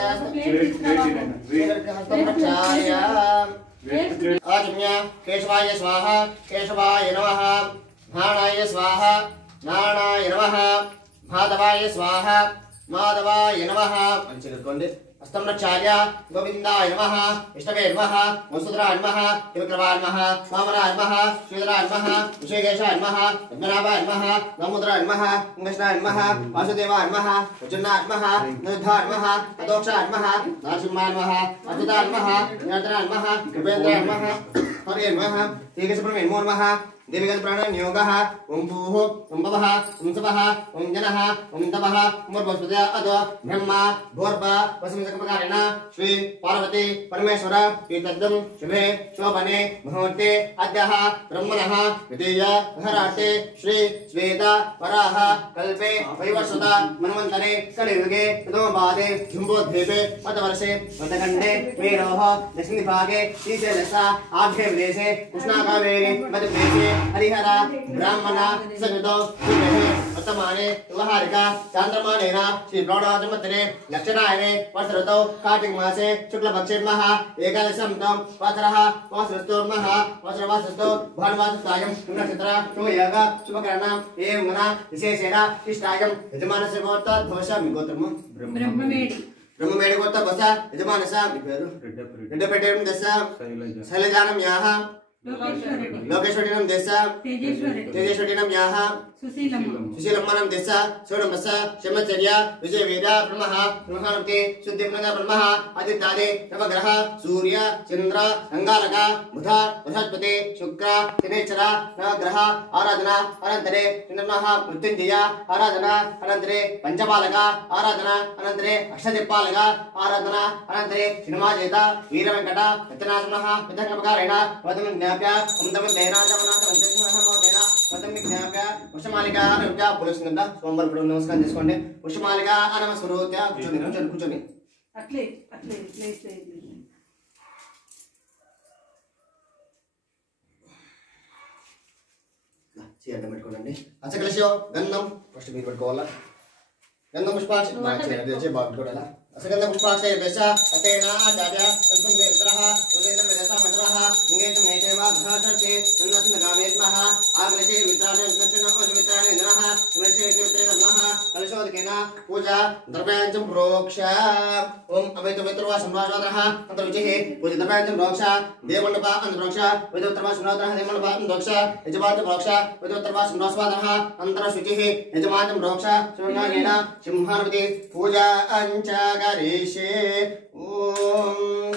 आजम्य केशवाय स्वाहा केशवाय नमः घाणाय स्वाहा घाणाय नमः माधवाय स्वाहा माधवाय नमः हस्तं प्रक्षाल्य गोविन्दाय नमः विष्णवे नमः वसुधराय नमः त्रिविक्रमाय नमः वामनाय नमः श्रीधराय नमः ऋषिकेशाय नमः पद्मनाभाय नमः दामोदराय नमः कृष्णाय नमः वासुदेवाय नमः अर्जुनाय नमः निरुद्धाय नमः अदोक्षाय नमः नरसिंहाय नमः अच्युताय नमः निरंजनाय नमः कृपेन्द्राय नमः हरे नमः श्रीकृष्णपरमे नमो नमः देवीगत प्राणायाम योगः ओम भूः ओम भवः ओम सवः ओम जनः ओम तपः ओम बृहस्पति अदो ब्रह्मा भूर्भुवः वसुमतकप्रकारेण श्री पार्वती परमेश्वर तीर्थं शुभे शोभने मुहूर्ते अद्यः ब्रह्मणः द्वितीय घराटे श्री श्वेता वराह कल्पे वैवस्वत मन्वन्तरे कलियुगे प्रथमपादे जम्बूद्वीपे मतवर्षे मध्यखण्डे मेरोः दक्षिणभागे श्रीशैलस्य आभ्ये विदेशे कृष्णाकावेरी मध्यप्रदेशे हरिहर ब्राह्मण सवितो वर्तमाने व्यवहारिका चांद्रमानेन श्री प्रणवाजमत्रे लक्षणायने वर्षऋतौ कार्तिक मासे शुक्लपक्षे महा एकादशं वासरः वासरस्तोर्मः वासरवासरस्तो भानुवासस्तायं नक्षत्र शुभयोग शुभकरणम् एवं गण विशेषेण इष्टायं यजमानस्य गोत्रध्वंसं गोत्रम् ब्रह्ममेडि गोत्रध्वंस यजमानस्य रेड्डपेटेरं दश शैलजानं याः लोकेश्वरीनं देश तेजेश्वरीनं याः सुशीलम्मानं देश सोनमस शमचर्य विजयवेद ब्रह्मः ब्रह्मानुक्ते शुद्धिप्रणा ब्रह्मः आदित्यादि नवग्रह सूर्य चंद्र अंगारक बुध बृहस्पति शुक्र शनिश्चर नवग्रह आराधना अनंतरे चंद्रमः मृत्युंजय आराधना अनंतरे पंचपालक आराधना अनंतरे अष्टदिक्पालक आराधना अनंतरे सिनेमाजेता वीरवेंकट रत्नासनः विधर्मकारेण वदं ज्ञाप्य ओम पुष्पमालिका पुलिस सोमवार नमस्कार చేసుకోండి పుష్పమాలిక నమస్కరోత్య కూర్చోండి అట్లే అట్లే ప్లేస్ చేయండి పెట్టుకోండి అసకలశో గంధం ఫస్ట్ మీరు పెట్టుకోవాలా గంధం పుష్పాక్ష చేయండి బాగుంటాడా असगंध पुष्पाक्षय दश अतेना आचार्य संस्कृते वितरः उदयतर विदसा मंत्रः निगेत नेतेव घातचे नन्दस्न गामेत्मः आग्रसे वित्राणे नष्टन अजवित्राणे नरः विमर्शे वित्रे नमः कलशोदकेन पूजा द्रव्याञ्च प्रोक्ष ओम अवैत वित्रवा संवादः अंतर्विचिः पूजा द्रव्याञ्च प्रोक्ष देवमण्डप अंतरोक्ष विदोत्रवा संवादः देवमण्डप अंतरोक्ष यजमानच प्रोक्ष विदोत्रवा संवादः अंतरशुचिः यजमानच प्रोक्ष सुवर्णेन सिंहानपति पूजा अंच गरीषे ओम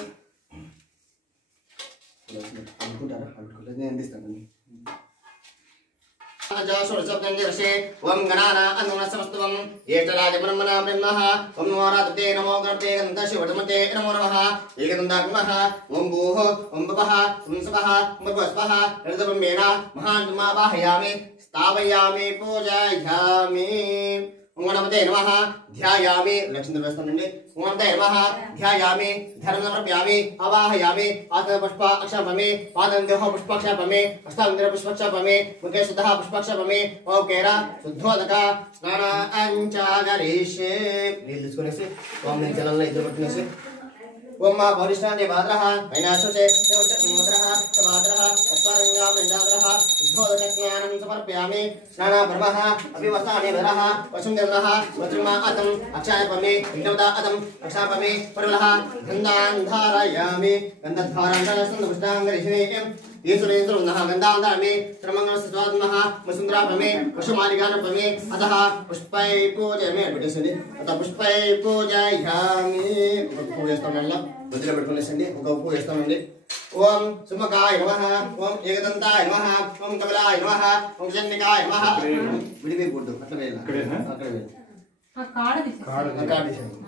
ओम गणाना अन्नमस्तवं येतराज ब्रह्मणा ब्रह्मः ओम नमोराते नमो गणपते गन्धशिवधमते नमो नमः एकदन्तात्मः ओम भूः ओम भवः ओम स्वः ओम भस्वः ऋतब्रह्मेण महान्तमा वाहयामि स्थापयामि पूजयामि ओम नमते नमः ध्यायामि लक्ष्मी व्यवस्थानंడి ओम नमते नमः ध्यायामि धर्मनर्प्यामि आवाहयामि आत्म पुष्प अक्षापमि पादन्देह पुष्पक्षापमि हस्तान्देह पुष्पक्षापमि मुखे सुधः पुष्पक्षापमि ओम केरा शुद्धोदक स्नान अंचागरीषे नील తీసుకొనేసి ఓం ని జలంలో ఇద్దరు పట్టునేసి ओम भविष्ठाने भाद्रः वैनाशोचे देवचन्द्रः भाद्रः अस्परंगां रंजाद्रः शुद्धोदकस्नानं समर्पयामि स्नाना ब्रह्मः अभिवसाने भरः वसुन्देवः वज्रमा अतं अक्षापमि विष्णुदा अतं अक्षापमि परलः गन्धान् धारयामि गन्धद्वारान् संदुष्टाङ्गरिषिणीं ईश्वरेन्द्रो नः गन्धान्धारमि सर्वमङ्गलस्वात्मः वसुन्धरापमे वशुमालिकानपमे अतः पुष्पै पूजयामि अड्वटैस्मेंट अतः पुष्पै पूजयामि पूजयामि मंदिर పెట్టుకొనేసండి ఒక ఉప్పు వేస్తామండి ఓం సుమకాయ నమః ఓం ఏకదంతాయ నమః ఓం కమలాయ నమః ఓం జన్నికాయ నమః విడివే పోడు అట్లా వేయాలి అక్కడ వేయాలి ఆ కాడ తీసేయండి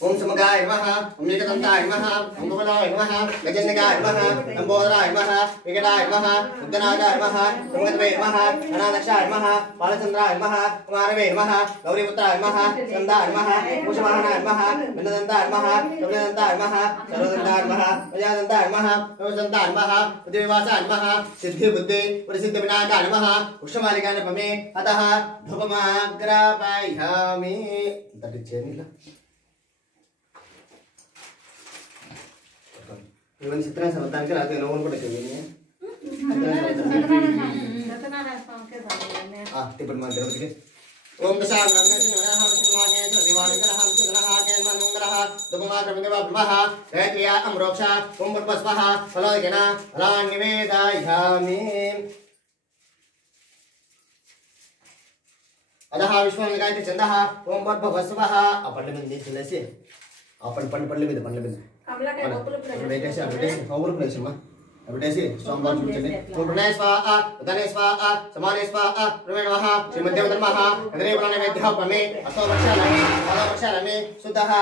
ओम समगाय नमः ओम एकदंताय नमः ओम कमलाय नमः गजन्निकाय नमः लंबोदराय नमः विकटाय नमः उद्दनाय नमः तुंगद्वये नमः अनादक्षाय नमः बालचंद्राय नमः कुमारवे नमः गौरीपुत्राय नमः स्कंदाय नमः कुशवाहनाय नमः विनदन्ताय नमः कपिलदन्ताय नमः सर्वदन्ताय नमः प्रजादन्ताय नमः नवदन्ताय नमः बुद्धिविवासाय नमः सिद्धि बुद्धि परिसिद्ध विनायकाय नमः पुष्पमालिकाय नमः अतः धूपमाग्रापयामि तटिच्छेनिला ఇవన్నీ చిత్రం సమర్థానికి రాత్రి నవ్వులు కూడా ఇప్పుడు మన తిరుపతికి ఓం अदः विश्वं गायति चंदः ओम भगवस्वः आ पल्ले में नीचे लेसे आ पल्ले में कमला के बबुल बेटे से ओवर प्लेस में बेटे से सोमवार चुचने ओम प्रणय स्वाहा उदने स्वाहा समाने स्वाहा प्रमेणवः श्रीमद्देव धर्मः अग्रे प्राणे वैद्यः पमे असो वक्षालमे सुतः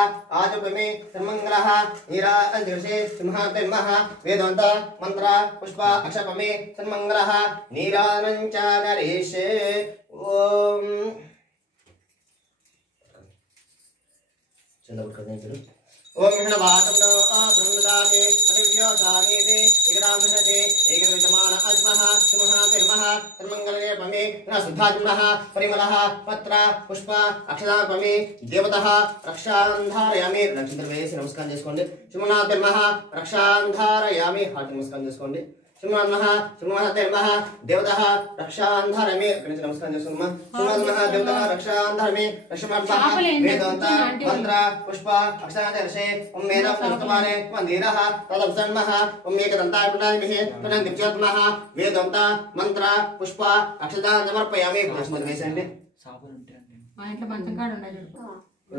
आजपमे सर्वमंगलः नीरा अंजसे सिंहादेवः वेदांत मंत्र पुष्प अक्षपमे सर्वमंगलः नीरानंच नरेशे ओम चलो करने चलो ओम हिणवातम नो ब्रह्मदाते पतिव्योतानेते एकरामहते एकरजमान अज्मः सुमः कर्मः सर्वमंगलने पमे न सुधाजमः परिमलः पत्र पुष्प अक्षरापमे देवतः रक्षांधारयामि नक्षत्रवेసి नमस्कार చేసుకోండి శుమనాథర్మః రక్షాంధారయామి హార్ట్ నమస్కారం చేసుకోండి శుమనాథర్మః శుమనాథర్మః దేవతः రక్షాంధారయామి గణేశ నమస్కారం చేసుకుందాం శుమనాథర్మః దేవతः రక్షాంధారయామి రక్షమార్పః వేదాంత మంత్ర పుష్ప అక్షరాదర్శే ఓం మేన పుస్తమానే మందిరః తదవసన్మః ఓం ఏకదంతాయ పునాదిభిః తదం దివ్యాత్మః వేదాంత మంత్ర పుష్ప అక్షరాదర్శే సమర్పయామి నమస్కారం మా ఇంట్లో మంచం కాడ ఉండాలి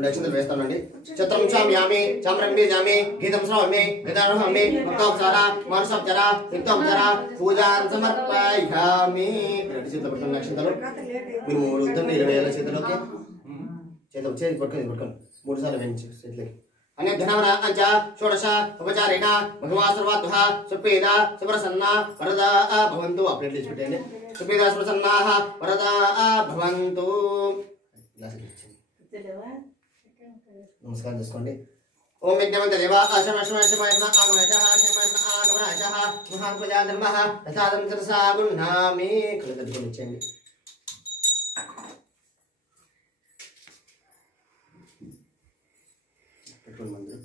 లక్ష్మీ వేస్తానండి చిత్రం చామ్యామి చామ్రండి జామి గీతం శ్రావమి గీతారోహమి భక్తోపచార మానసోపచార నిత్యోపచార పూజాన్ సమర్పయామి రెండు చేతులు పట్టుకుని నక్షత్రాలు మీరు 3 ఉత్తరం 20 ఏళ్ళ చేతులకి చేతి పట్టుకొని 3 సార్లు వెంచి చేతులకి अन्य धनवरा अंच षोडश उपचारेण भगवा सर्वात्मः सुप्रीदा सुप्रसन्ना वरदा भवन्तु अपडेट लिस्ट పెట్టండి सुप्रीदा सुप्रसन्नाः वरदा भवन्तु नमस्कार చేసుకోండి ओम यज्ञवन्त देवा आशमश्मश्मयप्न आगमनजः आशमयप्न आगमनजः महाप्रजा धर्मः तथादं सरसा गुणामि కలగట్టుకొని ఇచ్చేయండి పెట్టుకోండి మందిరం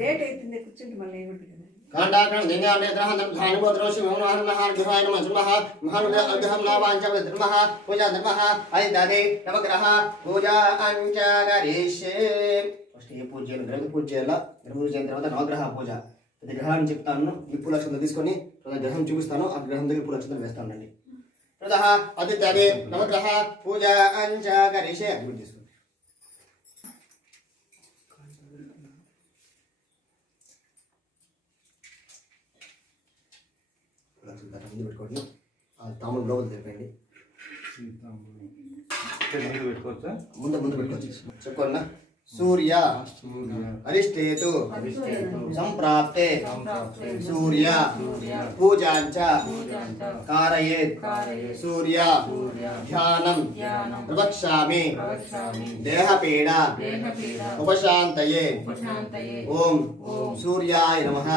లేట్ అవుతుంది కూర్చుంటే మళ్ళీ ఏముంటుంది కదా कांडाकरण दिन्याने द्रहन धान गोत्रोषि मोहन महान गुहाय नमः नमः महान अग्रहम नावांच धर्मः पूजा धर्मः आदि दादे नवग्रह पूजा अंच गरीषे फस्ट ये పూజ గ్రహ పూజ చేయాల గ్రహ పూజ చేసిన తర్వాత నవగ్రహ పూజ ప్రతి గ్రహాన్ని చెప్తాను ఈ పూల అక్షంతలు తీసుకొని ప్రతి గ్రహం చూపిస్తాను ఆ గ్రహం దగ్గర పూల అక్షంతలు వేస్తానండి ప్రదహ ఆదిత్యాది నవగ్రహ పూజ అంచ గరీషే అభివృద్ధి చేసుకోండి పెట్టుకోండి తాముడు లోపల తెలిపండి ముందు పెట్టుకోవచ్చు చెప్పుకోండి सूर्य अरिष्टेतु संप्राप्ते सूर्य पूजांच कारयेत् सूर्य ध्यानं प्रवक्ष्यामि देहपीडा उपशान्तये ओम सूर्याय नमः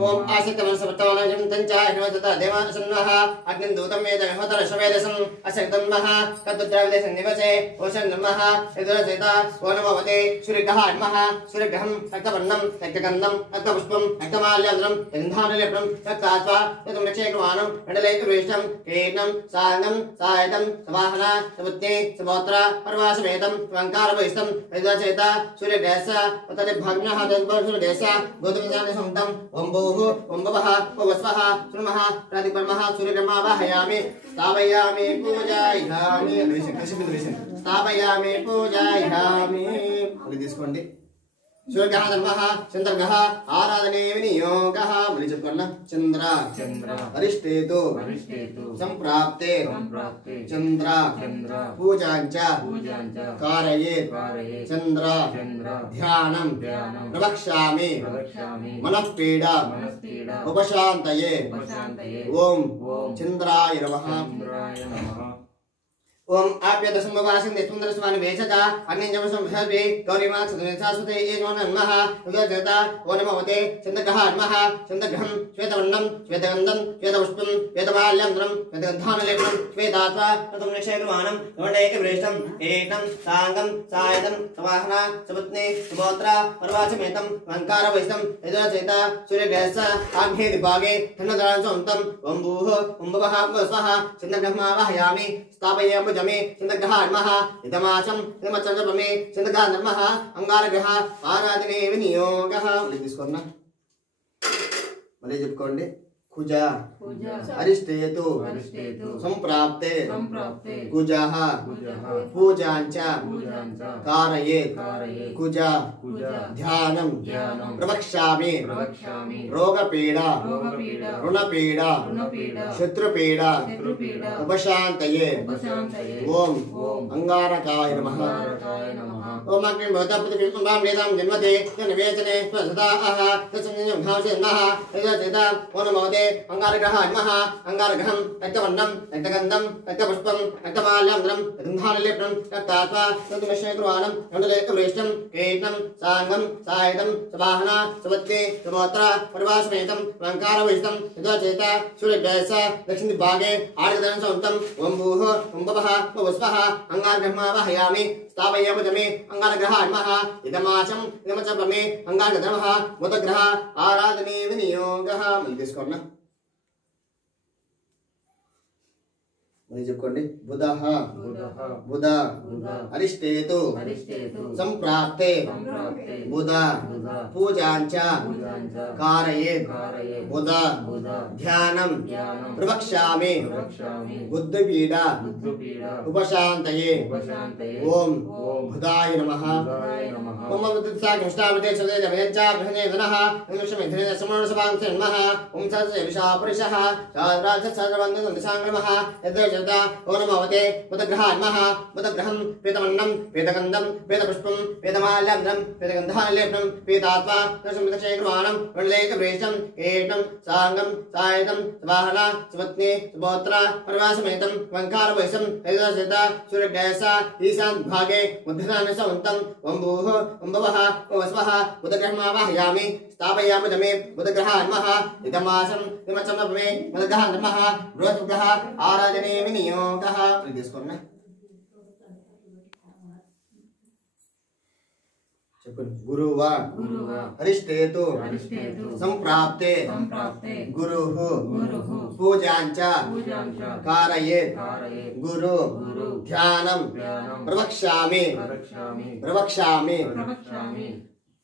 ओम आसितमनसवत्तवनं तंचाय नमः देवासन्नः अग्निदूतं वेदमहोतर शवेदसं असक्तं नमः तद्द्राविदेशं निवसे ओशं नमः यदुरसेता ओ नमो भवते सूर्यग्रह नमः सूर्यग्रहं रक्तवर्णं रक्तगन्धं रक्तपुष्पं रक्तमाल्यान्द्रं गन्धानलेपनं रक्तात्वा ततं रक्षेकमानं मण्डलेकवेष्टं केनं साङ्गं सायतं सवाहना समुत्ते सवोत्रा पर्वासमेतं स्वङ्कारवैस्तं यदुरसेता सूर्यग्रहस्य तद्भाग्नः तद्सूर्यदेशः गौतमजानसंतं ओम भूः ओम भवः ओम वस्वः सुमः प्रतिपन्मः सूर्यग्रहमावाहयामि स्थापयामि पूजयामि स्थापयामि पूजयामि मళ్ళీ తీసుకోండి सूर्यग्रह धर्मः चंद्रग्रह आराधने विनियोगः मళ్ళీ చెప్పుకోండి चंद्र अरिष्टेतु संप्राप्ते चंद्र पूजांच कारयेत् चंद्र ध्यानं प्रवक्ष्यामि मनः पीडा उपशान्तये ओम चंद्राय नमः ओम आप्यदसमवासिं निस्पन्दरस्वानि वेशता अन्यजमसं भवे गौरीमात् सदनिशासुते एनो नमः उदजता ओ नमोते चन्द्रग्रह नमः चन्द्रग्रहं श्वेतवर्णं श्वेतगन्धं श्वेतपुष्पं श्वेतमाल्यं श्वेतगन्धानलेपनं श्वेतात्वा ततं निक्षेपमानं गौण्डैकवृष्टं एतं साङ्गं सायतं समाहना सपत्ने सुमोत्रा पर्वाचमेतं वङ्कारवैष्टं यजचेता सूर्यग्रहस्य आग्नेय दिभागे धनदानसंतं ओम भूः ओम भवः स्वः चन्द्रग्रहं वाहयामि स्थापयामि जमे चन्द्रग्रहाय नमः इदमाचं इदमचन्द्रपमे चन्द्रग्रहाय नमः अंगारग्रह आराधने विनियोगः తీసుకోండి మళ్ళీ చెప్పుకోండి కుజ అరిష్టేతు సంప్రాప్తే కుజః పూజాంచ కారయేత్ కుజ ధ్యానం ప్రవక్ష్యామి రోగపీడ రుణపీడ శత్రుపీడ ఉపశాంతయే ఓం అంగారకాయ నమః ओम अग्नि भवतपति विष्णुभां वेदां जन्मते जनवेचने स्वसदाः तस्मिन् भावसेनः यजचेता ओ नमोते अंगारग्रहाय नमः अंगारग्रहं रक्तवर्णं रक्तगन्धं रक्तपुष्पं रक्तमाल्याम्रं गन्धानलेपनं रक्तात्वा तद्मिश्रकुर्वाणं गण्डलेकवृष्टं कीर्तं साङ्गं सायतं सवाहना सवत्ते सुमोत्रा पर्वासमेतं वङ्कारवैष्टं यजचेता सूर्यग्रहस्य दक्षिणदिग्भागे आर्द्रधनसंयुक्तं ओम भूः ओम भवः ओम स्वः अंगारग्रहं वाहयामि स्थापयामि जमे अंगारग्रहाय नमः इदमाचं इदमचपमे अंगारग्रहः बुधग्रह आराधने विनियोगः తీసుకోండి మళ్ళీ చెప్పుకోండి బుధః బుధ అరిష్టేతు సంప్రాప్తే బుధ పూజాంచ కారయేత్ బుధ ధ్యానం ప్రవక్ష్యామి బుద్ధిపీడ ఉపశాంతయే ఓం బుధాయ నమః ఓం బుద్ధిసాకృష్టావతే సదే జమయచ్చ బ్రహ్మేధనః నిమిషమిధనే సమణసభాంసే నమః ఓం సత్య విషా పురుషః సారాజ సర్వవందన దిశాంగమః यद्वैजता ओ नमोते बुधग्रहाय नमः बुधग्रहं पीतवर्णं पीतगन्धं पीतपुष्पं पीतमाल्याम्रं पीतगन्धानलेपनं पीतात्मा दशमिदक्षेकुर्वाणं गण्डलेकवृष्टं कीर्तं साङ्गं सायतं सवाहना सुपत्नी सुपौत्रा पर्वासमेतं वङ्कारवैशं यजचेता सूर्यग्रहस्य ईशानभागे मध्यदानसंयुक्तं ओम भूः ओम भवः ओम स्वः बुधग्रहं वाहयामि स्थापयामि जमे बुधग्रहाय नमः इदमाचं इदमचन्द्रपमे बुधग्रहाय नमः बृहस्पतिग्रह आराधने विनियोगः తీసుకోండి చెప్పండి గురువ అరిష్టేతు సంప్రాప్తే గురుః పూజాంచ కారయేత్ గురు ధ్యానం ప్రవక్ష్యామి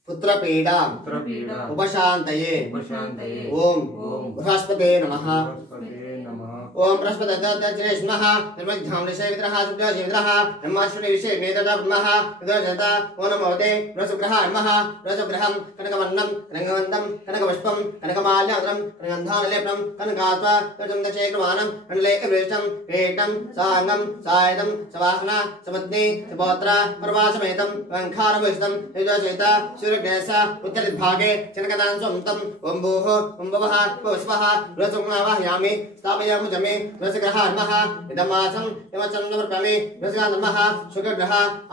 పుత్రపీడ ఉపశాంతయే ఓం బృహస్పతే నమః ओम बृहस्पतिर्दत्तचिरेष्मः निर्मग्धामनिषेविद्रः सुब्रजीविद्रः ब्रह्माश्वरी विषये वेददा ब्रह्मः विदोजता ओ नमोते बृहस्पतिग्रहाय नमः बृहस्पतिग्रहं कनकवर्णं कनकवन्तं कनकपुष्पं कनकमाल्याम्रं कनकगन्धानलेपनं कनकात्वा तद्दक्षेकुर्वाणं गण्डलेकवृष्टं कीर्तं साङ्गं सायतं सवाहना सपत्नी सुपौत्रा पर्वासमेतं वङ्कारवैष्टं यजचेता सूर्यग्रहस्य उत्तरदिग्भागे चन्द्रकदानसंयुक्तं ओम भूः ओम भवः ओम स्वः बृहस्पतिं वाहयामि स्थापयामि जमे बृहस्पतिग्रहाय नमः इदमाचं इदमचन्द्रपमे बृहस्पतिग्रहाय नमः शुक्रग्रह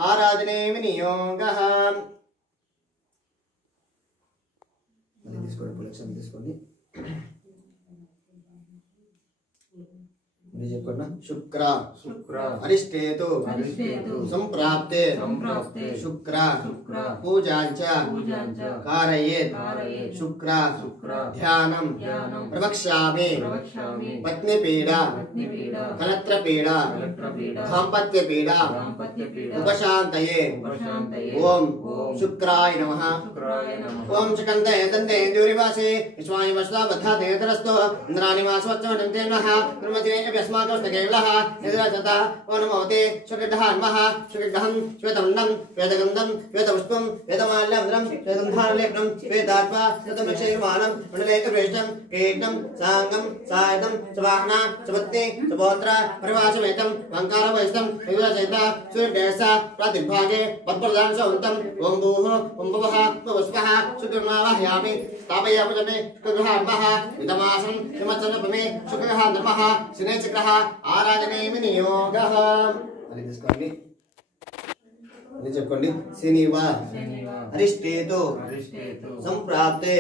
आराधने विनियोगः తీసుకోండి शुक्र अरिष्टेतु संप्राप्ते शुक्र पूजांच कारयेत् शुक्र ध्यानं प्रवक्ष्यामि पत्नीपीडा कलत्रपीडा दाम्पत्यपीडा उपशान्तये ओम शुक्राय नमः ओम चकन्दे दन्ते दूरिवासे विश्वाय वस्ता बद्धा देवतरस्तो इंद्राणि मासवच्चवन्ते नमः ब्रह्मजिने अस्माकमस्तकेवलः यजचता ओ नमोते शुक्रग्रहाय नमः शुक्रग्रहं श्वेतवर्णं श्वेतगन्धं श्वेतपुष्पं श्वेतमाल्याम्रं श्वेतगन्धानलेपनं श्वेतात्वा तद्दक्षेकुर्वाणं गण्डलेकवृष्टं कीर्तं साङ्गं सायतं सवाहना सपत्नी सुपौत्रा पर्वासमेतं वङ्कारवैष्टं यजचेता सूर्यग्रहस्य प्रातिभागे पद्मप्रदानसंयुक्तं ओम भूः ओम भवः ओम स्वः शुक्रग्रहं वाहयामि स्थापयामि जमे शुक्रग्रहाय नमः इदमाचं इदमचन्द्रपमे शुक्रग्रहाय नमः शनिचक्रः आराधने विनियोगः మళ్ళీ తీసుకోండి. మళ్ళీ చెప్పండి. శనివా అరిష్టేతు సంప్రాప్తే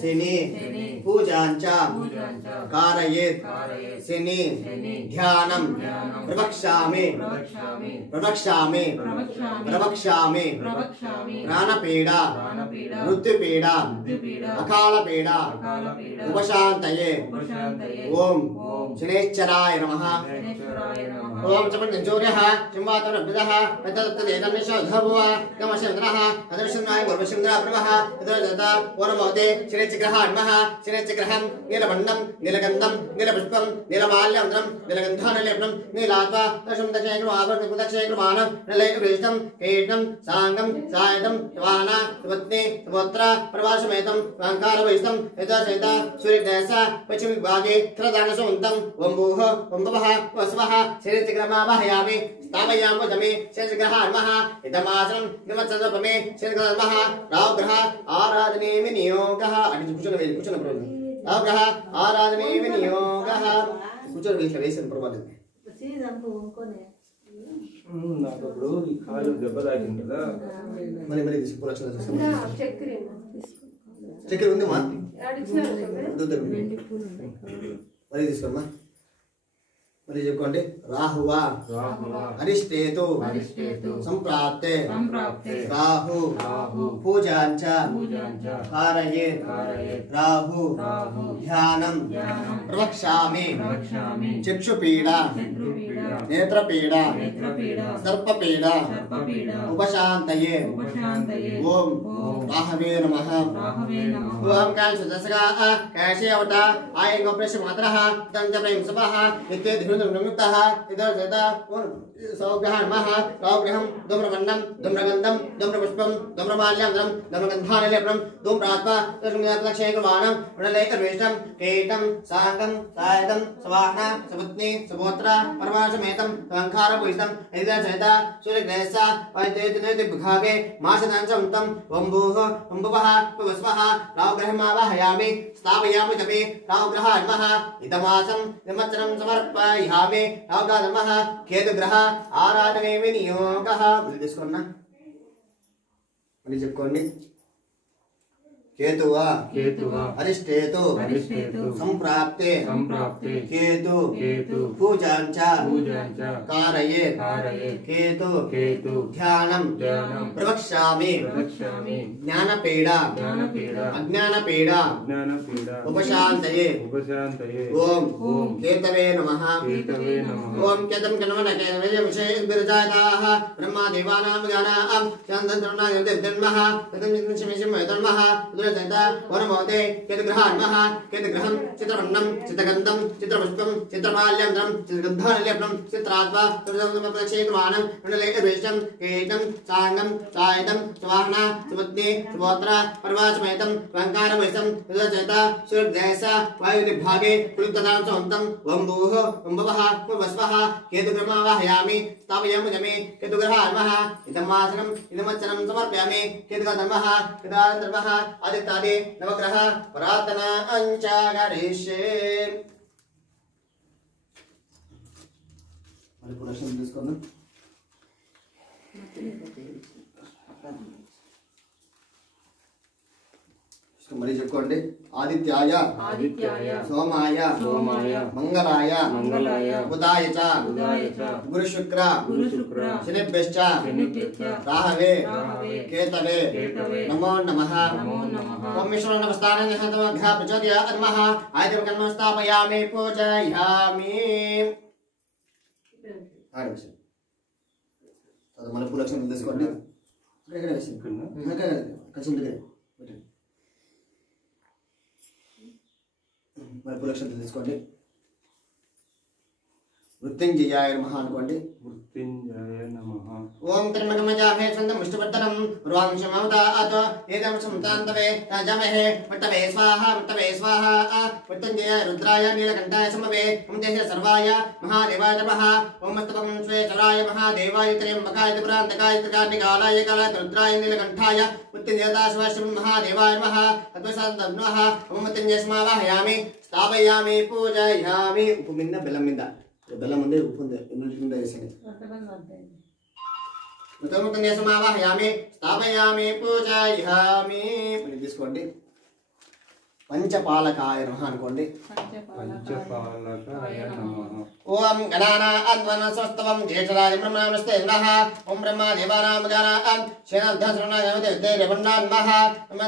శని పూజాంచ కారయేత్ శని ధ్యానం ప్రవక్ష్యామి ప్రాణపీడ మృత్యుపీడ అకాలపీడ ఉపశాంతయే. ఓం శనేశ్వరాయ నమః. ఓం చమన్యజోర్యః చింవాతరభ్యదః తత్తదేదన్నిషోధభువ గమశంద్రః అదర్శనాయ గర్భశంద్ర ప్రభః తదజత వరమోదే శనేశ్గ్రహాయ నమః. శనేశ్గ్రహం నీలబండం నీలగంధం నీలపుష్పం నీలమాల్యంద్రం నీలగంధానలేపనం నీలాత్వ దశం దక్షేణ ఆవర్త దక్షేణమాన నిలయవిష్టం కీటం సాంగం సాయతం వాన పత్ని పుత్ర ప్రవాసమేతం అహంకారవైష్టం యథాసైత సూర్యదేశ పశ్చిమ విభాగే త్రదానసవంతం వంబూహ వంబవః వస్వః శనేశ్గ్రహమావహయామి స్థాపయామో జమే శనేశ్గ్రహాయ నమః. ఇదమాసనం నిమచ్చదపమే శనేశ్గ్రహాయ నమః. రావగ్రహ ఆరాధనే వినియోగః. అటు కూర్చొని ప్రభు. రావగ్రహ ఆరాధనే వినియోగః. కూర్చొని వేసిన ప్రభావం నాకు ఇప్పుడు ఈ కాలు దెబ్బ తాకింది కదా. మరి చక్కెర ఉందమ్మా. మరి తీసుకోమ్మా. మరి చెప్పుకోండి. రాహువా అరిష్టేతు సంప్రాప్తే రాహు పూజాంచ కారయేత్ రాహు ధ్యానం ప్రవక్ష్యామి చక్షుపీడ నేత్రపీడ సర్పపీడ ఉపశాంతయే. ఓం రాహవే నమః. ఓం కాంశదశగా కాశేవట ఆయగోప్రశ మాత్రః దంతప్రేమ సభః నిత్య ధృనుముక్తః ఇదర్జత సౌగ్రహం నమః. సౌగ్రహం ధూమ్రమండం ధూమ్రగంధం ధూమ్రపుష్పం ధూమ్రమాల్యాంధ్రం ధూమ్రగంధానలేపనం ధూమ్రాత్మ దక్షేణమానం వృణలేకర్వేష్టం కీటం సాంగం సాయతం సవాహన సపత్ని సపోత్ర పరమాశమేతం అహంకారభూయిష్టం యథాసైత సూర్యగ్రహస్య వైద్యతే విభాగే మాసదాంశంతం వంబూః వంబవః వస్వః రావగ్రహమావహయామి స్థాపయామి జమే రావగ్రహాయ నమః. ఇదమాసం నిమజ్జనం సమర్పయామి. రావగ్రహాయ నమః. కేతుగ్రహ ఆరాధనే వినియోగః. మళ్ళీ తీసుకోండి. మళ్ళీ చెప్పుకోండి. కేతువా అరిష్టేతు సంప్రాప్తే కేతు పూజాంచ కారయేత్ కేతు ధ్యానం ప్రవక్ష్యామి జ్ఞానపీడ అజ్ఞానపీడ ఉపశాంతయే. ఓం కేతవే నమః. ఓం కేతం కన్వన కేతవే విషయ విరజాతాః బ్రహ్మదేవానాం గానాం చంద్రనాయ దేవన్మః తదం చిమిషిమ యతన్మః వరమోదే కేతుగ్రహాయ నమః. కేతుగ్రహం చిత్రవర్ణం చిత్రగంధం చిత్రపుష్పం చిత్రమాల్యంధ్రం చిత్రగంధానలేపనం చిత్రాత్వ దక్షేణమానం వృణలేకర్వేష్టం కీటం సాంగం సాయతం సవాహన సపత్ని సపోత్ర పరమాశమేతం అహంకారవైష్టం యథాసైత సూర్యదేశ వాయుర్విభాగే కులితదాంశవంతం వంబూః వంబవః వస్వః కేతుగ్రహమావహయామి. స్థాపయామి జమే కేతుగ్రహాయ నమః. ఇదమాసనం ఇదమచ్చనం సమర్పయామి. కేతుగ్రహ నమః. కేదారధర్మః ఆదిత్యాది నవగ్రహ ప్రార్థనా అంచాగరిష్యే. మరి ప్రశ్న తీసుకుందాం. మరి చెప్పుకోండి. ఆదిత్యాయ సోమాయ మంగళాయ బుధాయ చ గురు శుక్ర శనిభ్యశ్చ రాహవే కేతవే నమో నమః. ఓం విష్ణు నమస్తానాయ హతమఘ ప్రచోదయ నమః. ఆదిత్య కర్మ స్థాపయామి పూజయామి. మన పూలక్షణం తీసుకోండి. మరి పూలక్షణం తీసుకోండి. మృత్యుంజయాయ నమః అనుకోండి. మృత్యుంజయాయ నమః. ఓం త్రిమగమజాహే సంతం విష్ణువర్ధనం పూర్వాంశమౌదాత ఏదం సంతాంతవే రాజమహే పట్టవే స్వాహా పట్టవే స్వాహా. మృత్యుంజయాయ రుద్రాయ నీలకంఠాయ సమవే ఓం దేహ సర్వాయ మహాదేవాయ నమః. ఓం మస్తకం శ్వేతరాయ మహాదేవాయ త్ర్యంబకాయ త్రిపురాంతకాయ త్రికార్ణికాలాయ కాలాయ రుద్రాయ నీలకంఠాయ మృత్యుంజయదా శివ మహాదేవాయ నమః. అద్వైతాంతం నమః. ఓం మృత్యుంజయ స్మావాహయామి స్థాపయామి పూజయామి. ఉప్పు మింద బెల్లం మింద బెల్లం ఉంది ఉప్పు ఉంది ఎన్నింటి కింద వేసేది ముఖముఖం సమావాహయామి స్థాపయామి పూజయామి తీసుకోండి పంచపాలకాయ నమః అనుకోండి పంచపాలకాయ నమః ఓం గణానాన్వన స్వస్తవం జ్యేష్ఠరాజ బ్రహ్మణామస్తే నమః ఓం బ్రహ్మ దేవానాం గణానాం శరణాధ్యాసరణాయ దేవతే దేవన్నాన్ నమః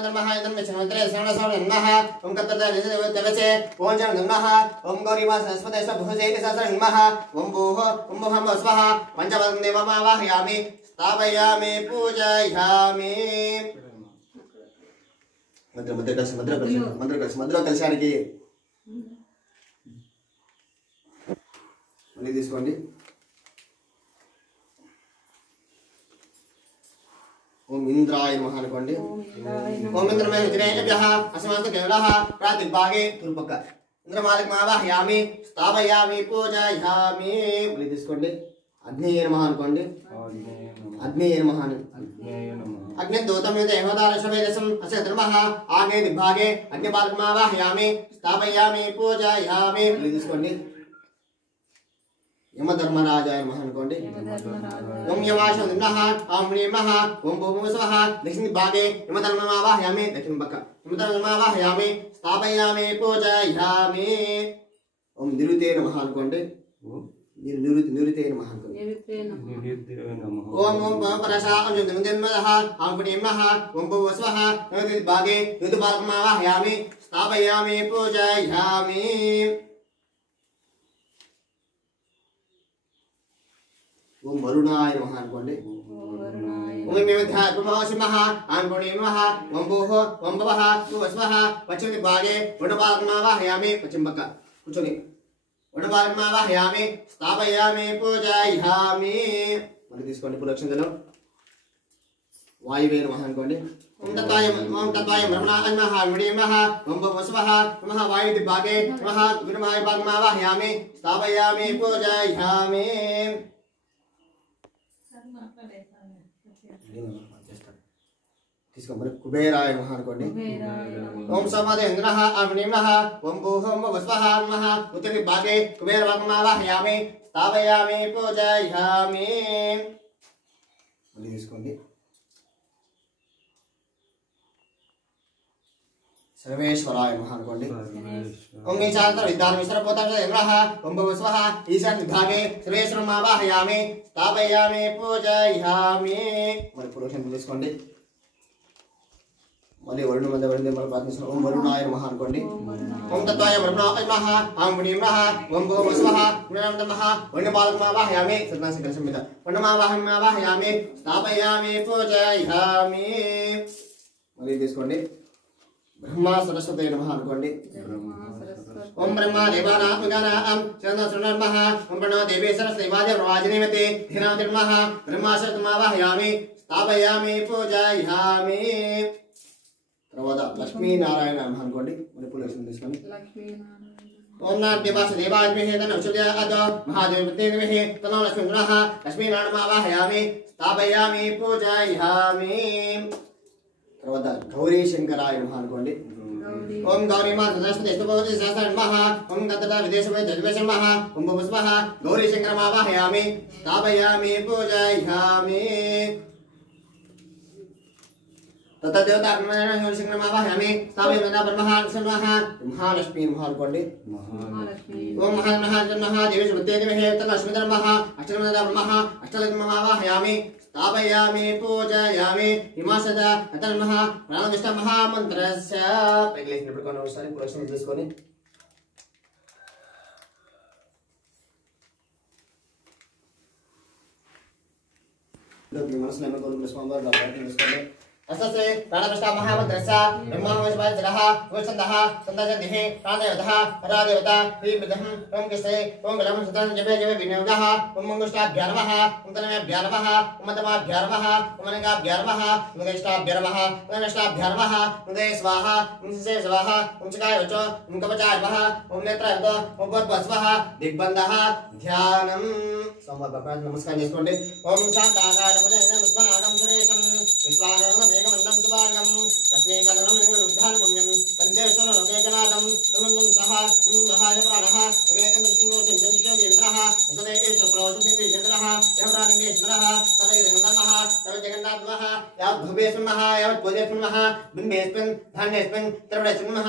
నమః ఇంద్రం విష్ణుమంత్రే శరణసౌర నమః ఓం కత్తదేవతే ఓం జన నమః ఓం గౌరీమా సరస్వతేశ భుజేతి సహస్ర నమః ఓం భూః ఓం భువం స్వః పంచపదం దేవమావాహయామి స్థాపయామి పూజయామి మధ్యలో కలిశానికి మళ్ళీ తీసుకోండి ఓం ఇంద్రాయ నమః అనుకోండి ఓం ఇంద్రమే విద్రేభ్యః అస్మాస్తు కేవలః ప్రాతిభాగే తూర్పక్క ఇంద్రమాలిక మావాహయామి స్థాపయామి పూజయామి మళ్ళీ తీసుకోండి అగ్నియే నమః అనుకోండి అగ్నియే నమః అగ్నిదూతం దేవదారశవేదసం అస్య ధర్మః ఆగే దిగ్భాగే అగ్నిపాలకమావాహయామి స్థాపయామి పూజయామి మళ్ళీ తీసుకోండి యమధర్మరాజాయ నమః అనుకోండి ఓం యమాశం నమః ఓం హ్రీం నమః ఓం భూమి స్వః దక్షిణ భాగే యమధర్మమావాహయామి దక్షిణ పక్క యమధర్మమావాహయామి స్థాపయామి పూజయామి ఓం నిరుతే నమః అనుకోండి నిరుతే నమః అనుకోండి ఓం ఓం పరశా ఓం జగన్మదః ఓం హ్రీం నమః ఓం భూమి స్వః దక్షిణ భాగే యుద్ధపాలకమావాహయామి స్థాపయామి పూజయామి ఓం వరుణాయ నమః అనుకోండి ఓం మేమధ్యాత్మవాసిమః ఆన్పుణి నమః ఓం భూః ఓం భవః భువస్వః పశ్చిమ భాగే వరుణపాలకమావాహయామి పశ్చిమ పక్క కూర్చొని వరుణపాలకమావాహయామి స్థాపయామి పూజయామి మళ్ళీ తీసుకోండి పులక్షంలో వాయువే నమః అనుకోండి ఓం తత్వాయ బ్రహ్మణాయ నమః హ్రీం నమః ఓం భువస్వః నమః వాయుది భాగే నమః గురుమాయపాలకమావాహయామి స్థాపయామి పూజయామి తీసుకోండి కుబేరాయ నమః అనుకోండి ఓం సమాదేంద్రః అగ్నిం నమః ఓం భూః ఓం వస్వః నమః ఉత్తరి భాగే కుబేరవాహయామి స్థాపయామి పూజయామి మళ్ళీ తీసుకోండి సర్వేశ్వరాయ నమః అనుకోండి ఓం ఈశాన్య విద్యాన్ విశ్రపోతాంద్రః ఓం భవస్వః ఈశాన్య విభాగే సర్వేశ్వరమావాహయామి స్థాపయామి పూజయామి మరి పురోక్షం తీసుకోండి మళ్ళీ వరుణ మధ్య వరుణ దేవతల ప్రార్థిస్తున్నాం ఓం వరుణాయ నమః అనుకోండి ఓం తత్వాయ వరుణాయ నమః ఓం హ్రీం నమః ఓం భూవస్వః నమః వరుణపాలకమావాహయామి సత్నాసి కలశం మీద వరుణమావాహయామి స్థాపయామి పూజయామి మళ్ళీ తీసుకోండి బ్రహ్మ సరస్వతి నమః అనుకోండి ఓం బ్రహ్మ దేవానాత్మగానాం చంద్రసునర్మః ఓం ప్రణవ దేవీ సరస్వతి వాజ ప్రవాజినేమతే ధీనావతి నమః బ్రహ్మ సరస్వతిమావాహయామి స్థాపయామి పూజయామి తర్వాత లక్ష్మీనారాయణ నమః అనుకోండి మరి పులక్షం తీసుకొని ఓం నాట్యవాస దేవాజ్మహే తన ఉషుల్య అదో మహాదేవదేవహే తనో లక్ష్మీ నమః లక్ష్మీనారాయణమావాహయామి స్థాపయామి పూజయామి తర్వాత గౌరీ శంకరాయ నమః అనుకోండి ఓం గౌరీమా సరస్వతి స్తోత్ర శాస్త్ర నమః ఓం గంధద విదేశమే జగవేశ నమః ఓం భువస్వః గౌరీ శంకరమావాహయామి స్థాపయామి పూజయామి तथा देवता ब्रह्मण शंकरमावाहयामि स्थापयामि ब्रह्मः नमः महालक्ष्मी नमः अनुकोंडि ओम महादेवी सुमते देवहे तन्नश्मी नमः अष्टमदा ब्रह्मः अष्टलक्ष्मीमावाहयामि स्थापयामि पूजयामि हिमासदा अतन्मः प्राणनिष्ठ महामन्त्रस्य पहले निपटकोन ఒకసారి పురస్కారం తీసుకొని మీ మనసులో ఏమో కోరుకునే స్వామివారు ప్రార్థన చేసుకోండి అససే ప్రాణనిష్ఠ మహామంత్రస్య బ్రహ్మోపనిషద్ జలః గోచందః సందజందిః ప్రాణదేవతః పరాదేవత శ్రీపిదః ఓం కృష్ణే ఓం గలం సదం జపే జపే వినియోగః ఓం మంగుష్టాభ్యా నమః ఓం తనమేభ్యా నమః ఓం మతమాభ్యా నమః ఓం మనగాభ్యా నమః ఓం గైష్టాభ్యా నమః ఓం నష్టాభ్యా నమః ఓం దే స్వాహ ఓం సే స్వాహ ఓం చకాయ వచో ఓం కవచాయ నమః ఓం నేత్రాయ ఓం భూర్భువః దిగ్బంధః ధ్యానం సమర్పణ నమస్కారం చేసుకోండి ఓం శాంతాకాయ నమః విశ్వనాథం సురేశం విశ్వానాథం వేగమండం సుభాగం లక్ష్మీకరణం ఉద్ధానముమ్యం వందే విష్ణులోకేకనాథం తమన్నం సహ సహాయ ప్రాణః వేగం విష్ణుదేంద్రః नमः सदेश प्रोषुति चंद्रः यमराजेश्वरः तदैर्नमः तव जगन्नाथः यावत् भवेस्मः यावत् पूजेस्मः बिम्बेस्मिन् धान्येस्मिन् त्रवणेस्मिन्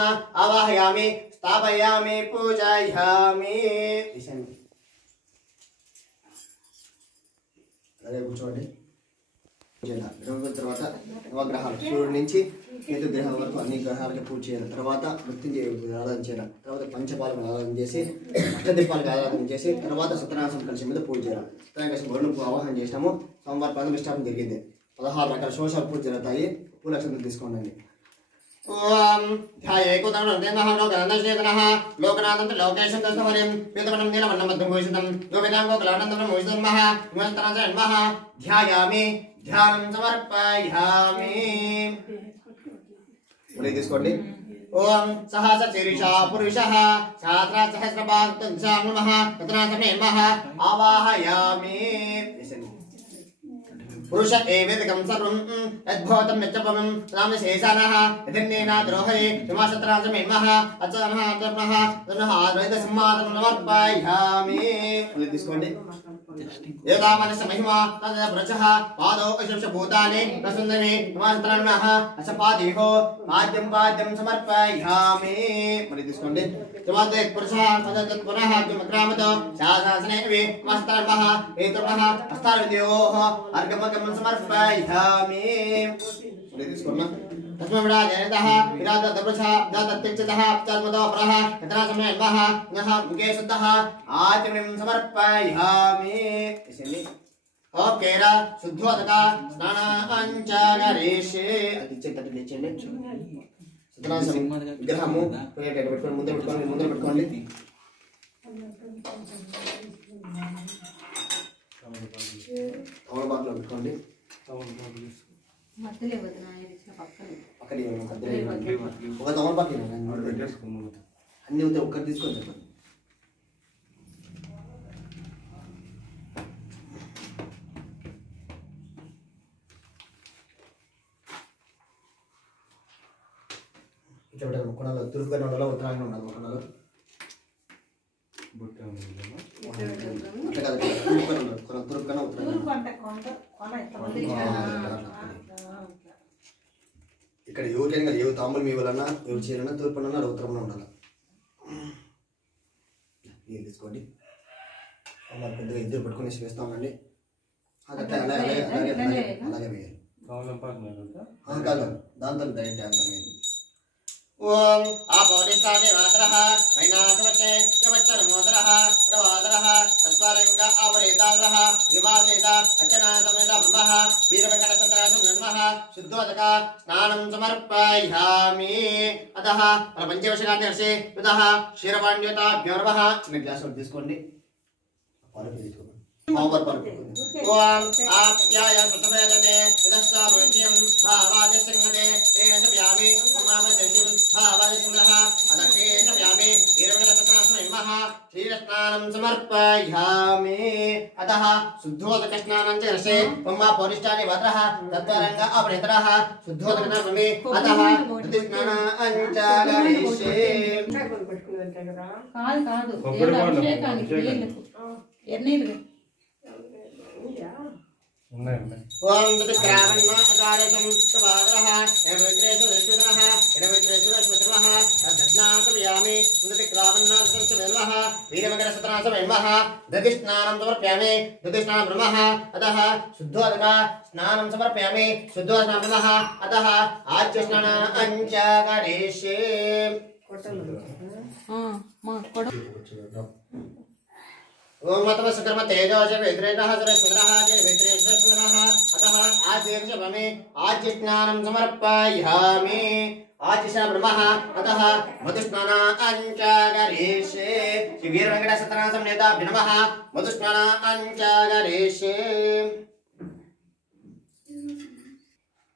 आवाहयामि स्थापयामि पूजयामि అదే కూర్చోండి తర్వాత నవగ్రహాలు సూర్యుడి నుంచి కేతు గ్రహం వరకు అన్ని గ్రహాలకి పూజ చేయాలి. తర్వాత మృత్యుంజయ ఆరాధన చేయాలి. తర్వాత పంచపాలకు ఆరాధన చేసి అష్టదీపాలకు ఆరాధన చేసి తర్వాత సత్యనారాయణ కలిసి మీద పూజ చేయాలి. సత్యనారాయణ గౌరవ ఆవాహన చేసినాము. సోమవారం ప్రతిష్టాపన జరిగింది. 16 రకాల శోషాలు పూజ జరుగుతాయి. పూలక్షంతలు తీసుకోండి. ఓం ధ్యాయేకుతమః లోకనాథేనః లోకనాథంత లోకేశం తస్మరిం వేదవనం నీలవన్నం మధ్యభూషితం గోవిదాంగో కళానందం మోషితమః మంత్రాజన్మః ధ్యాయామి ధ్యానం సమర్పయామి. మరి తీసుకోండి. ఓం సహస శీర్షా పురుషః సహస్ర సహస్రపాదంశాం నమః తత్రాసమేమః ఆవాహయామి. पुरुष एवेदकं सर्वं यद्भवतं यच्चपमं रामशेषानः यदिन्नेना द्रोहये हिमाशत्राजमेमः अचनः अचनः तनः आद्वैतसम्मादं समर्पयामि. తీసుకోండి. ఏదామనస మహిమా తద ప్రచః పాదో అశుభూతాని ప్రసన్నమే హిమాశత్రాన్నః అసపాదిహో పాద్యం పాద్యం సమర్పయామి. మరి తీసుకోండి. తవాదే పురుషః తద పునః అగ్రమతో శాసనస్నేవి హిమాశత్రాన్నః ఏతునః అస్తారద్యోః అర్గమగం సమర్పయామి. మరి తీసుకోండి. तस्मविराजयतः विराजतपुरुषः दत्तत्यक्षतः चर्मतो अपरः यत्र समयन्वः नः मुखे शुद्धः आचमनीं समर्पयामि. ओकेरा शुद्धोदक स्नानाञ्चकरिष्ये. अतिच्चेतटिलेचंడి. సత్యనారాయణ విగ్రహము పెట్టుకోండి. ముందర పెట్టుకోండి. తమలపాకులో పెట్టుకోండి. పక్కన ఒక తమలపాకు అన్ని ఉంటే ఒక్కటి తీసుకొని చెప్పండి. ఇట్లా పెట్టాలి. కొనాలి తూర్పుగా ఉండాలి, ఉత్తరాంగా ఉండాలి. కొనాలి అట్లా కాదు, తూర్పుగా ఉండాలి. తూర్పుగా ఉత్తరాంగా. ఇక్కడ ఎవరికైనా కదా, ఎవరు తాంబూలం ఇవ్వాలన్నా ఎవరు చేయాలన్నా తూర్పున ఉత్తరంలో ఉండాలి. నీళ్ళు తీసుకోండి. అలా పెద్దగా ఇద్దరు పట్టుకుని వేస్తామండి. అలాగే అలాగే అలాగే వేయాలి. కాదు దాంతో డైరెక్ట్ ఆన్సర్ వేయండి. ఓం ఆపోదిస్తానే వాతరః వైనాశవచ్చే చవచ్చనమోదరః ప్రవాదరః తస్వరంగ ఆవరేతాదరః విమాసేత అచ్చనా సమేత బ్రహ్మః వీరవెంకట సత్యనాశం నమః శుద్ధోదక స్నానం సమర్పయామి. అతః ప్రపంచవశగాన్యర్షే విదః క్షీరవాణ్యతాభ్యోర్వః. చిన్న గ్లాస్ తీసుకోండి. పాలు తీసుకోండి. ఓం ఆప్యాయ సుతవేదతే విదస్సామృత్యం భావాది సంగతే దేశవ్యామి ఉమామజసిం భావాది సంగ్రహ అదకేశవ్యామి వీరవెంకట సత్యనాశనమః క్షీరస్నానం సమర్పయామి. అతః శుద్ధోదక స్నానం చ రసే మమ్మ పౌరిష్టాని వత్రః తత్వరంగ అపరితరః శుద్ధోదక నమమి. అతః ప్రతి స్నానం చ కరిష్యే. కాదు అభిషేకానికి ఎన్నీళ్ళు ఓం దుఃఖరావణ అకారసం తవాదరః ఏవైత్రేషు విశ్వదనః ఏవైత్రేషు విశ్వదనః దధ్నాసవ్యామి దుఃఖరావణ సంస్వదనః వీరమకర సత్యనాశనమః దధిస్నానం సమర్పయామి. దధిస్నానం బ్రహ్మః. అతః శుద్ధోదక స్నానం సమర్పయామి. శుద్ధోదక బ్రహ్మః. అతః ఆచ్య స్నానం చ కరిష్యే. ఓం మతమ సుకర్మ తేజోజ వేద్రేణః సురేశ్వరః జయ వేద్రేశ్వరః. అతః ఆజ్యేర్షవమే ఆజ్య స్నానం సమర్పయామి. ఆజ్య బ్రహ్మః. అతః మధుస్నానం చ కరిష్యే. శ్రీ వీర వెంకట సత్యనారాయణ నేతాభ్యో నమః. మధుస్నానం చ కరిష్యే.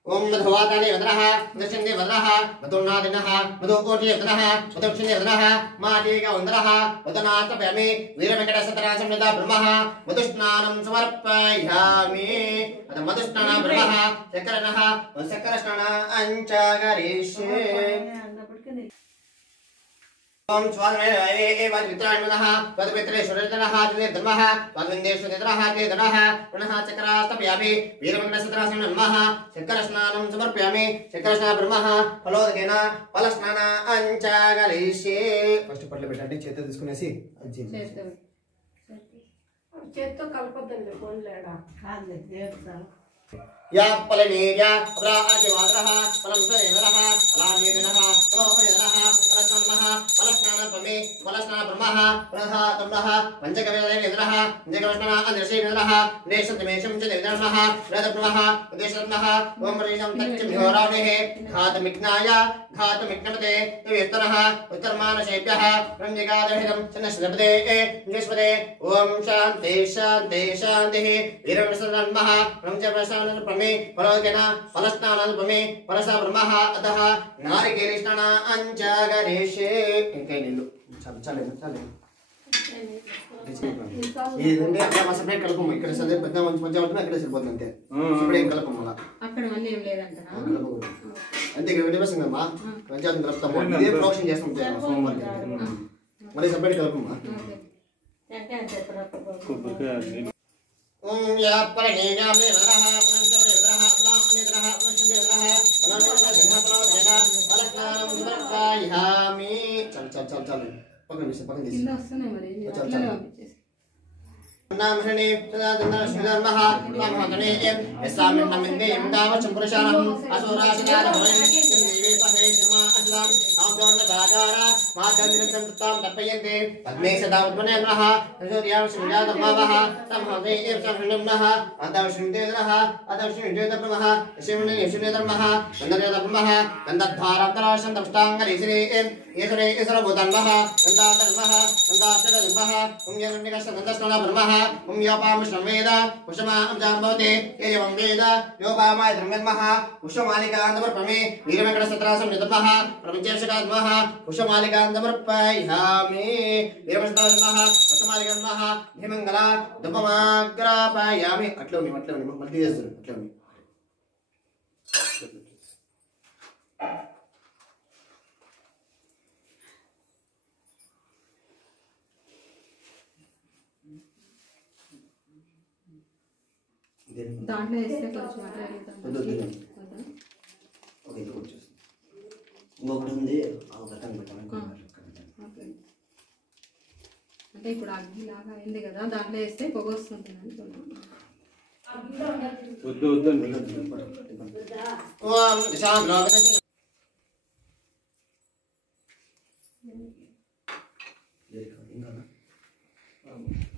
ఓం మధువాతాని వదనః దశందే వదనః మధుర్నాదినః మధుకోటి వదనః మధుక్షిణే వదనః మాటీక వందనః వదనాస్తపయామి. వీర వెంకట సత్యనారాయణ నేత బ్రహ్మః. మధుస్నానం సమర్పయామి. అత మధుస్నాన బ్రహ్మః. చక్రనః చక్ర స్నానం చ కరిష్యే. ओम स्वादने एव वित्राणमनः तद्वित्रे शुरतनः धर्मः तद्विन्देषु निद्रः ते धनः पुनः चक्रास्तप्यामि वीरमण्डलसत्रासनं नमः चक्रस्नानं समर्पयामि चक्रस्नान ब्रह्मः फलोदकेन फलस्नानाञ्च गलिष्ये फस्ट पट्ల పెట్టండి చేత తీసుకునేసి చేత్తో కలపొద్దండి పోలేడా కాదు చేస్తా या फलनीर्या अब्राआचिवाद्रः फलं स्वयेन्द्रः फलानीर्नः फलोपनेन्द्रः फलस्नानमः फलस्नानप्रमे फलस्नानब्रह्मः प्रधा तम्नः पञ्चकविदेन्द्रः पञ्चकविष्णः अन्दर्शेन्द्रः देशन्तमेषं च देवधर्मः वेदब्रह्मः उद्देशरत्नः ओं वरीशं तच्चमिहोरावणेः घातमिघ्नाय घातमिघ्नपते विस्तरः उत्तरमानशेभ्यः ब्रह्मजिगादहितं चन्नश्रपदे विश्वदे ओं शान्ति शान्ति शान्तिः वीरवृषधर्मः ब्रह्मजप्रसादप्रमे फलोदकेन फलस्नानानुपमे फलसा ब्रह्मः अतः नारिकेलस्नानाञ्च गणेशे इंकैनिल्लु చాలు చాలు చాలు ఇదంటే అక్కడ సెపరేట్ కలపము ఇక్కడ సదే పెద్ద మంచి మంచి అవుతుంది అక్కడ సరిపోతుంది అంతే సెపరేట్ కలపము అలా అక్కడ మళ్ళీ ఏం లేదంటారా అంతే ఇక్కడ విడిపేసం కదమ్మా పంచాయతీ కలుపుతాము ఇదే ప్రొడక్షన్ చేస్తాం సోమవారం మళ్ళీ సెపరేట్ కలపము ओम या परणीयाम देवरः पंचदेवरः प्राणिद्रः पंचदेवरः फलनेन्द्रः फलोदकेन फलस्नानं समर्पयामि चल चल चल चल पकड़ కింద వస్తున్నాయి మరి అట్లనే పంపించేసి नामहने सदा दंडन श्रीधर्मः नामहने यस्सामिन् नमिन्ने यमदावचं पुरुषाणम् असुराशिनारभवन् देवी पहे शर्मा अस्लाम आमदोन्नदागारा माध्यन्दिनं तत्तां तर्पयन्ते पद्मे सदा उद्वने नमः तजोर्यां श्रीजातमावः तमहते एव संहृणम्नः अतवश्रीदेवरः अतवश्रीदेवब्रह्मः यशेवने यशुनेधर्मः नन्ददेवब्रह्मः नन्दद्वारान्तराशं तपष्टाङ्गलीश्रे ईश्वरे ईश्वरभूतन्मः नन्दाधर्मः नन्दाश्चरधर्मः पुण्यनिकषनन्दस्नान ब्रह्मः ओम योपाम श्रमेदा कुशमा अमजाम्भवते एवं वेद योपामाय धर्ममः कुशमालिकान्दमर्पमे वीरवेङ्कटसत्रासं निधर्मः प्रपञ्चेशकात्मः कुशमालिकान्दमर्पयामि वीरवेङ्कटसत्रासं कुशमालिकात्मः धिमङ्गला धूपमाग्रापयामि अट्लोनि मल्टी చేస్తారు అట్లోని దాంట్లో వేస్తే కొంచెం ఓకే ఇది వచ్చేసి ఇంకొకటి ఉంది ఆ బటన్ పెట్టాను అంటే ఇప్పుడు అగ్గి లాగా అయింది కదా దాంట్లో వేస్తే పొగ వస్తుంది వద్దు వద్దు ఓం శాంతి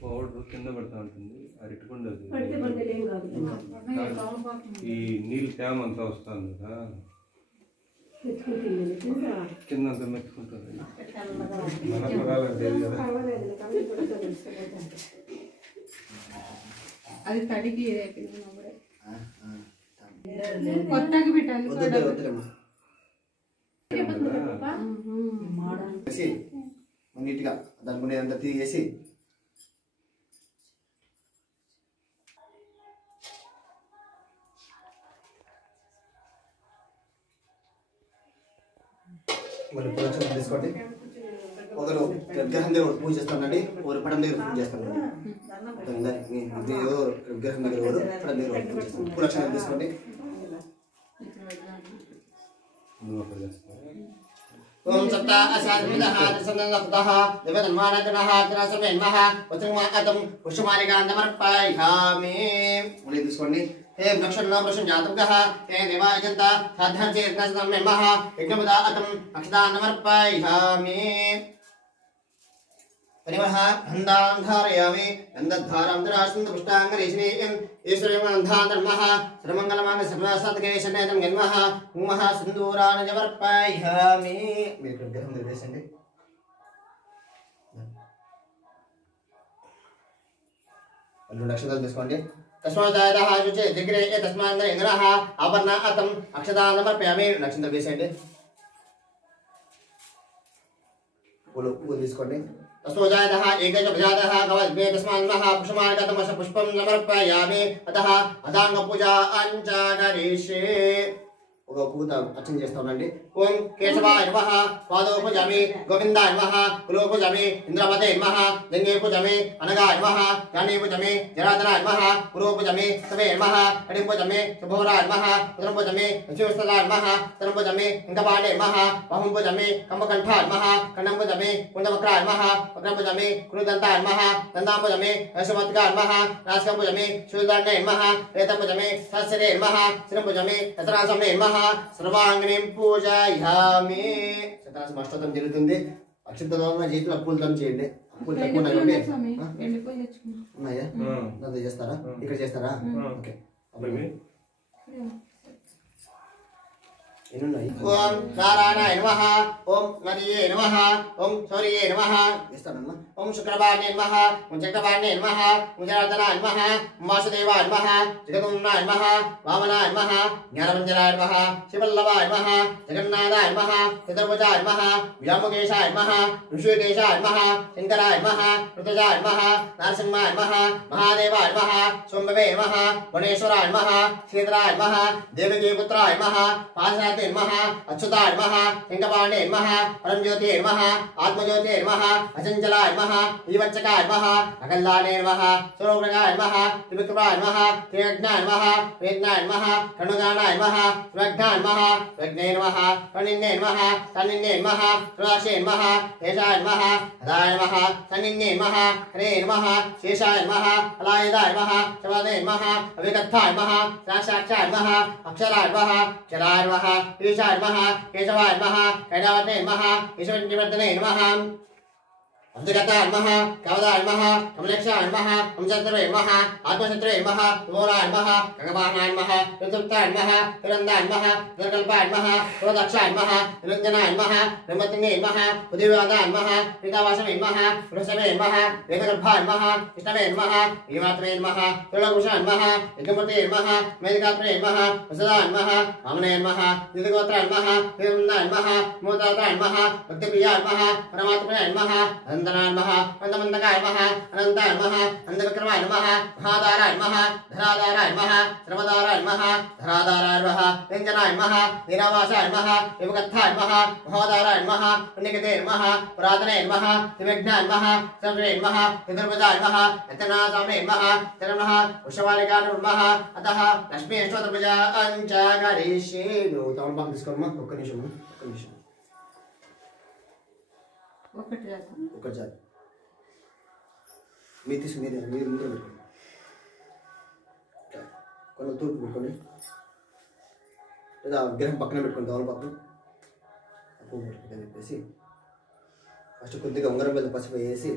పౌడర్ కింద పడతా ఉంటుంది అరటిపండు ఈ నీళ్ళు తేమ అంతా వస్తుంది కదా కింద అంతా మెచ్చుకుంటుంది మన పొలాలంటే అది తడికి కొత్తగా పెట్టాలి నీట్గా దాని అంతా తీసేసి మరి ప్రొడక్షన్ తీసుకోండి ఒకరు విగ్రహం దగ్గర పూజ చేస్తానండి ఒకరు పడం దగ్గర పూజ చేస్తానండి ఇది విగ్రహం దగ్గర ఒకరు పడం దగ్గర పూజ చేస్తాను ప్రొడక్షన్ తీసుకోండి ओम सत्ता असाधुदः संदनः देवधर्मानजनः त्रसमेन्मः वत्रमातम पुष्पमालिकान्दमर्पयामि मुली తీసుకోండి हे वृक्षणः वृक्षं जातकः हे देवायजन्त साधनचेतनसमेन्मः यज्ञमुदातम अक्षदान्दमर्पयामि परिमः गन्धां धारयामि गन्धधारां दराशं पुष्टाङ्गरीश्रीं ईश्वरमन्धाधर्मः सर्वमङ्गलमाङ्गल्ये सर्वसाधके शरणं गन्मः उमः सिन्दूरान् जवर्पयामि మీరు విగ్రహం నిర్దేశండి అల్లు నక్షత్రాలు తీసుకోండి తస్మాదాయదః శుచే దిగ్రే తస్మాంగ ఇంద్రః ఆభరణాతం అక్షదానమర్పయామి నక్షత్రం వేసేయండి పూలు తీసుకోండి तस्मादायदः एकैक प्रजातः कवल्पे तस्मान्मः पुष्पमालिकातमश पुष्पं समर्पयामि अतः अदाङ्गपूजा अञ्च करिष्ये ఒక పూత అర్చన చేస్తా ఉండండి. ఓం కేశవాయ నమః పాదోపజామి గోవిందాయ నమః కులోపజామి ఇంద్రపదే నమః లింగేపజామి అనగాయ నమః జ్ఞానేపజామి జనార్దనాయ నమః పురోపజామి సవే నమః కడిపజామి శుభోరాయ నమః ఉదరపజామి లక్ష్మీవత్సలాయ నమః స్తరంపజామి ఇంకపాడే నమః బాహుంపజామి కంబకంఠాయ నమః కండంపజామి కుండవక్రాయ నమః వక్రంపజామి కురుదంతాయ నమః దంతాంపజామి యశవత్కాయ నమః నాసికంపజామి శూలదండే నమః రేతంపజామి సహస్రే నమః శిరంపజామి రతనాసమే నమః సర్వాంగిణీం పూజయామి. శతనామ అష్టోత్తరం జరుగుతుంది. అక్షంతలో చేతులు అప్పులతో చేయండి. అప్పులు తక్కువ ఉన్నాయి ఉన్నాయా? దాంతో చేస్తారా? ఇక్కడ చేస్తారా? ఓకే. ఎన్నున్నాయి? ఓం నారాయణాయ నమః ఓం నదియే నమః ఓం శౌర్యే నమః చేస్తానమ్మా. ఓం శుక్రవాణ్యే నమః ఓం చక్రవాణ్యే నమః ఓం జనార్దనాయ నమః ఓం వాసుదేవాయ నమః జగదున్నాయ నమః వామనాయ నమః జ్ఞానమంజనాయ నమః శివల్లవాయ నమః జగన్నాథాయ నమః చతుర్భుజాయ నమః వ్యామకేశాయ నమః ఋషికేశాయ నమః శంకరాయ నమః ఋతుజాయ నమః నరసింహాయ నమః మహాదేవాయ నమః శంభవే నమః గణేశ్వరాయ నమః శ్రీధరాయ నమః దేవకీపుత్రాయ నమః పాశనాథ నమః అచ్యుతాయ నమః శంకపాణే నమః పరంజ్యోతి నమః ఆత్మజ్యోతి నమః అచంచలాయ నమః ఈవచ్చకాయ నమః అకల్లానే నమః స్వరూపకాయ నమః త్రివిక్రమాయ నమః త్రియజ్ఞాయ నమః వేజ్ఞాయ నమః కణుగానాయ నమః స్వజ్ఞాయ నమః యజ్ఞే నమః కణిన్నే నమః తన్నిన్నే నమః సురాశే నమః శేషాయ నమః హదాయ నమః తన్నిన్నే నమః హరే నమః శేషాయ నమః అలాయదాయ నమః శవాదే నమః అవికత్థాయ నమః సాక్షాక్షాయ నమః అక్షరాయ నమః క్షరాయ నమః ఈశాయ నమః కేశవాయ నమః కైలావతే నమః ఈశ్వరనివర్ధనే నమః అబ్దుగతాయ నమః కవదాయ నమః కమలేక్షాయ నమః హంసత్రే నమః ఆత్మశత్రే నమః తుమోరాయ నమః గగవాహనాయ నమః ఋతుప్తాయ నమః తిరందాయ నమః దుర్గల్పాయ నమః క్రోధక్షాయ నమః నిరంజనాయ నమః బ్రహ్మతినే నమః ఉదయవాదాయ నమః పీతావాసమే నమః వృషభే నమః వేదగర్భాయ నమః ఇష్టమే నమః ఈమాత్మే నమః తులగుషాయ నమః యజ్ఞమూర్తే నమః మేధికాత్రే నమః వసదాయ నమః వామనే నమః దిగోత్రాయ నమః హిరణ్యాయ నమః మోదాతాయ నమః భక్తిప్రియాయ నమః పరమాత్మనే నమః నందనాయ నమః మందమందకాయ నమః అనంతాయ నమః అంధవిక్రమాయ నమః మహాదారాయ నమః ధరాదారాయ నమః శ్రమదారాయ నమః ధరాదారాయ నమః వ్యంజనాయ నమః నీరావాసాయ నమః వివగత్థాయ నమః మహోదారాయ నమః పుణ్యగతే నమః పురాతనే నమః త్రివిఘ్నాయ నమః సర్వే నమః చతుర్భుజాయ నమః యతనాసామే నమః నమః వృషవాలికాయ నమః అతః లక్ష్మీ అష్టోత్తరభుజా అంచకరిష్యే. తమలపాకు తీసుకోమ్మా. ఒక్క నిమిషం. ఒకటి చేద్దాం. ఒకటి చాలు. మీరు తీసుకుని మీరు ముందు పెట్టుకోండి. కొన్ని తూర్పు పెట్టుకోండి లేదా విగ్రహం పక్కన పెట్టుకోండి. తమలపాకు పువ్వు పెట్టుకుందని చెప్పేసి ఫస్ట్ కొద్దిగా ఉంగరం మీద పసుపు వేసి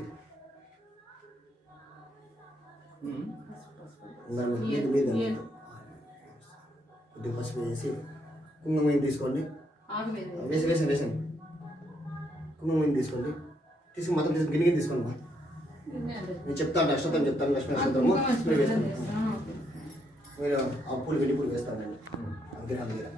ఉంగరం మీద మీద కొద్దిగా పసుపు వేసి కుంకుమ తీసుకోండి. వేసండి కుంకుమ తీసుకోండి. తీసుకుని మొత్తం తీసుకుని గిన్నె తీసుకోండి. నేను చెప్తాను అష్టోత్తరం చెప్తాను. లక్ష్మీ అష్టోత్తరము మీరు వేస్తాను. మీరు ఆ పూలు వెండి పూలు వేస్తానండి విగ్రహం దగ్గర.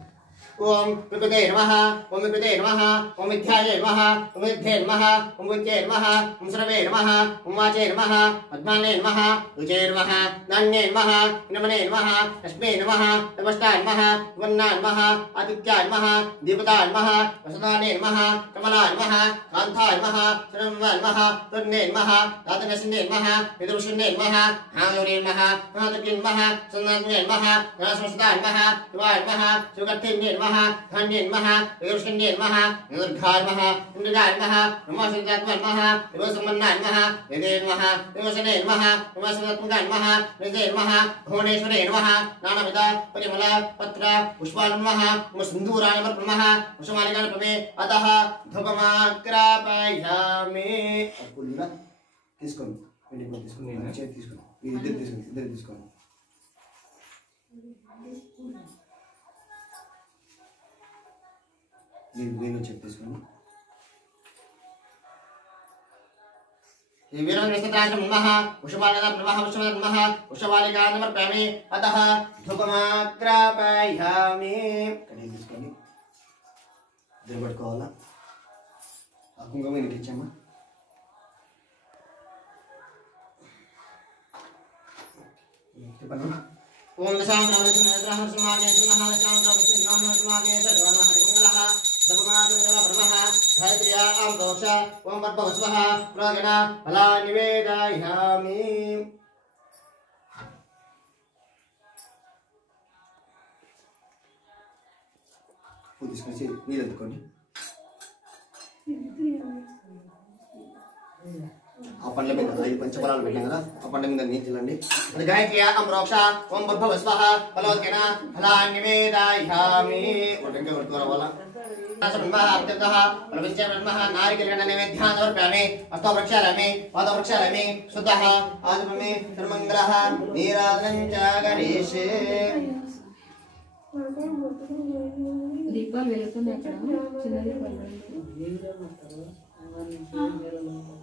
ఓం వికృతే నమః ఓం వికృతే నమః ఓం విద్యాయ నమః ఓం విద్యే నమః ఓం విద్యే నమః ఓం సర్వే నమః ఓం వాచే నమః పద్మానే నమః రుచే నమః నాన్యే నమః నమనే నమః లక్ష్మీ నమః నమస్తాయ నమః వన్నాయ నమః ఆదిత్యాయ నమః దీపదాయ నమః వసదానే నమః కమలాయ నమః కాంతాయ నమః శ్రీరంగాయ నమః తుర్నే నమః దాతనసినే నమః విదురుషునే నమః హాయోనే నమః మహాదగ్గే నమః సన్నాత్మే నమః గణాసంస్థాయ నమః శివాయ నమః శివకర్తేనే నమః ధాన్యే నమః విదురుషునే నమః నిర్ఘాయ నమః ఇంద్రాయ నమః నమః నమః వివసమన్నాయ నమః వేదే నమః వివసనే నమః నమః నమః నిజే నమః భువనేశ్వరే నమః నానావిధ పరిమళ పత్ర పుష్పాయ నమః సింధూరాయ నమః పుష్పమాలికాయ నమః అతః ధూపమాగ్రాపయామి. అప్పుల్లా తీసుకోండి. వెండి తీసుకోండి. చేతి తీసుకోండి. మీరు ఇద్దరు తీసుకోండి. మీరు చెప్పి తీసుకోండి. వీరవృష్టతాయ నమః పుష్పమాలికా నమః పుష్పమాలికా నమః పుష్పమాలికా సమర్పయామి. అతః ధూపమాగ్రాపయామి. కడిగి తీసుకోండి. ఇద్దరు పట్టుకోవాలా. ఆ కుంకుమ ఇంటికి ఇచ్చామా. చెప్పండి. ओम गायत्र्या अमृतोक्षा ओम पद्मवस्वः प्रागण फला निवेदयामि తీసుకొచ్చి నీళ్ళు ఎత్తుకోండి ఆ పండ్ల మీద 5 పంచఫలాలు పెట్టాం కదా ఆ పండ్ల మీద నీళ్ళు చల్లండి అది గాయత్ర్య అమృతోక్ష ఓం పద్మవస్వః ఫలోదకేన ఫలాన్ని నివేదయామి ఒటంగా కొట్టుకోరా వాళ్ళ नारिकेल नैवेद्यान् समर्पयामि हस्तो प्रक्षालयामि पादौ प्रक्षालयामि शुद्धः आचमयामि सर्वमङ्गलः नीराजनं च गणेशे దీపాలు వెలుగుతున్నాయి అక్కడ చిన్న దీపాలు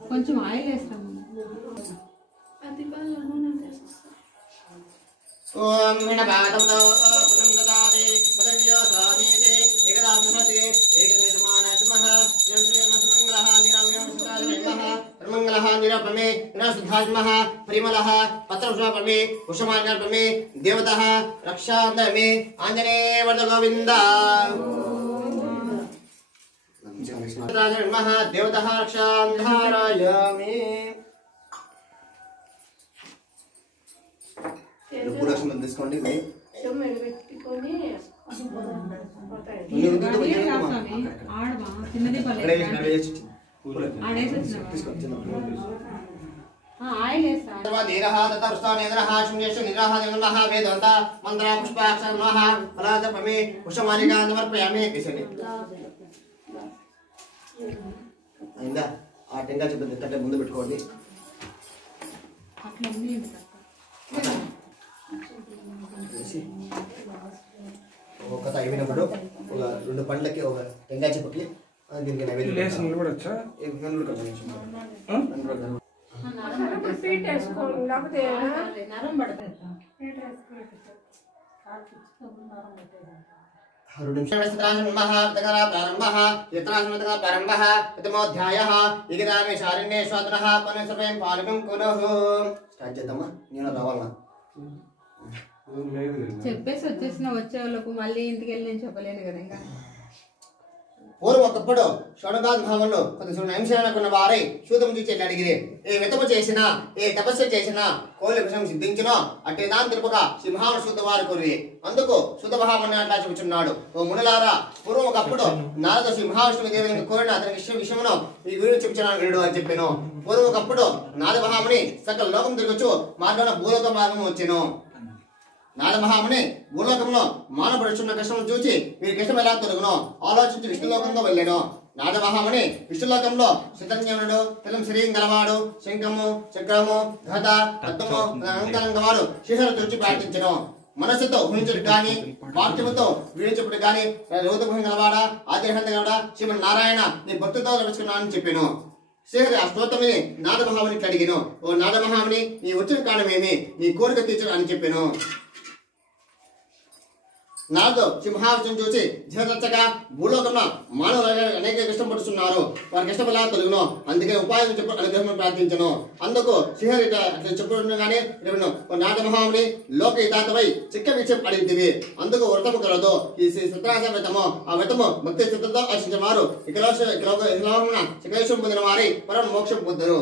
కొంచెం ఆయిల్ వేస్తాము ओम हिणबादं दो पुनं ददाति पदव्यो सानीते एकदामहते एकदेर्मानतमः यंत्रेमसमङ्गलः निराव्यंसताजमः सर्वमङ्गलः निरापमे निरासुधाजमः परिमलः पत्रपुष्पमे कुसुमार्गमे देवतः रक्षान्तमे आञ्जनेय वरदगोविन्द राजमः देवतः रक्षान्धारयामि पूरक्षण తీసుకోండి ఆడవా చిన్న దీపాలు ఆయిల్ వేస్తా నీరహ తతరుస్తానేంద్రహ శూన్యేషు నిరహ నిర్మలః వేదంత మంత్ర పుష్పాక్షరమః ఫలాదపమే పుష్పమాలికాం సమర్పయామి కిసని అయిందా ఆ టెంకాయ చెట్టు తట్ట ముందు పెట్టుకోండి అట్లా ఉంది ఒక కథ అయినప్పుడు ఒక 2 పండ్లకి ఒక టెంకాయ చెట్టుకి దీనికి నైవేద్యం లేస్ నిలబడొచ్చా ఫీట్ వేసుకోండి లేకపోతే నరం పడుతుంది ప్రథమోధ్యాయः ఇగదామి శారణ్యే శ్వాతనః పనసపయం పాలకం కునః స్టార్ట్ చేద్దామా నేను రావాలన్నా చెప్పేసి వచ్చేసిన వచ్చే వాళ్ళకు మళ్ళీ ఇంటికి వెళ్ళి నేను చెప్పలేను కదా ఇంకా పూర్వం ఒకప్పుడు షణగాద్ భావంలో కొంత నిమిషాలకున్న వారై శూతం చూచి అడిగిరి ఏ వితము చేసినా ఏ తపస్సు చేసినా కోలి విషయం సిద్ధించినో అట్టి దాని తెలుపక సింహాను సూత వారు కొరి అందుకు సూతభామని అట్లా చెబుతున్నాడు ఓ మునులారా పూర్వం ఒకప్పుడు నారద సింహావిష్ణు దేవిని కోరిన అతనికి విషయమును ఈ గురించి చెప్తున్నాను వీడు అని చెప్పాను పూర్వం ఒకప్పుడు నారదమహాముని సకల లోకం తిరగచ్చు మార్గంలో భూలోక మార్గం వచ్చాను నారదమహాముని భూలోకంలో మానవుడుచున్న కష్టం చూచి వీరి కష్టం ఎలా తొలగునో ఆలోచించి విష్ణులోకంలో వెళ్ళాను నారదమహాముని విష్ణులోకంలో శతంజనుడు తెలం శ్రీ గలవాడు శంఖము చక్రము గద రత్నము అలంకరంగా వాడు శిఖరు చూచి ప్రార్థించను మనస్సుతో ఊహించుడు గాని వాక్యముతో వీడించుడు గాని రోదభూమి గలవాడా ఆదిహంత గలవాడా శ్రీమన్ నారాయణ నీ భక్తితో లభించుకున్నానని చెప్పాను శ్రీహరి ఆ స్తోత్రమిని నారదమహామునికి అడిగాను ఓ నారదమహాముని నీ వచ్చిన కారణమేమి నీ కోరిక తీర్చు అని చెప్పాను నారదు సింహాసనం చూసి ధీరచగా భూలోకంలో మానవులు అనేక కష్టం పడుతున్నారు వారికి కష్టం ఎలా తొలగును అందుకే ఉపాయం చెప్పు అనుగ్రహం ప్రార్థించను అందుకు శ్రీహరి అట్లా చెప్పుకుంటున్నా కానీ నారదమహాముని లోక హితాతమై చిక్క విషయం అడిగితివి అందుకు వ్రతము కలదు ఈ సత్రాస వ్రతము ఆ వ్రతము భక్తి స్థితితో ఆశించేవారు శిఖరేశ్వరం పొందిన వారి పరం మోక్షం పొందరు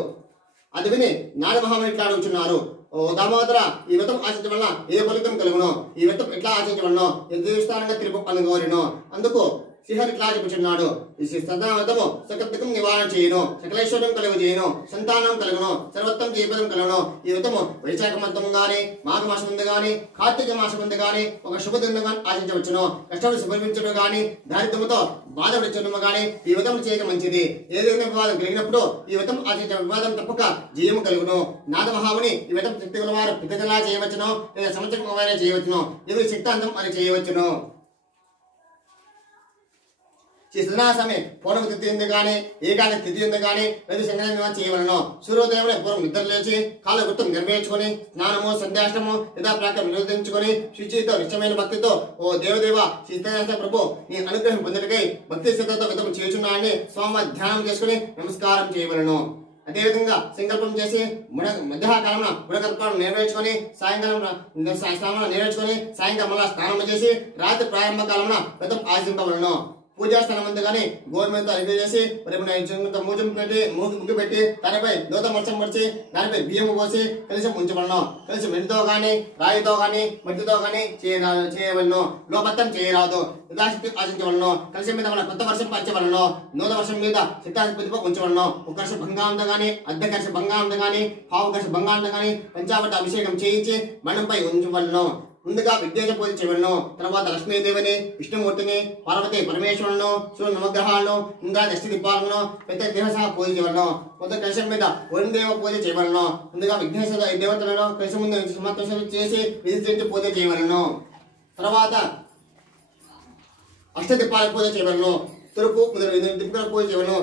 అది విని నారదమహాముని ఇట్లా అడుగుతున్నారు ఓ దామోదర ఈ వ్రతం ఆచరించడం వల్ల ఏ ఫలితం కలుగును ఈ వ్రతం ఎట్లా ఆచరించబడను ఎంత విస్తారంగా తిరుపు అని కోరిను అందుకు శ్రీహరి ఇట్లా చెప్పుచున్నాడు ఈ వ్రతము సకృతకం నివారణ చేయను సకలేశ్వరం కలుగు చేయను సంతానం కలుగును సర్వత్వం జీవితం కలుగును ఈ వ్రతము వైశాఖ మాసం గాని మాఘ మాసం ముందు గాని కార్తీక మాసం ముందు గాని ఒక శుభదినం గాని ఆచరించవచ్చును కష్టములు సుభవించడం గాని దారిద్రముతో బాధపడడం గాని ఈ వ్రతం చేయక మంచిది ఏదైనా వివాదం కలిగినప్పుడు ఈ వ్రతం ఆచరించిన వివాదం తప్పక జయము కలుగును నారదమహాముని ఈ వ్రతం శక్తి గల వారు పితలా చేయవచ్చును లేదా సంవత్సరం చేయవచ్చును ఎవరి శక్తాంతం అని చేయవచ్చును శ్రీనాశమే పూర్ణమ తిథి ఉంది కానీ ఏకాదశి తిథి ఉంది కానీ ప్రతి సంఘటన చేయవలను సూర్యోదయం పూర్వం నిద్ర లేచి కాళ్ళ గుర్తం నెరవేర్చుకొని స్నానము సంధ్యాష్టము యథాప్రాకం నిరోధించుకొని శుచితో నిశ్చయమైన భక్తితో ఓ దేవదేవ శ్రీనాశ ప్రభు నీ అనుగ్రహం పొందటకై భక్తి శ్రద్ధతో విధము చేయుచున్నానని స్వామి ధ్యానం చేసుకుని నమస్కారం చేయవలను అదేవిధంగా సంకల్పం చేసి మధ్యాహ్నకాలంలో బుడకల్పాలను నెరవేర్చుకొని సాయంకాలం స్నానం నెరవేర్చుకొని సాయంకాలం మళ్ళా స్నానం చేసి రాత్రి ప్రారంభ కాలంలో వ్రతం ఆచరింపవలను. పూజా స్థానం ముందుగానే గోధుమతో అరిగి చేసి మూజం పెట్టి ముగ్గు పెట్టి దానిపై దూత మర్చం మర్చి దానిపై బియ్యం పోసి కలిసి ఉంచవలను. కలిసి మెంటితో గాని రాయితో గాని మట్టితో గాని చేయవలను. లోపత్తం చేయరాదు. యథాశక్తి ఆశించవలను. కలిసి మీద మన కొత్త వర్షం పంచవలను. నూతన వర్షం మీద చిత్తాధిపతిపై ఉంచవలను. ఒక వర్ష భంగాంత గాని అర్ధ కర్ష భంగాంత గాని పావు కర్ష భంగాంత గాని పంచామృత అభిషేకం చేయించి మణంపై ఉంచవలను. ముందుగా విఘ్నేశ్వర పూజ చేయవలను. తర్వాత లక్ష్మీదేవిని, విష్ణుమూర్తిని, పార్వతి పరమేశ్వరులను, సూర్య నవగ్రహాలను, ఇంద్ర దృష్టి దీపాలను పెద్ద దేవసహ పూజ చేయవలను. కొత్త కలశం మీద వరుణదేవ పూజ చేయవలను. ముందుగా విఘ్నేశ్వర దేవతలను కలశం ముందు సమర్పణ చేసి విధించి పూజ చేయవలను. తర్వాత అష్టదీపాల పూజ చేయవలను. తూర్పు దిక్కుల పూజ చేయవలను.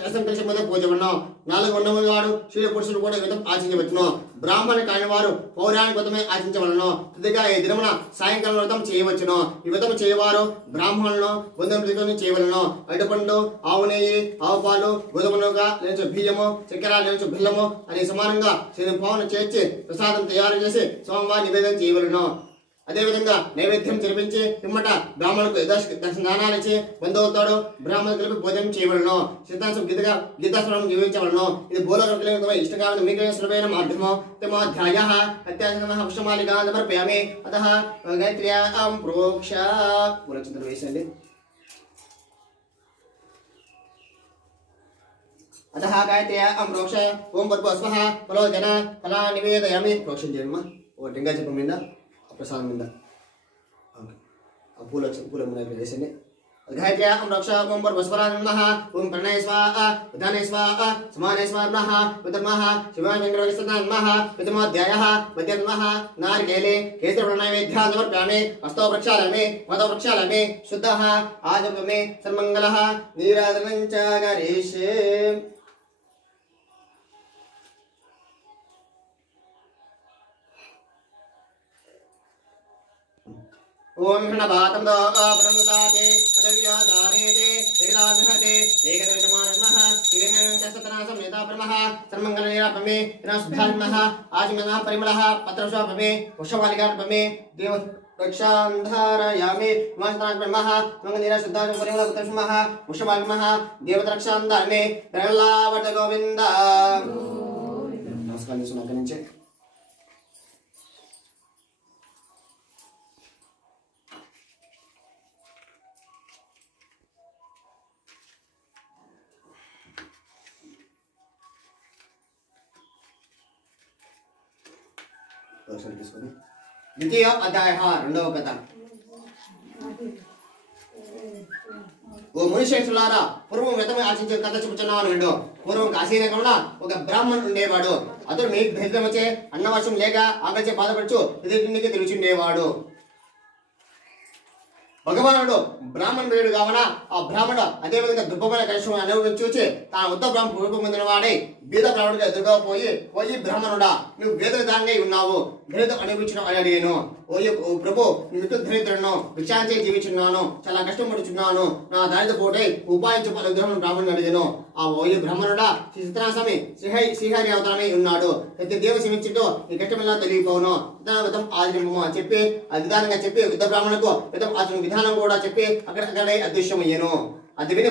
కలశం మీద పూజ చేయవలను. 4 ఉన్నములు వాడు స్త్రీ పురుషులు కూడా వ్రతం ఆచరించవచ్చును. బ్రాహ్మణ కాని వారు పౌరాణిక వ్రతమే ఆచరించవలను. తుదిగా ఈ దినమున సాయంకాలం వ్రతం చేయవచ్చును. ఈ వ్రతం చేయవారు బ్రాహ్మణులను బంధువులతో చేయవలను. అరటిపండు, ఆవు నెయ్యి, ఆవు పాలు, గోధుమలుగా లేచు బియ్యము, చక్కెర లేచు బెల్లము అని సమానంగా పావును చేర్చి ప్రసాదం తయారు చేసి సోమవారం నివేదన చేయవలను. అదేవిధంగా నైవేద్యం జరిపించి పిమ్మట బ్రాహ్మణులకు స్నానాలు ఇచ్చి బంధువులతో బ్రాహ్మణులు కలిపి భోజనం చేయవలను. సిద్ధాంతం గీతాస్వరం జీవించవలను. ఇది బోధన ఇష్టకాలం మీకు సులభమైన మాధ్యమం. తమోధ్యాయ అత్యాసన పుష్పమాలికా సమర్పయామి. అతః గాయత్ర్యాం ప్రోక్ష పూలచంద్ర వేసండి. అతః గాయత్ర్యాం ప్రోక్ష ఓం భర్గో స్వః ఫలో జన ఫలా నివేదయామి. ప్రోక్షం చేయమ్మా. ఓ టెంగా చెప్పం మీద ప్రసాదం మీద పూల వేసండి. గాయత్ర్యాం రక్ష ఓం భర్గస్వరాయ నమః. ఓం ప్రణయ స్వాహ ఉదానే స్వాహ సమానే స్వాహ నమః. పితర్మః శివాయ వెంకటేశ్వరాయ నమః. పితమోధ్యాయః మధ్య నమః. నారికేళే కేసర నైవేద్యాన్ సమర్పయామి. హస్తో ప్రక్షాళయామి. పాదో ప్రక్షాళయామి. శుద్ధః ఆజపమే సర్వమంగళః. నీరాజనం చ గరీషే. ఓం హృణభాతం బ్రహ్మదాతే పదవ్యాచారేతే ఏకదాగ్రహతే ఏకదశమానమః దివ్యంచసతనాసం నేతాప్రమః సర్వమంగళనిరాపమే వినాశుద్ధాత్మః ఆజమనః పరిమళః పత్రశోభమే పుష్పమాలికార్పమే దేవ రక్షాంధారయామి. విమాసనాత్మః మంగళనిరాశుద్ధాం పరిమళ పత్రశమః పుష్పమాలికమః దేవతరక్షాంధారమే. ప్రహ్లాద గోవింద. నమస్కారం చేస్తున్నా అక్కడి నుంచి. తీసుకొని ద్వితీయ అధ్యాయ 2వ కథ. ఓ మునిశ్రేష్ఠులారా, పూర్వం వ్రతం ఆచరించే కథ చెబుతున్నాను విండు. పూర్వం కాశీనగరంలో ఒక బ్రాహ్మణుడు ఉండేవాడు. అతడు నీటి దరిద్రమచే అన్నవర్షం లేక ఆకలిచే బాధపడుచు ఎదుటింటికి తిరుగుచుండేవాడు. భగవానుడు బ్రాహ్మణుడు కావున ఆ బ్రాహ్మణుడు అదేవిధంగా దుబ్బమైన కష్టం అనుభవం చూచి తాను ఉత్త బ్రాహ్మణ రూపం పొందిన వాడై బీద బ్రాహ్మణుడిగా ఎదురుగా పోయి బ్రాహ్మణుడా, నువ్వు వేదవిధానంగా ఉన్నావు, దరిద్రం అనుభవించడం అని అడిగాను. ఓ ప్రభు, నేను దరిద్రులను భిక్షాంచే జీవించున్నాను, చాలా కష్టపడుచున్నాను, నా దారిద్ర పోటై ఉపాయం చెప్పాలి విగ్రహం బ్రాహ్మణుడు అడిగాను. ఆ ఓయు బ్రాహ్మణుడా, శ్రీ సత్యనారాయణ స్వామి శ్రీహరి అవతారమై ఉన్నాడు, ప్రతి దేవ శ్రమించుంటూ ఈ కష్టమిలా తెలియపోను, వ్రతం ఆచరింపము అని చెప్పి ఆ విధానంగా చెప్పి వృద్ధ బ్రాహ్మణులకు వ్రతం ఆచరణ విధానం కూడా చెప్పి అక్కడే అదృశ్యమయ్యాను. అది విని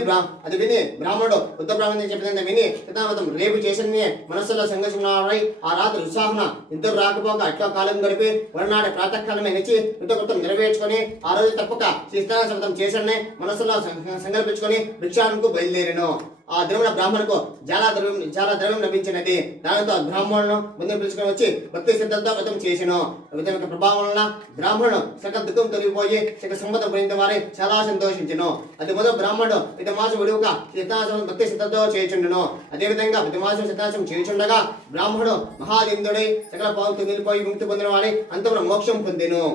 బ్రాహ్మణుడు వృద్ధ బ్రాహ్మణుని చెప్పిన విని వ్రతం రేపు చేసిన మనస్సులో సంఘర్షణై ఆ రాత్రి ఉత్సాహం ఇద్దరు రాకపోక అట్లా కాలం గడిపి మరునాడు ప్రాతకాలమే నిచ్చి వృత్తం నెరవేర్చుకొని ఆ రోజు తప్పక శ్రీ సత్యనారాయణ వ్రతం చేసిన మనస్సులో సంకల్పించుకొని భిక్షానికి బయలుదేరాను. ఆ ద్రవిడ బ్రాహ్మణుకు చాలా ద్రవ్యం లభించినది. దానితో బ్రాహ్మణులను ముందు పిలుచుకొని వచ్చి భక్తి శ్రద్ధలతో వ్రతం చేసాను. వ్రతం యొక్క ప్రభావం వలన బ్రాహ్మణుడు సకల దుఃఖం తొలగిపోయి సకల సంపద పొందిన వారి చాలా సంతోషించను. అది మొదలు బ్రాహ్మణుడు ప్రతి మాసం విడువక సీతాసం భక్తి శ్రద్ధతో చేయుచుండును. అదేవిధంగా ప్రతి మాసం సీతాసం చేయుచుండగా బ్రాహ్మణుడు మహాదిందుడై సకల పావులు తొలగిపోయి ముక్తి పొందిన వాడి అంతమున మోక్షం పొందెను.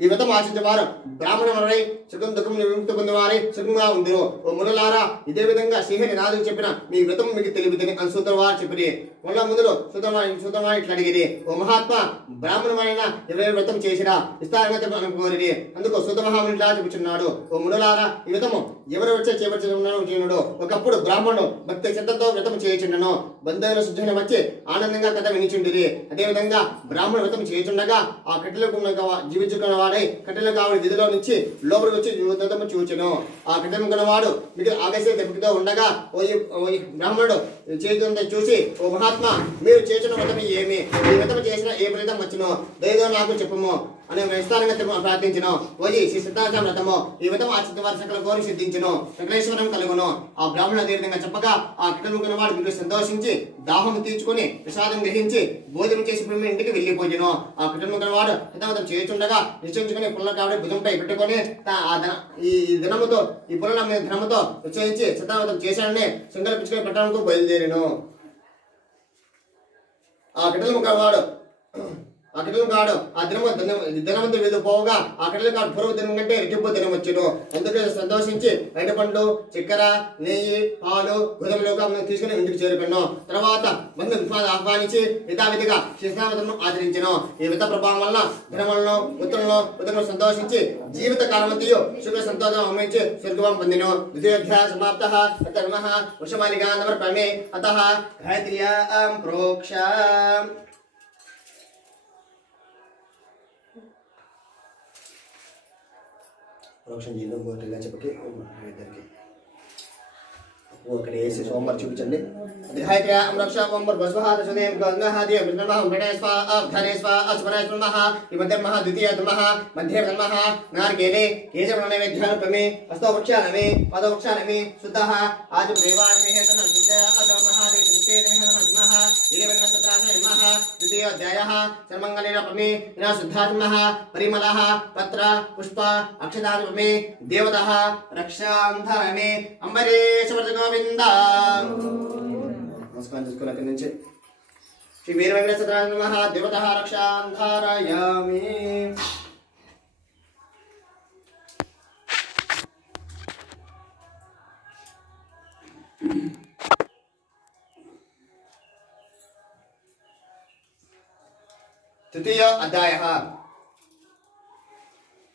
ఈ వ్రతం ఆచరించేవారు బ్రాహ్మణులై సుఖం దుఃఖం విముక్తి పొందినవారై సుఖంగా ఉందిరు. ఓ మునులారా, ఇదే విధంగా శ్రీహరి నాదుకు చెప్పిన మీ వ్రతం మీకు తెలియదని అనుసూత్ర వారు చెప్పి మళ్ళా ముందులో సుతమా ఇట్లా అడిగిరి, ఓ మహాత్మా బ్రాహ్మణమైన ఎవరైనా వ్రతం చేసిరా ఇస్తారని కోరిరి. అందుకు సుతమహాముని ఇట్లా చెబుతున్నాడు, ఓ మునులారా, ఈ వ్రతము ఎవరు వచ్చే చేపడుతున్నాడు. ఒకప్పుడు బ్రాహ్మణుడు భక్తి శ్రద్ధతో వ్రతం చేయుచుండెను. బంధువుల శుద్ధుని వచ్చి ఆనందంగా కథ వినిచుండిరి. అదేవిధంగా బ్రాహ్మణ వ్రతం చేయుచుండగా ఆ కట్టెలకు జీవించుకున్న వాడై కట్టెలకు ఆవిడ విధిలో నుంచి లోపలికి వచ్చి వ్రతము చూచెను. ఆ కట్టెలు కొన్నవాడు మీకు ఆవేశ దెబ్బతో ఉండగా ఓ బ్రాహ్మణుడు చేతులంతా చూసి, ఓ మహాత్మా, మీరు చేసిన వ్రతం ఏమి? ఈ వ్రతం చేసిన ఏ ఫలితం వచ్చును? దయతో నాకు చెప్పుము అని విస్తారంగా ప్రార్థించను. ఓయి శ్రీ సిద్ధార్థ వ్రతము, ఈ వ్రతం ఆచరిత వారి సకల కోరి సిద్ధించును, సకలేశ్వరం కలుగును. ఆ బ్రాహ్మణ అదే విధంగా చెప్పగా ఆ కట్టెలు వాడు మీకు సంతోషించి దాహం తీర్చుకుని ప్రసాదం గ్రహించి భోజనం చేసి ఇంటికి వెళ్ళిపోయాను. ఆ కట్టెలు వాడు హితమతం చేయుచుండగా నిశ్చయించుకుని పుల్ల కాబట్టి భుజంపై పెట్టుకొని ఈ దినముతో ఈ పుల్ల మీద ధనముతో నిశ్చయించి సిద్ధాంతం చేశాడని సంకల్పించుకుని పట్టణంకు బయలుదేరాను. ఆ కట్టెలు కాడు ఆ దినవంతు వీధి పోగా ఆ కట్టెలు కాడు పూర్వ దినం కంటే రెట్టింపు దినం వచ్చాడు. అందుకే సంతోషించి బయట పండ్లు, చక్కెర, నెయ్యి, పాలు, గోధుమలు తీసుకుని ఇంటికి చేరుకున్నాను. తర్వాత బంధు ఆహ్వానించి యథావిధిగా శిష్టావతను ఆచరించను. ఈ వ్రత ప్రభావం వల్ల ధనములను ఉత్తరంలో సంతోషించి జీవిత కాలమంతయు సుఖ సంతోషం అమ్మించి స్వర్గం పొందిను. ద్వితీయోధ్యాయ సమాప్త. వృషమాలిగా నమర్పమే అతః గాయత్ర్యాం ప్రోక్ష. ప్రోక్షణ చేయడం గోటిగా చెప్పకి ఇద్దరికి అక్కడ వేసి సోమవారం చూపించండి. పరిమళ పత్ర పుష్ప అక్షదామే దేవత రక్షాంధరమే అంబరీష గోవింద. నమస్కారం చేసుకున్న అక్కడి నుంచి శ్రీ వీర వెంకటేశ్వర దేవత రక్షాంధారయామి. తృతీయ అధ్యాయ.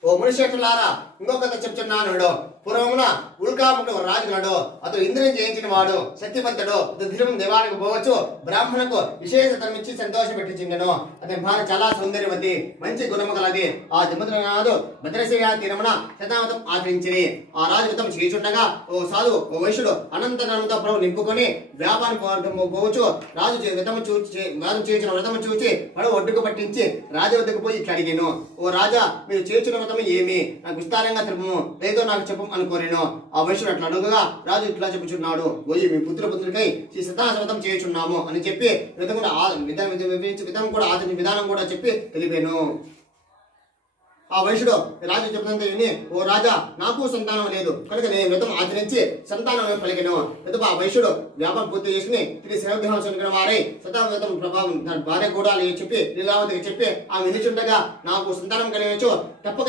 ఓ మునిశ్రేష్ఠులారా, ఇంకొక కథ చెప్తున్నాను. పూర్వమున ఉల్కాముడు రాజున్నాడు. అతడు ఇంద్రుని జయించిన వాడు, శక్తివంతుడు. అతడు దేవానికి పోవచ్చు. బ్రాహ్మణకు విశేష తనమిచ్చి సంతోష పెట్టించెను. అతని భార్య చాలా సౌందర్యవతి, మంచి గుణము కలది. ఆ దంపతులు భద్రశిగా తీరమున శతావతం ఆచరించిరి. ఆ రాజు వ్రతం చేయుచుండగా ఓ సాధువు, ఓ వైశ్యుడు అనంతరంతో ప్రభు నింపుకొని వ్యాపారం పోవచ్చు. రాజు చేయించిన వ్రతము చూచి పడవ ఒడ్డుకు పట్టించి రాజు వద్దకు పోయి ఇట్లా అడిగాను, ఓ రాజా, మీరు చేయించిన వ్రతం ఏమి? నాకు విస్తారంగా తెలుపు, లేదో నాకు చెప్పు అని కోరాను. ఆ వైశ్యుడు అట్లా అడుగుగా రాజు ఇట్లా చెప్పుచున్నాడు, పోయి మీ పుత్రులకై శ్రీ సతాశవతం చేయుచున్నాము అని చెప్పి విధం కూడా ఆచరించిన విధానం కూడా చెప్పి తెలిపాను. ఆ వైశ్యుడు రాజు చెప్పినంత విని, ఓ రాజా, నాకు సంతానం లేదు కనుక నేను వ్రతం ఆచరించి సంతానం పలికెను. పిదప ఆ వైశ్యుడు వ్యాపారం పూర్తి చేసుకుని తిరిగి శ్రవగ్రహం వారై సతావ్రతం ప్రభావం తన భార్య కూడా చెప్పి లీలావతికి చెప్పి ఆమె వినిచుండగా నాకు సంతానం కలిగచ్చు, తప్పక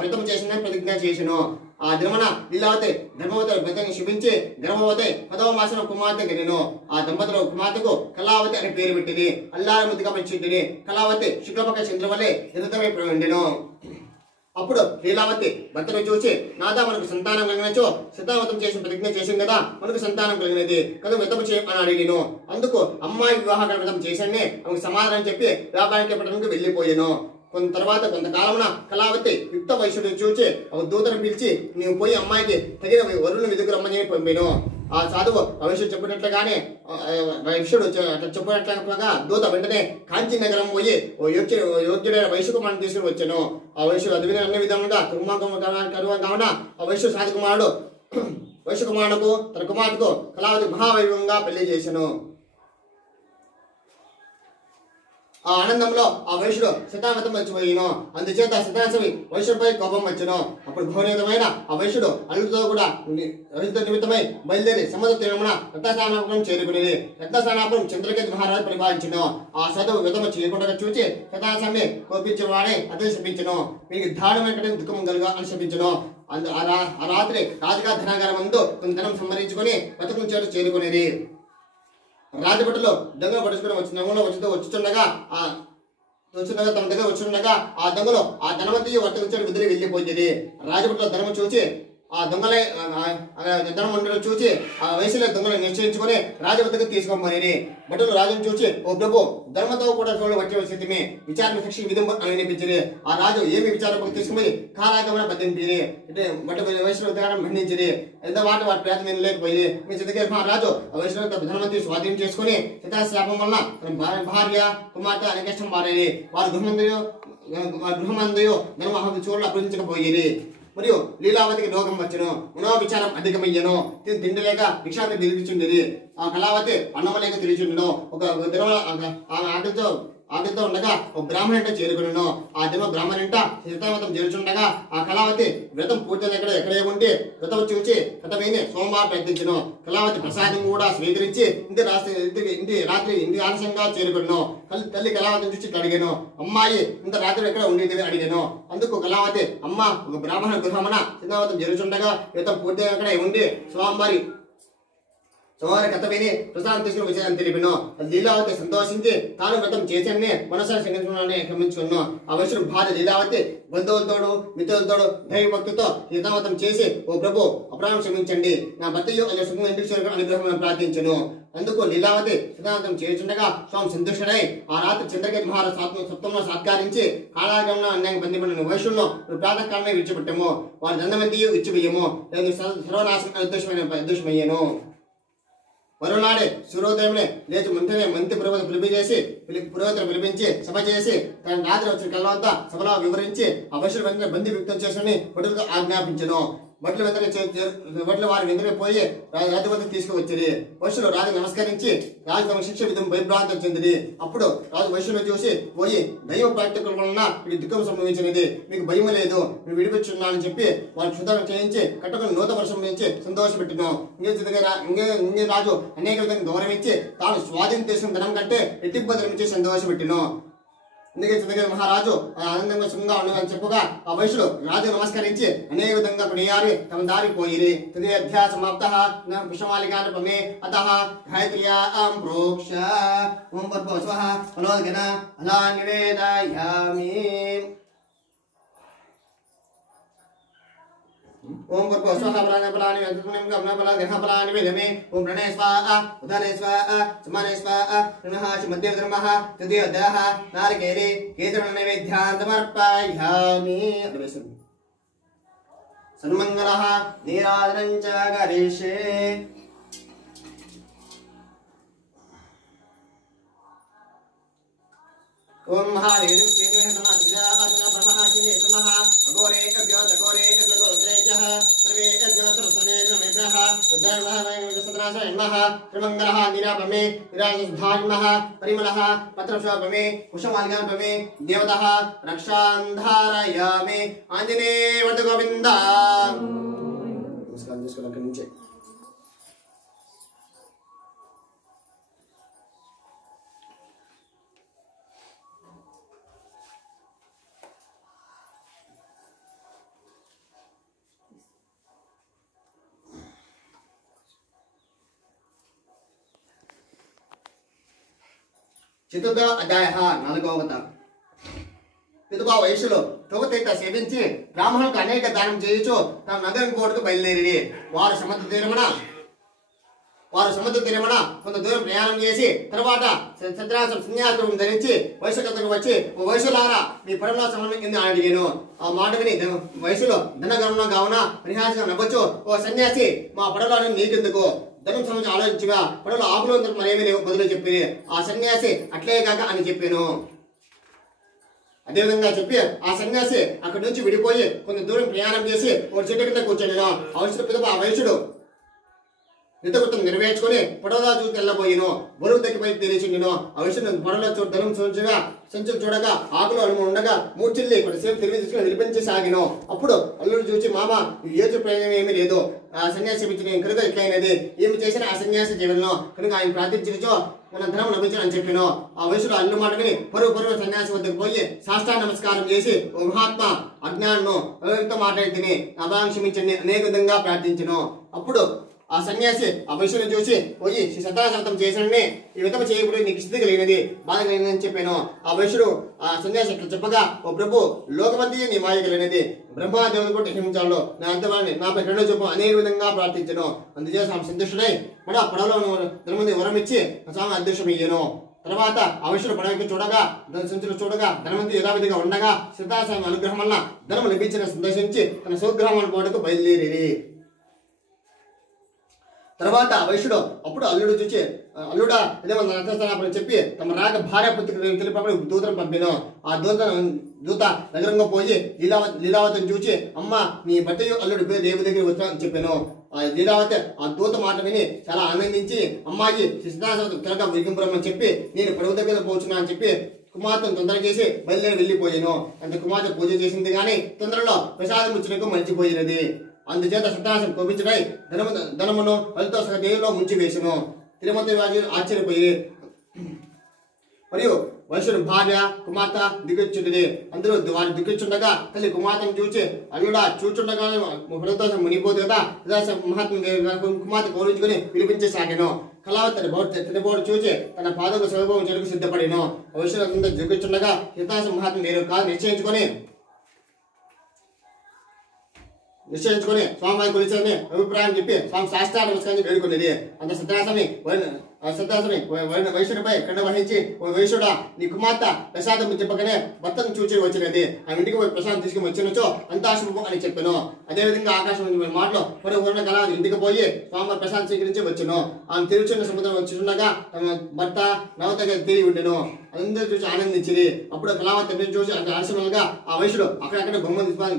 వ్రతం చేసిందని ప్రతిజ్ఞ చేసాను. ఆ దినమున లీలావతి ధర్మవతి వ్రతాన్ని శుభించి గర్భవతి 10వ మాసంలో కుమార్తె కలిగెను. ఆ దంపతులు కుమార్తెకు కళావతి అని పేరు పెట్టింది. అల్లారి ముద్దుగా పెంచింది. కళావతి శుక్లపక్ష చంద్రవలే ఎదుటమై ఉండెను. అప్పుడు లీలావతి భర్తను చూసి, నాదా మనకు సంతానం కలిగినచో శతావతం చేసి ప్రతిజ్ఞ చేసింది కదా, మనకు సంతానం కలిగినది కదా, వ్రతం చేయని అడిగిను. అందుకు అమ్మాయి వివాహ వ్రతం చేశానే ఆమెకు సమాధానం చెప్పి వ్యాపారానికి పట్టణంకి వెళ్ళిపోయాను. కొంతకాలమున కళావతి యుక్త వైశ్యుడు చూచి ఒక దూతను పిలిచి, నీవు పోయి అమ్మాయికి తగిన వరుణ్ణి వెతుకు రమ్మని పంపాను. ఆ సాధువు ఆ వైశ్యుడు చెప్పినట్లుగానే వైశ్యుడు చెప్పినట్లుగా దూత వెంటనే కాంచీ నగరం పోయి ఓ యోగ్యుడైన వైశ్య కుమారుని తీసుకుని వచ్చాను. ఆ వైశ్యుడు అన్ని విధంగా కావున ఆ వైశ్యుడు సాధుకుమారుడు వైశ్య కుమారుడుకు తన కుమార్తెకు కళావతి మహావైభవంగా పెళ్లి చేశాను. ఆ ఆనందంలో ఆ వైశ్యుడు శతావతం మర్చిపోయాను. అందుచేత శతాశవి వైశ్యుడిపై కోపం వచ్చును. అప్పుడు భవనీయమైన ఆ వైశ్యుడు అల్లుతో కూడా నిమిత్తమై బయలుదేరి సముద్ర తీరమున రత్నస్థానాపురం చేరుకునేది. రత్నస్థానాపురం చంద్రకేతు మహారాజు పరిపాలించను. ఆ చదువు విధము చేయకుండా చూచి శతాశమి కోపించేవాడే అతని శపించను. మీకు దారుణమైన దుఃఖం కలుగా అని శపించను. ఆ రాత్రి రాజుగా ధనాగారం ముందు కొంత ధనం సంహరించుకొని బతుకుని చేరుకునేది. రాజభటులు దొంగలు పట్టుకుని వచ్చుతుండగా తమ దగ్గర వచ్చుండగా ఆ దొంగలు ఆ ధనవంతి వర్తకుని విదిలి వెళ్ళిపోయింది. రాజభటుల ధనము చూచి ఆ దొంగలే ధనమండలు చూచి ఆ వయసులో దొంగలు నిశ్చయించుకుని రాజు వద్దకు తీసుకోమని భటులు రాజును చూచి, ఓ ప్రభు, ధర్మతో కూడా చూడ వచ్చే స్థితిమే విచారణ శిక్ష విధం అని వినిపించింది. ఆ రాజు ఏమి విచారం తీసుకుని కాలాగమన పద్దెనిమిది అంటే బట్ట వయసులో ఖండించింది. ఎంత వాటి ప్రయత్నం లేకపోయి మీ చిత్తకే రాజు ఆ వయసులో ధనవంతి స్వాధీనం చేసుకుని చితాశాపం వలన తన భార్య కుమార్తె అనేకష్టం మారేది. వారు గృహమందయో ధనమహ చూడలు అభివృద్ధించకపోయేది. మరియు లీలావతికి రోగం వచ్చును, మనోవిచారం అధికమయ్యను, తిండి లేక భిక్షాన్ని తిరిగిచుండేది. ఆ కళావతి అన్నం లేక తిరిగిచుండను. ఒక ఆమె ఆకలితో ఉండగా ఒక బ్రాహ్మణింట చేరుకును. ఆ దిన బ్రాహ్మణింట సీతామతం చేరుచుండగా ఆ కళావతి వ్రతం పూర్తి ఎక్కడే ఉంటే వ్రతం చూచి కథమైన సోమవారం ప్రయత్నించను. కళావతి ప్రసాదం కూడా స్వీకరించి ఇంటి ఆలస్యంగా చేరుకును. తల్లి కళావతిని చూసి అడిగాను, అమ్మాయి ఇంత రాత్రి ఎక్కడ ఉండేది అడిగాను. అందుకు కళావతి, అమ్మ, ఒక బ్రాహ్మణ గృహమున సీతామతం జరుగుచుండగా వ్రతం పూర్తి ఎక్కడే ఉండి సోమవారి కథ విని ప్రసాదం తీసుకుని విషయాన్ని తెలిపిను. లీలావతి సంతోషించి తాను వ్రతం చేశాన్ని మనసారి సంగతించుకున్నాను గమనించుకున్నాను. ఆ వయసు భార్య లీలావతి బంధువులతోడు మిత్రులతోడు దైవభక్తితో సీతామతం చేసి, ఓ ప్రభు, అపరాధం క్షమించండి, నా భర్తయు అనే సుఖం ఇంటికి చేరుకు అనుగ్రహం ప్రార్థించను. అందుకు లీలావతి సీతామతం చేయుచుండగా స్వామి సంతుష్టుడై ఆ రాత్రి చంద్రకేతు మహారాజు సప్తంలో సత్కరించి కాళాగమన అన్యాయం బంధిపడిన వయసుల్లో ప్రాతకాలమే విడిచిపెట్టము. వారి దండమంతి విచ్చిపోయము. సర్వనాశనం అదృశ్యమయ్యాను. మరోనాడే సూర్యోదయంలో లేచి మంత్రి పురోహితులు పిలిపించి సభ చేసి తన రాత్రి వచ్చిన కళ్ళంతా సభలో వివరించి ఆ వయసులు వెంటనే బందీ వ్యక్తం చేసుకుని భటులకు ఆజ్ఞాపించను. భటులు వారి వెంటనే పోయి రాజు వద్దకు తీసుకువచ్చింది. వయసులో రాజు నమస్కరించి రాజు తమ శిక్ష విధం భయభ్రాంతం చెందింది. అప్పుడు రాజు వయసులో చూసి పోయి, దైవ ప్రాక్టికల్ వలన మీకు దుఃఖం సంభవించినది, మీకు భయం లేదు, మీరు విడిపించున్నా అని చెప్పి వారికి శుద్ధం చేయించి కట్టుకుని నూతన వర్షం నుంచి సంతోషపెట్టినాం. ఇంకే రాజు అనేక విధంగా గౌరవించి తాను స్వాధీనం చేసుకున్న ధనం కంటే ఎట్టిబ్బతుల నుంచి సంతోషపెట్టినాం. అందుకే చిన్నగా మహారాజు ఆనందంగా సుఖంగా ఉండదని చెప్పుగా ఆ వయసులో రాజు నమస్కరించి అనేక విధంగా కొనియారి తమ దారి పోయిరి. తృతీయాధ్యాయ సమాప్తః. పుష్పమాలికానుపమే అతః గాయత్ర్యాం ప్రోక్ష ఓం భర్గవస్వః ఫలోద్గణ అలా నివేదయామి. ओम भर्गो स्वाहा प्राणफलानि व्यंजनं गमनफलानि देहफलानि विदमे ओम प्रणय स्वाहा उदने स्वाहा समाने स्वाहा नमः मध्य धर्मः तृतीयोदयः नारिकेले केसर नैवेद्यां समर्पयामि. सन्मंगलः नीराजनं च करिष्ये. ओम महादेव केदेह समाधिजा अजन ब्रह्मः चिने नमः अघोरे अभ्यो तघोरे अभ्यो रुद्रेजः सर्वे अभ्यो सर्वसर्वे नमः उद्धारः वैकुण्ठसत्रास नमः. त्रिमंगलः निरापमे विराजधारिमः परिमलः पत्रशोपमे कुशमालिकापमे देवतः रक्षान्धारयामि. आंजनेय वर्त गोविंद. नमस्कार जिसको लग नीचे చతుర్థ అధ్యాయ 4వ కథ. పితుపా వయసులో తోగతీత సేవించి బ్రాహ్మణులకు అనేక దానం చేయించు తమ నగరం కోటకు బయలుదేరి వారు సముద్ర తీరమున కొంత దూరం ప్రయాణం చేసి తర్వాత సన్యాసం ధరించి వయసు కథకు వచ్చి, ఓ వయసులారా, మీ పడవలో సమయం కింద అడిగాను. ఆ మాట విని వయసులో ధనగరుణ కావున పరిహాసంగా నవ్వచ్చు, ఓ సన్యాసి, మా పడవలో నీకెందుకు, ధనం సంబంధించి ఆలోచించగా పడవలో ఆకులు మరేమీ లేవు బదులు చెప్పి ఆ సన్యాసి అట్లే కాక అని చెప్పాను. అదేవిధంగా చెప్పి ఆ సన్యాసి అక్కడి నుంచి విడిపోయి కొంత దూరం ప్రయాణం చేసి ఒక చెట్టు కింద కూర్చొని అవసరం పిదప ఆ వయసుడు నితకృతం నెరవేర్చుకుని పడవలో చూసి వెళ్ళబోయిను. బరువు తగ్గిపోయి తెలిసిండిను. ఆ విషయం పడవలో ధనం చూడగా సంచులు చూడగా ఆకులు అడుగు ఉండగా మూర్చిల్లి కొంతసేపు తిరిగి తీసుకుని నిలిపించి సాగిను. అప్పుడు అల్లుడు చూసి, మామ, ఏజు ప్రయోజనం ఏమీ లేదు, ఆ సన్యాసి ఇచ్చిన కనుక ఇట్లయినది, ఏమి చేసినా ఆ సన్యాసి జీవనంలో కనుక ఆయన ప్రార్థించో మన ధనం లభించను అని చెప్పాను. ఆ వయసులో అల్లు మాట విని పరువు సన్యాసి వద్దకు పోయి సాష్టాంగ నమస్కారం చేసి, ఓ మహాత్మ, అజ్ఞానం ఎవరితో మాట్లాడితేనే నా భావం క్షమించండి అనేక విధంగా ప్రార్థించను. అప్పుడు ఆ సన్యాసి ఆ వైశ్యుని చూసి పోయి శ్రీ సత్యనారాయణ చేశానని ఈ విధంగా చేయబడి నీకు స్థితి కలిగినది బాధ కలిగినని చెప్పాను. ఆ వైశ్యుడు ఆ సన్యాసి ఇట్లా చెప్పగా, ఓ ప్రభు లోకమంతి నీ మాయ కలిగినది, బ్రహ్మదేవుడు కూడా హింసాలు నా అంతవాడిని నాపై కరుణ చూపు అనేక విధంగా ప్రార్థించను. అందుచేత స్వామి సంతుష్టుడై మన పడవలో ధనమంది వరం ఇచ్చి స్వామి అదృష్టమయ్యాను. తర్వాత ఆ వైశ్యుడు పడవకి చూడగా సంచులు చూడగా ధనవంతి యథావిధిగా ఉండగా సీతాస్వామి అనుగ్రహం వల్ల ధనము లభించిన సందర్శించి తన స్వగ్రామం పోవడానికి బయలుదేరి తర్వాత వైశ్యుడు అప్పుడు అల్లుడు చూచి అల్లుడా ఇదేమో నరస్థాపని చెప్పి తమ రాక భార్య పుత్రిక తెలిపి దూతను పంపాను. ఆ దూత నగరంగా పోయి లీలావతిని చూచి అమ్మ నీ భర్తయు అల్లుడు దేవి దగ్గర వచ్చానని చెప్పాను. ఆ లీలావతి ఆ దూత మాట విని చాలా ఆనందించి అమ్మాయి సిద్ధాంత త్వరగా విరిగింపురమ్మని చెప్పి నేను పడవ దగ్గర పోచున్నా అని చెప్పి కుమార్తెను తొందర చేసి బయలుదేరి వెళ్ళిపోయాను. అంటే కుమార్తె పూజ చేసింది కానీ తొందరలో ప్రసాదం ఇచ్చినకు మర్చిపోయినది. అందుచేత సత్యనారాయణ కోపించడై ధనమును ఫలితో సగ దేవులో ముంచి వేసను. తిరుమతి రాజు ఆశ్చర్యపోయి మరియు వైశ్యుడు భార్య కుమార్తె దిగొచ్చుండేది. అందరూ వారు దిగొచ్చుండగా తల్లి కుమార్తెను చూచి అల్లుడా చూచుండగా హృదయ మునిపోదు కదా మహాత్మ కుమార్తె గౌరవించుకుని పిలిపించేసాగాను. కళావతి తినబోడు చూచి తన పాదకు స్వభావం చెరుకు సిద్ధపడిను. వైశ్యుడు అందరూ దిగొచ్చుండగా హితాస మహాత్మ నేను కాదు నిశ్చయించుకొని స్వామి కొలిచారని అభిప్రాయం చెప్పి స్వామి శాస్త్రాల నమస్కారం వేడుకునేది. అంత సత్యాసమి వైశ్యుడిపై కండ వహించి ఓ వైశ్యుడా నీ కుమార్తె ప్రసాదం చెప్పగానే భర్తను చూచి వచ్చినది. ఆ ఇంటికి పోయి ప్రసాదం తీసుకుని వచ్చినచో అంతాశుభం అని చెప్పాను. అదేవిధంగా ఆకాశం మాటలో మరి ఊరిన కళ ఇంటికి పోయి స్వామి ప్రసాదం స్వీకరించి వచ్చాను. ఆమె తిరుచున్న సముద్రం వచ్చిండగా తమ భర్త నవతగా తిరిగి ఉండెను. అందరూ చూసి ఆనందించింది. అప్పుడు కళావతి చూసి అంటే ఆలస్యంగా ఆ వైశ్యుడు అక్కడక్కడ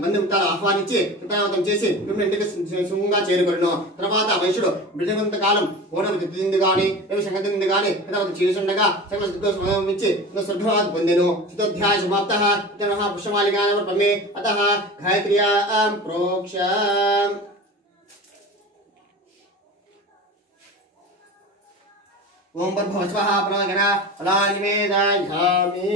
బంధుమిత్రాలు ఆహ్వానించి కృతావతం చేసి ఇంటికి సుఖంగా చేరుకొను. తర్వాత ఆ వైశ్యుడు బిడ్డకంత కాలం పూర్ణమితి తింది గాని సంగతి గాని కృతావతం చేసుండగా సకల సంతోషించి శ్రద్ధావాది పొందెను. శతోధ్యాయ సమాప్త పుష్పమాలికానమే అత గాయత్ర్యా ప్రోక్ష. ఓం భర్భవస్వః ప్రణగణ ఫలానివేదాయామి.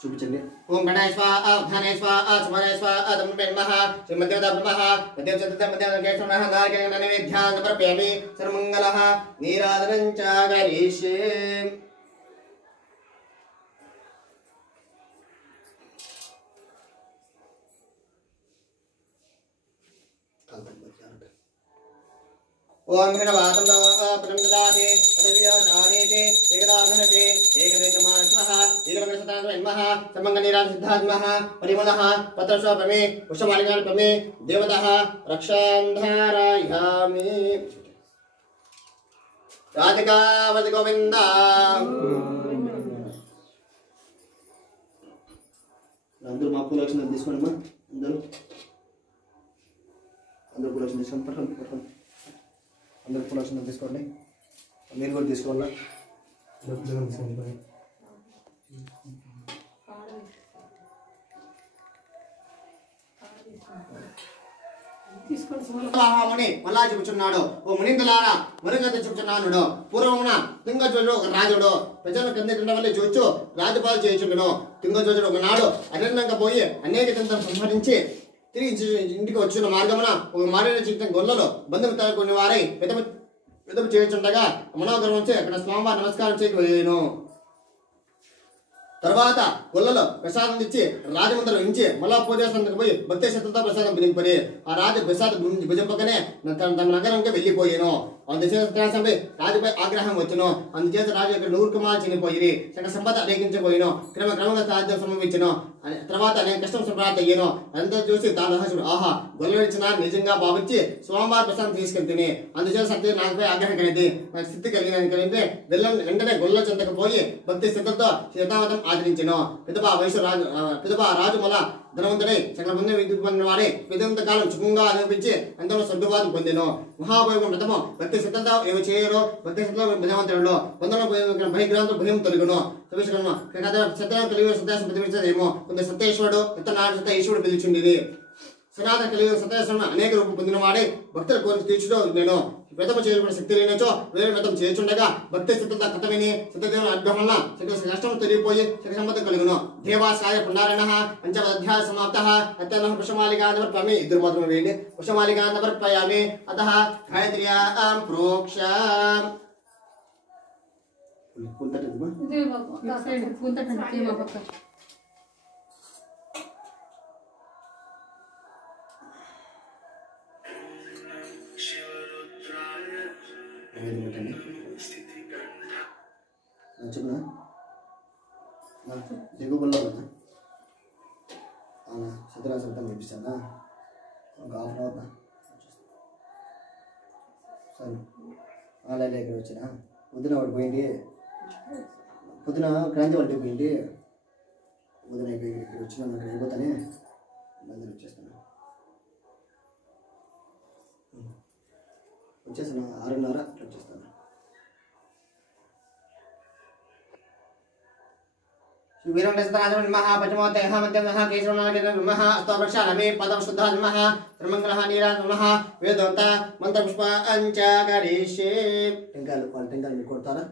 చూపించండి. ఓం గణాయ స్వాహ ధనాయ స్వాహ సుమనాయ స్వాహ తమః శ్రీమద్దేవతా బ్రహ్మః మధ్యచతుర్థ మధ్యకేశవః గార్గేణ నైవేద్యాన్ సమర్పయామి. సర్వమంగళః నీరాజనం చ కరిష్యే. ఓం హిణవాతం ప్రమదాతే పదవ్యోధానేతే ఏకదాఘనతే ఏకదేశమాస్మః ఏకవకసతాన్మః సమంగళీరాజ సిద్ధాత్మః పరిమళః పత్రస్వపమే పుష్పమాలికాన్పమే దేవతః రక్షాంధారయామి. రాధికావతి గోవింద. అందరూ మా పూలక్షణ తీసుకోండి అమ్మా. అందరూ పూలక్షణ తీసుకోండి. పట్టుకోండి అందరూ పూలక్షణ తీసుకోండి. మీరు కూడా తీసుకోవాలా. ముని మళ్ళా చెబుతున్నాడు. ఓ మునిందులారా మరుగత చెబుతున్నాను. పూర్వమున తుంగజోడు ఒక రాజుడు ప్రజలను కింద వల్ల చూచు రాజపాలు చేయించుండను. తుంగజోడు ఒకనాడు అరణ్యంగా పోయి అనేక తంత్రం సంహరించి తిరిగి ఇంటికి వచ్చిన మార్గమున ఒక మారిన చిత్తం గొల్లలో బంధుమిత్రులు కొన్ని వారై విధము చేయుచుండగా మనోగర్వం వచ్చి అక్కడ స్వామివారి నమస్కారం చేయకపోయాను. తర్వాత గొల్లలో ప్రసాదం తెచ్చి రాజమందరం ఉంచి మళ్ళా పూజాస్థానానికి పోయి భక్తి శ్రద్ధతో ప్రసాదం భుజింపని ఆ రాజు ప్రసాదం భుజింపకనే తమ నగరంకి వెళ్ళిపోయాను. అందుచేత రాజుపై ఆగ్రహం వచ్చును. అందుచేత రాజు ఇక్కడ 100 కుమారులు చనిపోయి సగ సంపద అనేకించిపోయిను. క్రమంగా సాధ్యం సంభవించను. తర్వాత నేను కష్టం సంప్రాప్తి అయ్యాను. అంతా చూసి తాను రహస్యుడు ఆహా గొల్ల ఇచ్చిన నిజంగా భావించి స్వామివారి ప్రసాదం తీసుకెళ్తే అందుచేత సత్య నాకుపై ఆగ్రహం కలిగింది. నాకు స్థితి కలిగితే వెంటనే గొల్ల చెంతకు పోయి భక్తి శ్రద్ధతో శతావతం ఆచరించను. పిదప రాజు మళ్ళా ధనవంతుడై సకల ముందు విద్యుత్ పొందిన వాడే విధంత కాలం సుఖంగా అనిపించి అందరూ సర్దుబాటు పొందెను. మహాభయోగం వ్రతము భక్తి శ్రద్ధతో ఏమి చేయరు. భక్తి శ్రద్ధ బుధవంతుడు వందలో భయగ్రాంతో భయం తొలగును. సత్యం కలిగి సత్యాసం ప్రతిపించదేమో కొంత సత్యేశ్వరుడు ఇతనాడు సత్య ఈశ్వరుడు పిలిచింది. సనాతన కలిగి సత్యేశ్వరుడు అనేక రూపం పొందిన వాడే భక్తుల కోరిక తీర్చుతో నేను వ్రతము చేయబడిన శక్తి లేనచో వేరే వ్రతం చేయుచుండగా భక్తి స్థితులతో కథ విని సిద్ధదేవుని అడ్డవలన కష్టము తొలగిపోయి శక్తి సంపద కలుగును. దేవాసాయ పుండారణః పంచమధ్యాయ సమాప్తః అత్యనః పుష్పమాలికా సమర్పయామి. ఇద్దరు మాత్రమే వేయండి. పుష్పమాలికా సమర్పయామి. అతః గాయత్ర్యాం ప్రోక్ష చెప్పనా దిగుబడిలో సిద్ధరాజు పంపిస్తానా ఒక హాఫ్ అన్ అవర్ సరే అలాగే ఇక్కడ వచ్చినా పొద్దున వాడు పోయింది పొద్దున క్రాంతి వాడికి పోయింది పొద్దున ఇక్కడ వచ్చినా ఇక్కడ అయిపోతానే మళ్ళీ వచ్చేస్తాను వచ్చేస్తాను 6:30 వచ్చేస్తాను. वीरंद्रस्तराजन नमः पचमोते मध्यम नमः केशवनागे नमः अस्तवृक्षालमे पदम शुद्धा नमः त्रिमंगलः नीराज नमः वेदोंत मंत्र पुष्प अंचगरीषे टेंकाल మీకు కొడతారా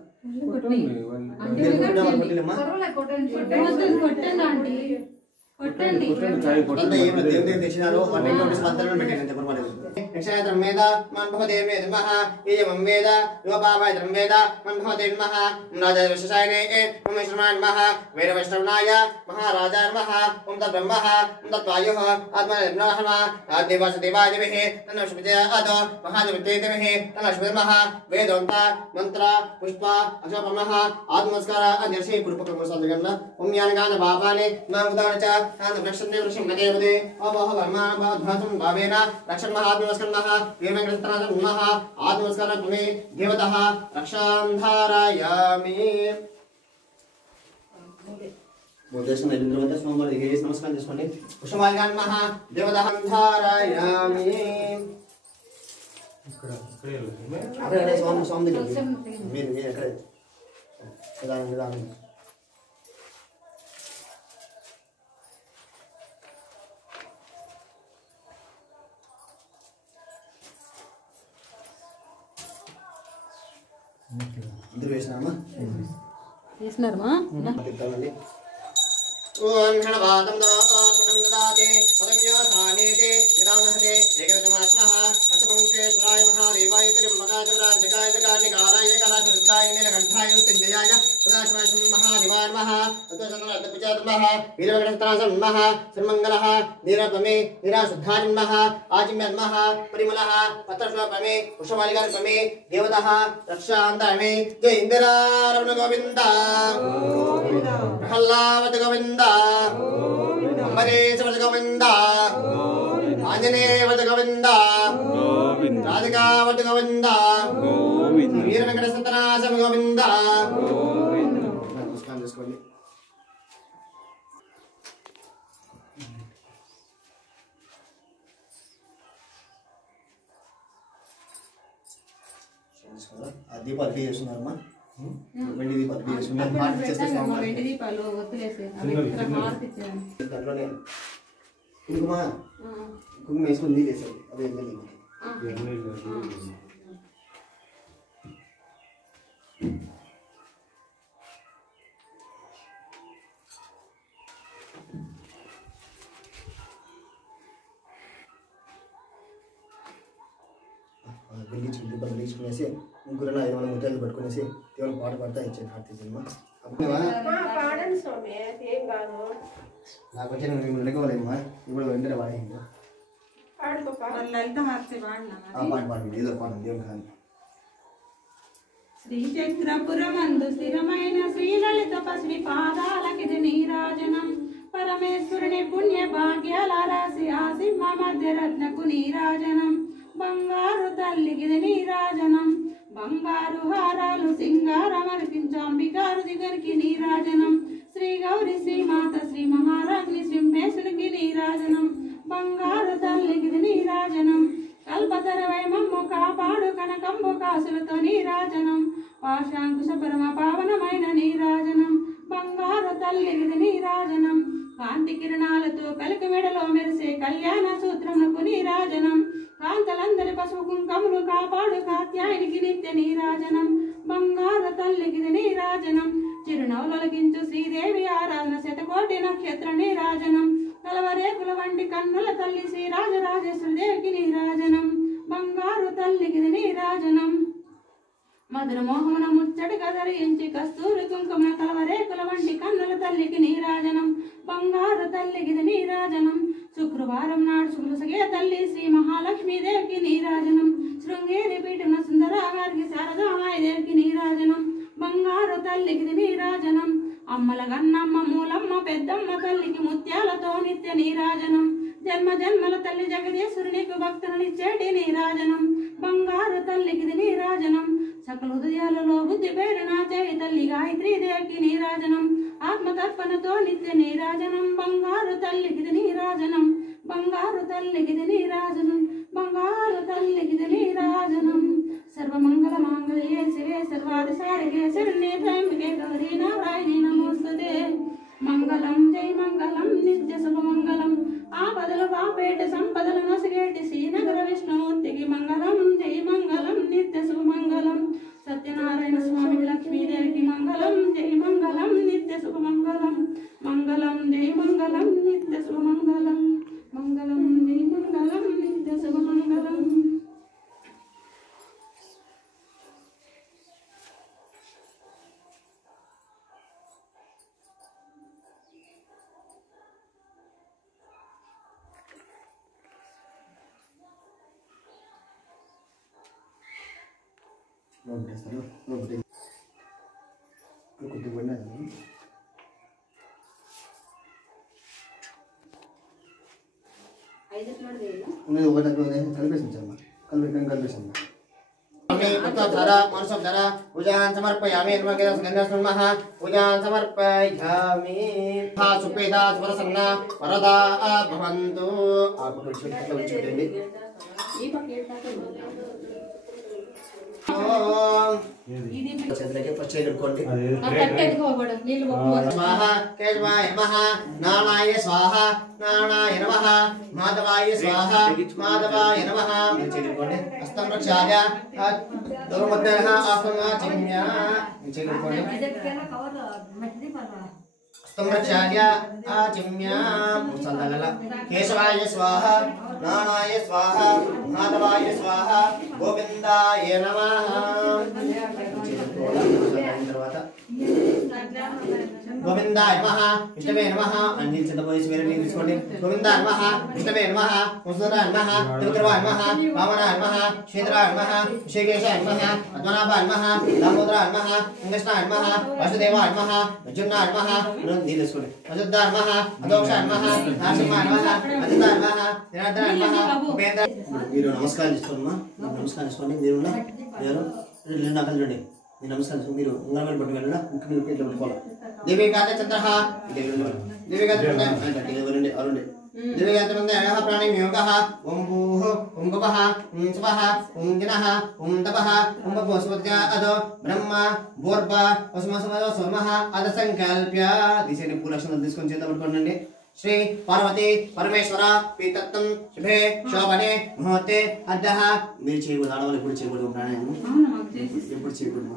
కొట్టండి దేవుని దక్షిణాలు వాటి స్పందనలు పెట్టండి చెప్పమని యక్షయాత్రం వేద మన్భవదే నమః ఏయం వేద యోపావాయ వేద మన్భవదే నమః రాజా విశ్వసాయనే మమేశ్వరాయ నమః వేద వైష్ణవనాయ మహారాజా నమః ఓం తద్బ్రహ్మః ఓం తద్వాయుః ఆత్మనే నమః ఆదివాస దేవాయ విహే తన్నశ్వతే అదో మహాదేవతే దేవహే తన్నశ్వతమః వేదోంత మంత్ర పుష్ప అక్షపమః ఆత్మస్కార అజర్షే కురుపకమ సంగన్న ఓం జ్ఞానగాన బాబానే నామదానచ కాంత వృక్షందే వృక్షం నదేవదే అవహ వర్మా బాధ్వాసం భావేన రక్షణ మహాత్మస్కన్నః వీరవేంకటేశ్వరాయ నమః ఆత్మస్కార గుణే దేవతః రక్షాం ధారయామి. బోధేశం ఇంద్రవత స్వామి దగ్గర నమస్కారం చేసుకోండి. పుష్పమాలికా నమః దేవతః ధారయామి. అక్కడ స్వామి దగ్గర మీరు ఎక్కడ నిదానం ఇద్దరు వేసినామా వేసినారమ్మా ఓం హణవాతం దాపడం దదాతే పదమ్యో తానేతే నిరామహతే ఏకదమాత్మః అష్టపంకే స్వరాయ మహాదేవాయ త్రిమగాజరాజ జగాయ జగానికారాయ కళాజుద్ధాయ నీలకంఠాయ మృత్యుంజయాయ సదాశివాయ మహాదేవాయ నమః అద్వైతనాథ నమః వీరవేంకటేశ్వరాయ నమః సన్మంగళః నీరపమే నిరాశుద్ధాయ నమః ఆజిమ్య నమః పరిమళః పత్రశోపమే పుష్పమాలికార్పమే దేవతః రక్షాంతమే జయ ఇందిరారమణ గోవింద ప్రహ్లావత గోవింద అంబరీష గోవింద ఆంజనేయ గోవింద రాధికా గోవింద వీర వెంకట సత్యనాశం గోవింద. నమస్కారం చేసుకోండి. ఆ దీపాలు పే చేస్తున్నారమ్మా వెండి దీపాలు పే చేస్తున్నారు. వెండి దీపాలు వదిలేసే దాంట్లోనే కుంకుమ వేసుకుని నీళ్ళేసారు అవి వెలిగించుకునేసి ముగ్గురు 500 ముత్యాలు పట్టుకునేసి దేవుని పాట పాడుతా ఇచ్చాను హారతి సినిమా. పాడండి స్వామి, ఏం కాదు. నాకు వచ్చిన మిమ్మల్ని అడగలేమ్మా ఇప్పుడు వెంటనే వాడేయండి. పాట పాడండి ఏదో పాడండి దేవుని కానీ. శ్రీచక్రపురమందు స్థిరమైన శ్రీలలిత పసిడి పాదాలకిది నీరాజనం. పరమేశ్వరుని పుణ్య భాగ్యాల రాశి ఆ సింహ మధ్య రత్నకు నీరాజనం. బంగారు తల్లికిది నీరాజనం. బంగారు హారాలు సింగారమర్పించాంబికారు దిగరికి నీరాజనం. శ్రీ గౌరి శ్రీమాత శ్రీ మహారాజ్ని సింహేశునికి నీరాజనం. బంగారు తల్లికిది నీరాజనం. కల్పతరవై మమ్ము కాపాడు కనకంబు కాసులతో నీరాజనం. పాశాంకుశ పరమ పావనమైన నీరాజనం. బంగారు తల్లికి నీరాజనం కాంతి కిరణాలతో కలక మెడలో మెరిసే కళ్యాణ సూత్రమునకు నీరాజనం కాంతలందరి పసుపు కుంకములు కాపాడు కాత్యాయనికి నిత్య నీరాజనం బంగారు తల్లికి నీరాజనం చిరునవ్వులకించు శ్రీదేవి ఆరాధన శతకోటి నక్షత్ర నీరాజనం కలవరేకుల వంటి కన్నుల తల్లి శ్రీ రాజరాజేశ్వరదేవికి నీరాజనం బంగారు తల్లికి నీరాజనం మధుర మోహమున ముచ్చటి కదరించి కస్తూరి కుంకుమ కలవరేకుల వంటి కన్నుల తల్లికి నీరాజనం బంగారు తల్లికి నీరాజనం శుక్రవారం నాడు శుభసగే తల్లి శ్రీ మహాలక్ష్మీదేవికి నీరాజనం శృంగేరి పీఠమున సుందరాగారికి శారదామాయిదేవికి నీరాజనం బంగారు తల్లికి నీరాజనం అమ్మల గన్నమ్మ మూలమ్మ పెద్దమ్మ తల్లికి ముత్యాలతో నిత్య నీరాజనం జన్మ జన్మల తల్లి జగదీశ్వరునికి భక్తులనిచ్చేటి నీరాజనం బంగారు తల్లికి నీరాజనం సకల హృదయాలలో బుద్ధి పేరున చేయి తల్లి గాయత్రీదేవికి నీరాజనం ఆత్మతర్పణతో నిత్య నీరాజనం బంగారు తల్లికి నీరాజనం బంగారు తల్లికి నీరాజనం బంగారు తల్లికి నీరాజనం సర్వమంగళ మాంగళ్యే శివే సర్వాధిసారికే శరణ్యే త్రయంబకే గౌరీ నారాయణి నమోస్తుతే మంగళం జై మంగళం నిత్య శుభమంగళం ఆపదలు బాపేట సంపదలు నొసగేటి శ్రీనగర విష్ణుమూర్తికి మంగళం జై మంగళం నిత్య శుభమంగళం సత్యనారాయణ స్వామి లక్ష్మీదేవికి మంగళం జై మంగళం నిత్య శుభమంగళం మంగళం జై మంగళం నిత్య శుభమంగళం మంగళం జై మంగళం నిత్య శుభమంగళం पूजान् समर्पयामि पूजान् समर्पयामि सुपेदा सुप्रसन्ना वरदा भवन्तु स्वाहा केशवाय नमः नारायणाय स्वाहा नारायणाय नमः माधवाय स्वाहा माधवाय नमः हस्तं रक्षाय दुर्मध्यः आसनाचिन्या हस्तं रक्षाय आचिन्या मुसलदल केशवाय स्वाहा नारायणाय स्वाहा माधवाय स्वाहा गोविंदाय नमः गोविंदाय नमः विष्णवे नमः अन्नील चंद्रपोई स्मेर नी दिसकोंडी गोविंदाय नमः विष्णवे नमः मुसलदाय नमः त्रिपुराय नमः वामनाय नमः श्वेतराय नमः ऋषिकेशाय नमः पद्मनाभाय नमः दामोदराय नमः अंगस्ताय नमः वासुदेवाय नमः अर्जुनाय नमः नी दिसकोंडी अयोध्याय नमः अदोक्षाय नमः नारसिंहाय नमः अजिताय नमः निराधराय नमः उपेंद्र वीरो नमस्कार చేసుకోండి నమస్కారం చేసుకోండి మీరు రెండు అకల్ చూడండి నేను నమస్కారం మీరు ఉంగరం పట్టు వెళ్ళండి ముఖ్యమైన పేర్లు పెట్టుకోవాలి దేవికాత చంద్రః దేవికాత చంద్రః అరుణ్ దేవికాత చంద్రః ప్రాణి యోగః ఓం భూః ఓం భవః ఓం స్వః ఓం జినః ఓం తపః ఓం భూస్వత్యా అదో బ్రహ్మ బోర్బ వస్మస్మదో సోమః అద సంకల్ప్య దిశని పూలక్షణం తీసుకొని చేత పట్టుకోండి श्री पार्वती परमेश्वर पीतत्तम शुभे शोभने मुहूर्ते अद्यः మీరు చేయకూడదు ఆడవాళ్ళు ఎప్పుడు చేయకూడదు ప్రాణాయామం ఎప్పుడు చేయకూడదు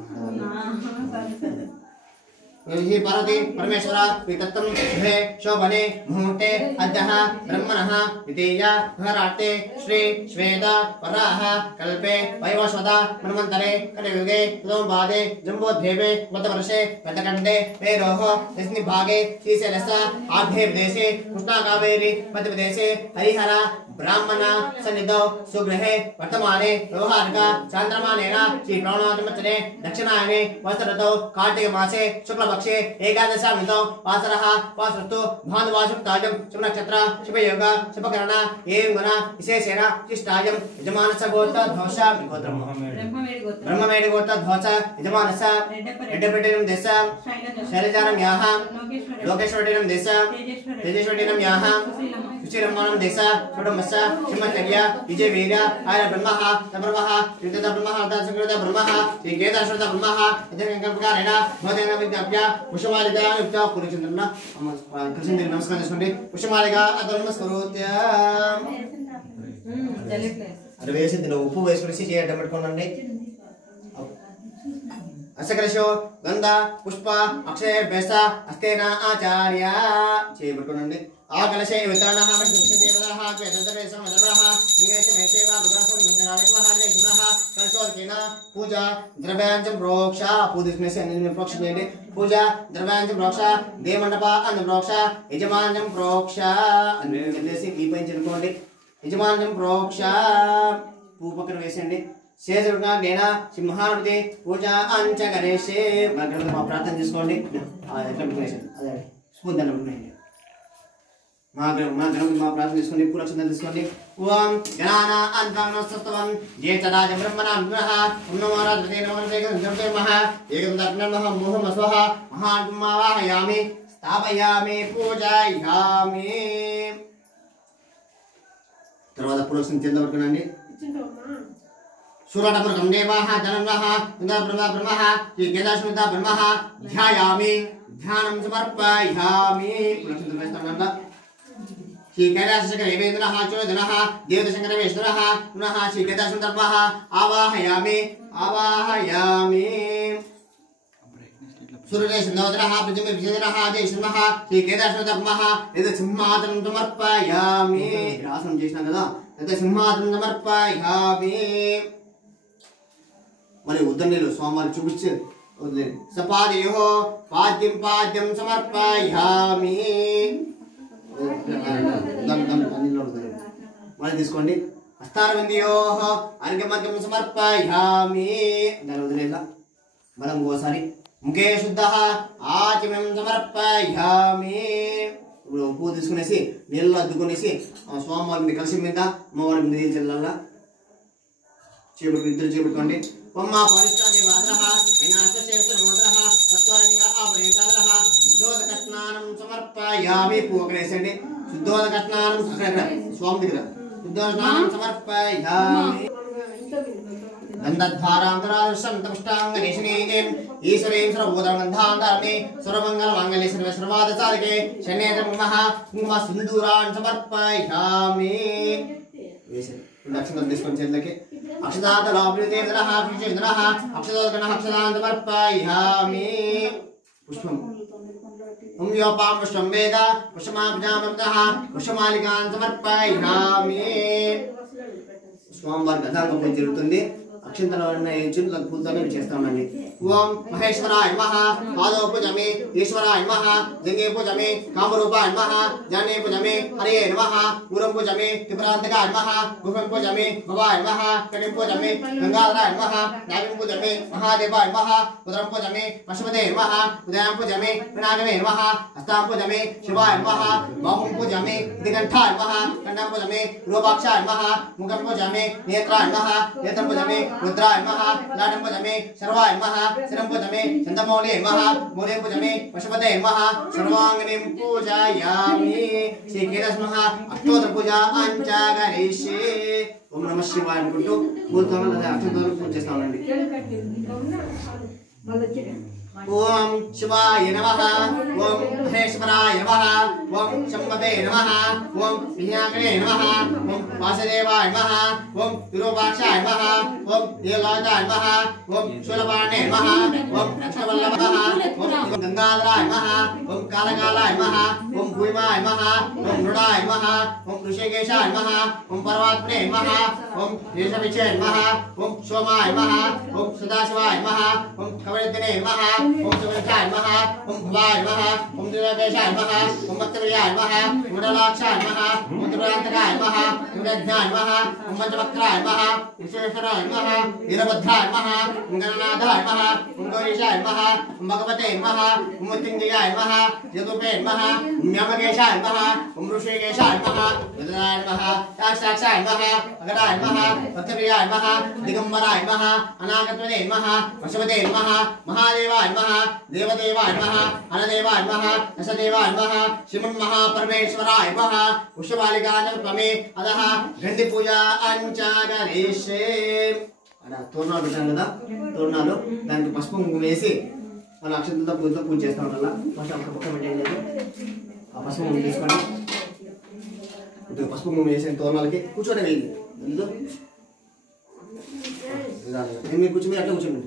श्री पार्वती परमेश्वर पीतत्तम शुभे शोभने मुहूर्ते अद्यः ब्रह्मणः द्वितीय घरार्ते श्री श्वेत वराह कल्पे वैवस्वत मन्वन्तरे कलियुगे प्रथमपादे जम्बोद्भीमे गतवर्षे गतखण्डे मेरोः दक्षिणभागे श्रीशैलस्य आग्नेयप्रदेशे कृष्णाकावेरी मध्यप्रदेशे हरिहर ब्राह्मण सन्निधौ सुगृहे वर्तमाने व्यवहारिक चान्द्रमानेन श्री प्रणवतमचने दक्षिणायने वसरतौ कार्तिक मासे शुक्लपक्षे एकादशामितौ वासरः वासरस्तु भानुवासुक्तायं शुभनक्षत्र शुभयोग शुभकरण एवं गुण विशेषेण शिष्टायं यजमानस्य गोत्रध्वंस ब्रह्ममेढि गोत्रध्वंस यजमानस्य रेड्डपेटिनं देश शैलजानं याः लोकेश्वरीनं देश तेजेश्वरीनं याः विचिरमानं देश छोटमस्सा शिमचर्या विजय वीर आय ब्रह्मः तब्रह्मः युद्धद ब्रह्मः तत्संकृत ब्रह्मः श्रीकेदाश्रत ब्रह्मः अजंकल्पकारेण भवतेन विज्ञाप्य पुष्पमालिका युक्त पुरुषचन्द्रन कृष्णदेव नमस्कार చేసుకోండి పుష్పమాలిక అత నమస్కరోత్య అది వేసింది ఉప్పు వేసుకుని చేయడం పెట్టుకోనండి అసకరశో గంధ పుష్ప అక్షయ బేస హస్తేన ఆచార్య చేయబట్టుకోనండి ఆ కలశే వితరణః దేవతః వేదతరే సమదరః సంగేచ మేసేవ గుదాసం మంగళాయమః జయ శివః కలశోదకేన పూజ ద్రవ్యాంచ ప్రోక్ష పూజిస్మేసి అన్ని ప్రోక్ష చేయండి పూజ ద్రవ్యాంచ ప్రోక్ష దేవమండప అన్న ప్రోక్ష యజమాన్యం ప్రోక్ష అని చెప్పేసి ఈ పైన చెప్పుకోండి యజమాన్యం ప్రోక్ష పూ పక్కన వేసేయండి శేషరుగా నేను సింహానుడి పూజ అంచ గణేశే మా ప్రార్థన చేసుకోండి ఎట్లా వేసేయండి అదే స్ఫూర్తి అనుకుంటున్నాండి మా ప్రార్థన చేసుకోండి పూలక్షణ తీసుకోండి ఓం గణానా అంతానస్తవం జ్యేష్ఠరాజ బ్రహ్మణాం విమః ఉన్నమోరాధతే నమః ఏకదంతనమః మోహమస్వః మహాత్మావాహయామి స్థాపయామి పూజయామి తర్వాత పూలక్షణ చెందబడుకోండి सूरटपुरकं देवाः धनन्वः ब्रह्मः श्रीकेदाश्वता ब्रह्मः ध्यायामि ध्यानं समर्पयामि श्रीकैलासशङ्करदेवेन्द्रः चोदनः देवतशङ्करवेश्वरः पुनः श्रीकेदाश्वतर्पः आवाहयामि सूर्यदेशनोदनः पृथ्वीविजयनः देशनः श्रीकेदाश्वतर्पः यद् सिंहासनं समर्पयामि आसनं చేసినా కదా యద్ सिंहासनं समर्पयामि మరి ఉద్దన్నీలు స్వామివారికి చూపించి వదిలేండి సపాదయో పాద్యం పాద్యం సమర్పయామి మళ్ళీ తీసుకోండి హస్తారవిందయో అర్ఘ్యమర్ఘ్యం సమర్పయామి దాన్ని వదిలేలా మనం ఇంకోసారి ముఖే శుద్ధ ఆచమ్యం సమర్పయామి ఇప్పుడు ఉప్పు తీసుకునేసి నీళ్ళు అద్దుకునేసి స్వామివారి కలిసి మీద అమ్మవారి మీద నీళ్ళు చల్లాలా ఇద్దరు చేపట్టుకోండి ఓమ్మా పరిష్కాంతి వాద్రః వినాశశేషర మోద్రః తత్వరంగ ఆపరేతాద్రః శుద్ధోదక స్నానం సమర్పయామి పూకరేసండి శుద్ధోదక స్నానం స్వామి దగ్గర శుద్ధోదక స్నానం సమర్పయామి గంధద్వారాంతరాదర్శం తపష్టాంగ నిశనేయం ఈశ్వరేం సర్వోదరంగంధాంతరమే సర్వమంగళ మంగళే సర్వ సర్వాద సాధకే శనేత్రం నమః కుంకుమ సింధూరాన్ సమర్పయామి వేసండి లక్ష్మణ తీసుకొని చేతులకి అక్షదాతలాభిదేవనః విజయనః అక్షదాతగణః అక్షదాంత సమర్పయామి పుష్పం ఓం యోపాం పుష్పం వేద పుష్పమాభజామృతః పుష్పమాలికాన్ సమర్పయామి స్వామివారి గదాంగం జరుగుతుంది అక్షంతలవన్న చుట్లకు పూజలు చేస్తామండి ఓం మహేశ్వరాయ నమః పాదో పూజమే ఈశ్వరాయ నమః జంగే పూజమే కామరూపాయ నమః జానే పూజమే హరే నమః గురం పూజమే త్రిపురాంతకాయ నమః గుహం పూజమే భవాయ నమః కటిం పూజమే గంగాధరాయ నమః నాగం పూజమే మహాదేవాయ నమః ఉదరం పూజమే పశుపతే నమః ఉదయం పూజమే వినాయకమే నమః హస్తాం పూజమే శివాయ నమః బాహుం పూజమే దిగంఠాయ నమః కంఠం పూజమే రూపాక్షాయ నమః ముఖం పూజమే నేత్రాయ నమః నేత్రం పూజమే रुद्राय नमः लाटं पूजमे सर्वाय नमः शिरं पूजमे चन्द्रमौले नमः मूले पूजमे पशुपते नमः सर्वाङ्गनीं पूजयामि श्रीकेदास नमः अष्टोत्तर पूजा अंचगरिष्ये ओम नमः शिवाय అనుకుంటూ పూర్తన అక్షంతలు పూజ చేస్తామండి ఓం శివాయ నమః ఓం మహేశ్వరాయ నమః ఓం శంభవే నమః ఓం వినాయకనే నమః ఓం వాసుదేవాయ నమః ఓం విరూపాక్షాయ నమః ఓం నీలలోహితాయ నమః ఓం శూలపాణే నమః ఓం లక్ష్మవల్లభాయ నమః ఓం గంగాధరాయ నమః ఓం కాలకాలాయ నమః ఓం భూమాయ నమః ఓం మృడాయ నమః ఓం ఋషికేశాయ నమః ఓం పరమాత్మనే నమః ఓం దేశవిచే నమః ఓం సోమాయ నమః ఓం సదాశివాయ నమః ఓం కవళితనే నమః ओम सुवृताय नमः ओम भवाय नमः ओम दिव्यकेशाय नमः ओम भक्तप्रियाय नमः ओम मंडलाक्षाय नमः ओम त्रिपुरांतकाय नमः ओम यज्ञाय नमः ओम पंचवक्त्राय नमः विश्वेश्वराय नमः वीरभद्राय नमः ओम गणनाथाय नमः ओम गौरीशाय नमः ओम भगवते नमः ओम मृत्युंजयाय नमः यदुपे नमः ओम यमकेशाय नमः ओम ऋषिकेशाय नमः यदनाय नमः साक्षाय नमः अगराय नमः भक्तप्रियाय नमः दिगंबराय नमः अनागतवने नमः पशुपते नमः महादेवाय नमः देवदेवाय नमः अनदेवाय नमः दशदेवाय नमः श्रीमन्महापरमेश्वराय పుష్పరాయ నమః పుష్పబాలికాయ నమః అదః గంధి పూజ అంచగరిష్యే అడ తోరణాలు పెట్టాను కదా తోరణాలు దానికి పసుపు కుంకుమ వేసి మన అక్షంతలతో పూజతో పూజ చేస్తా ఉండాలి ఫస్ట్ అక్కడ పక్క పెట్టేది ఆ పసుపు కుంకుమ తీసుకోండి కొద్దిగా పసుపు కుంకుమ వేసిన తోరణాలకి కూర్చోండి వెళ్ళి మీరు కూర్చొని అట్లా కూర్చోండి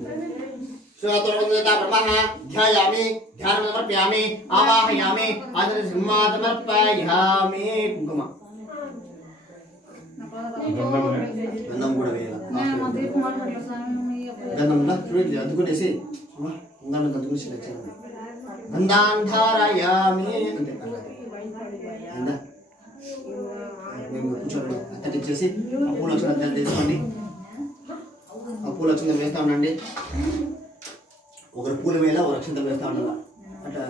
బ్రహ్మ ధ్యాయామి ధ్యానం సమర్పయామి ఆవాహయామి ఆదర సింహాతమర్పయామి కుంకుమ గంధం కూడా వేయాలి గంధంలో చూడండి అద్దుకునేసి గంధాన్ని అద్దుకునేసి గంధాంధారయామి అంటే అట్లా మేము కూర్చోండి అత్తటి ఇచ్చేసి ఆ పూల అక్షరాలు తీసుకోండి ఆ పూల అక్షరం వేస్తా ఉండండి ఒకరు పూల వేళ ఒక అక్షంతం వేస్తా ఉండాల అట్లా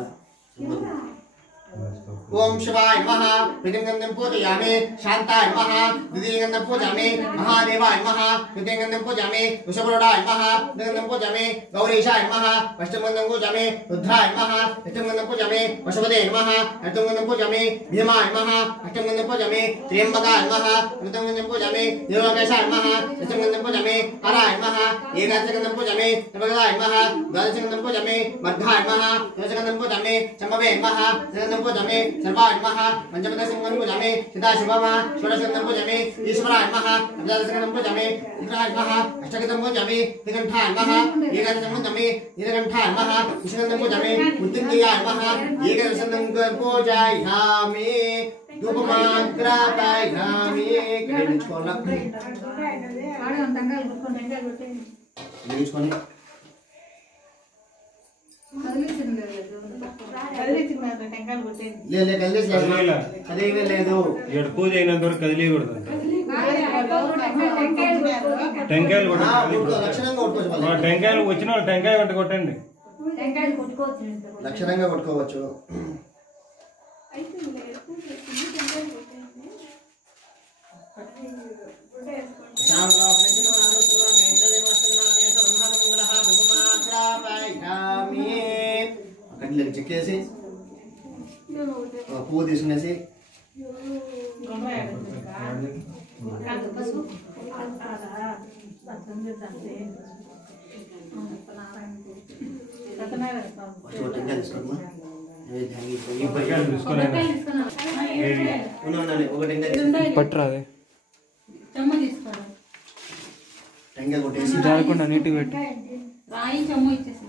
ఓం శివాయ నమః ప్రతిగంధం పూజయామి శాంతాయ నమః ద్వితీయగంధం పూజయామి మహాదేవాయ నమః తృతీయగంధం పూజయామి వృషభరుడాయ నమః ద్వితీయగంధం పూజయామి గౌరీశాయ నమః అష్టమగంధం పూజయామి రుద్రాయ నమః అష్టమగంధం పూజయామి వశవదే నమః అష్టమగంధం పూజయామి భీమాయ నమః అష్టమగంధం పూజయామి త్ర్యంబకాయ నమః అష్టమగంధం పూజయామి దేవలోకేశాయ నమః అష్టమగంధం పూజయామి హరాయ నమః ఏకాదశగంధం పూజయామి నవగదాయ నమః ద్వాదశగంధం పూజయామి మర్ఘాయ నమః దశగంధం పూజయామి చంబవే నమః గంధం పూజయామి सर्वाय नमः पंचमदशगंधं पूजयामि सदाशिवः षोडशगंधं पूजयामि ईश्वराय नमः पंचदशगंधं पूजयामि रुद्राय नमः अष्टगंधं पूजयामि त्रिकंठाय नमः एकादशं पूजयामि नीलकंठाय नमः विष्णुगंधं पूजयामि मृत्युंजयाय नमः एकदशगंधं पूजयामि धूपमाग्रापयामि కిందించుకోవాలా కిందించుకొని ఇక్కడ పూజ అయినంత వరకు కదిలేయకూడదు టెంకాయలు టెంకాయలు వచ్చిన వాళ్ళు టెంకాయ వెంట కొట్టండి లక్షణంగా కొట్టుకోవచ్చు చెక్కేసి పువ్వు తీసుకునేసి పట్టరా అదే టెంకాయ కొట్టేసి జారకుండా నీట్గా పెట్టి రాయి చెమ్ము ఇచ్చేసి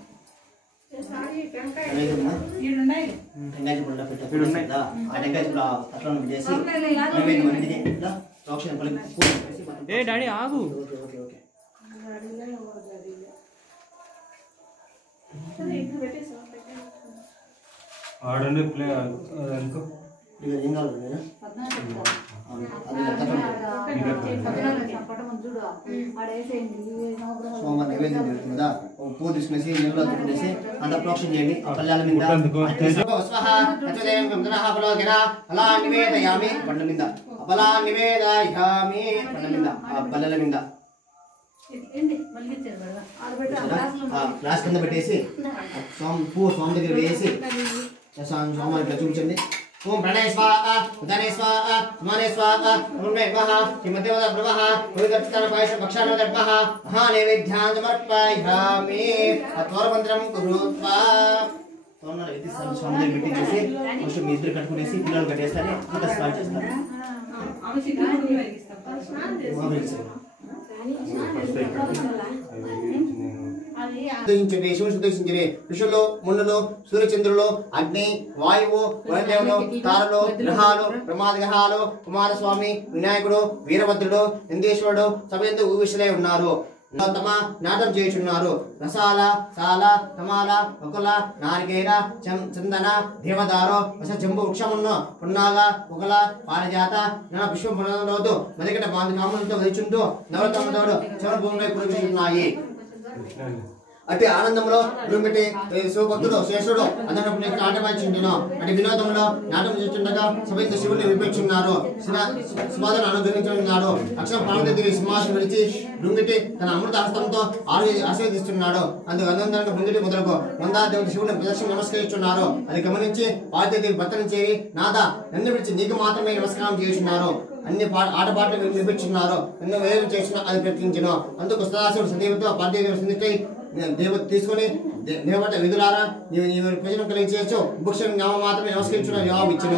ఏ డాడీ ఆగు ఆడండి ప్లే అనుకో సోమవారం నైవేద్యం జరుగుతుంది కదా పువ్వు తీసుకునేసి నీళ్ళు అతుకునేసి అంత ప్రోక్షణ చేయండి ఆ కళ్యాణ మీద అలా నివేదయామి పండ్ల మీద అపలా నివేదయామి పండ్ల మీద ఆ బల్లల మీద గ్లాస్ కింద పెట్టేసి పువ్వు స్వామి దగ్గర వేసి సోమవారం ఇట్లా చూపించండి ఓం ప్రణయ స్వాహ ఉదనే స్వాహ సుమనే స్వాహ ఓంమే నమః శ్రీమదేవత బ్రహ్మః ఓంకర్తన పాయస భక్షాన దర్మః మహా నైవేద్యాం సమర్పయామి అత్వరమంత్రం కురుత్వా తోరణాలు ఎత్తి స్వామి దగ్గర పెట్టించేసి ఫస్ట్ మీ ఇద్దరు కట్టుకునేసి పిల్లలు కట్టేస్తానే ఇంకా స్టార్ట్ చేస్తారు శివుడు ఋషులు మునులు సూర్యచంద్రులు అగ్ని వాయువు వరుణదేవులు తారలు గ్రహాలు ప్రమాద గ్రహాలు కుమారస్వామి వినాయకుడు వీరభద్రుడు నందీశ్వరుడు సభయందు ఊవిషలై ఉన్నారు తమ నాటం చేయుచున్నారు రసాల సాల తమాల ఒకల నారికేర చందన దేవదారు జంబు వృక్షమును పున్నాగ ఒకల పారిజాత పుష్పం పునరోదు మొదటి బాంధ కాములతో వదిచుంటూ నవరతముతోడు చివరి భూమిలో కురిపిస్తున్నాయి అట్టి ఆనందంలో భూమిటి శివభక్తుడు శేషుడు అందరినీ ఆటమాయించుంటున్నాం అటు వినోదంలో నాటం చేస్తుండగా సభ్యులు శివుని వినిపించున్నారు సుమాధను అనుగ్రహించున్నాడు అక్షరం పార్వతీదేవి సింహాసనం విడిచి భృంగిటి తన అమృత హస్తంతో ఆశీర్వదిస్తున్నాడు అందుకు అనంతరంగా భృంగిటి మొదలకు మందాదేవుడు శివుని ప్రదర్శన నమస్కరిస్తున్నారు అది గమనించి పార్వతీదేవి భర్తను చేరి నాదా నన్ను విడిచి నీకు మాత్రమే నమస్కారం చేస్తున్నారు అన్ని ఆటపాటలు వినిపించున్నారు ఎన్నో వేరు చేసిన అది ప్రయత్నించిన అందుకు సదాశివుడు సదేవుతో పార్వతీదేవి సంధికై దేవత తీసుకుని దేవత విధులారా నీవు ప్రయోజనం కలిగించవచ్చు భూషణ్ నామ మాత్రమే నమస్కరించిన జవాబు ఇచ్చిన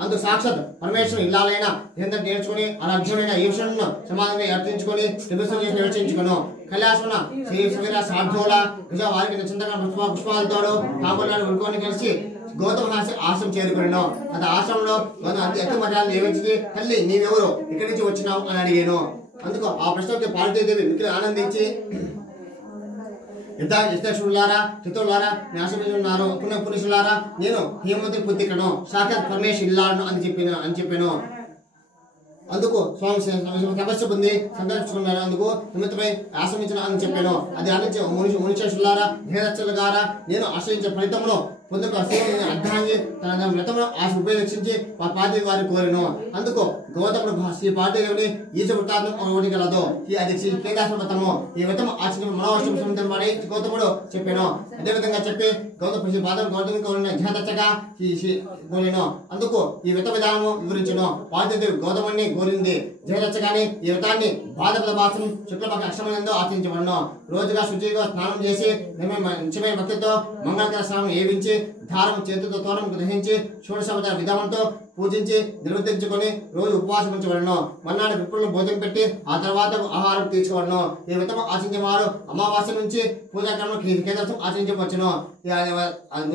అందుకు సాక్షాత్ పరమేశ్వరుడు ఇల్లాలైన ఎంత నేర్చుకుని అలా అర్జునైన ఈశ్వరును సమాధంగా అర్థించుకొని నివసం చేసి నివచించుకును కైలాసమున శ్రీ సవీర సార్థోల నిజ వారికి నచ్చింతగా పుష్పాలతోడు కాంబోలాడు ఉడుకొని కలిసి గౌతమ ఆశ్రమం చేరుకున్నాను అది ఆశ్రమంలో ఎంత మర్యాదలు ఏమించి తల్లి నీవెవరు ఇక్కడి నుంచి వచ్చినావు అని అడిగాను అందుకు ఆ ప్రశ్నకి పార్వతీదేవి మిక్కిలి ఆనందించి యుద్ధాక్షులారా చిత్రులారా ఆశ్రమించున్నారు పురుషులారా నేను హేమంతుని పుత్రికను సాక్షాత్ పరమేశ్వరు ఇల్లాను అని చెప్పాను అందుకు స్వామి తపస్సు పొంది సందర్శించుకున్నారు అందుకు నిమిత్తమై ఆశ్రమించిన అని చెప్పాను అది ఆలోచించి మునిశేషులారా ధీరక్షలు గారా నేను ఆశ్రయించే ఫలితంలో పొందుకు అర్ధాంగి తన వ్రతమును ఉపయోగించి పార్టీ వారి కోరిను అందుకు గౌతముడు శ్రీ పార్టీదేవిని ఈశ వృత్తాంతం ఒకటి గలదు అది శ్రీ కేదాశ్వర వ్రతము ఈ వ్రతం ఆచరించిన మనోష్టం వాడి గౌతముడు చెప్పాను అదేవిధంగా చెప్పి గౌతముని కోరిన ధ్యాతచ్చగా కోరిను అందుకు ఈ వ్రత విధానము వివరించను పార్టీదేవి గౌతముని కోరింది ధ్యాతచ్చగాని ఈ వ్రతాన్ని భాద్రపద మాసం శుక్లపక్ష అష్టమంలో ఆచరించబడను రోజుగా శుచిగా స్నానం చేసి నిత్యమైన భక్తితో మంగళకర స్నానం ఏవించి ధారం చేతితో తోనం గ్రహించి షోడశోపచార విధానంతో పూజించి నిర్వర్తించుకొని రోజు ఉపవాసం ఉంచబడను మన్నాడు విప్రులను భోజనం పెట్టి ఆ తర్వాత ఆహారం తీర్చుకోవడను ఈ వ్రతం ఆచరించే వారు అమావాస్య నుంచి పూజాక్రమం కేంద్రం ఆచరించవచ్చును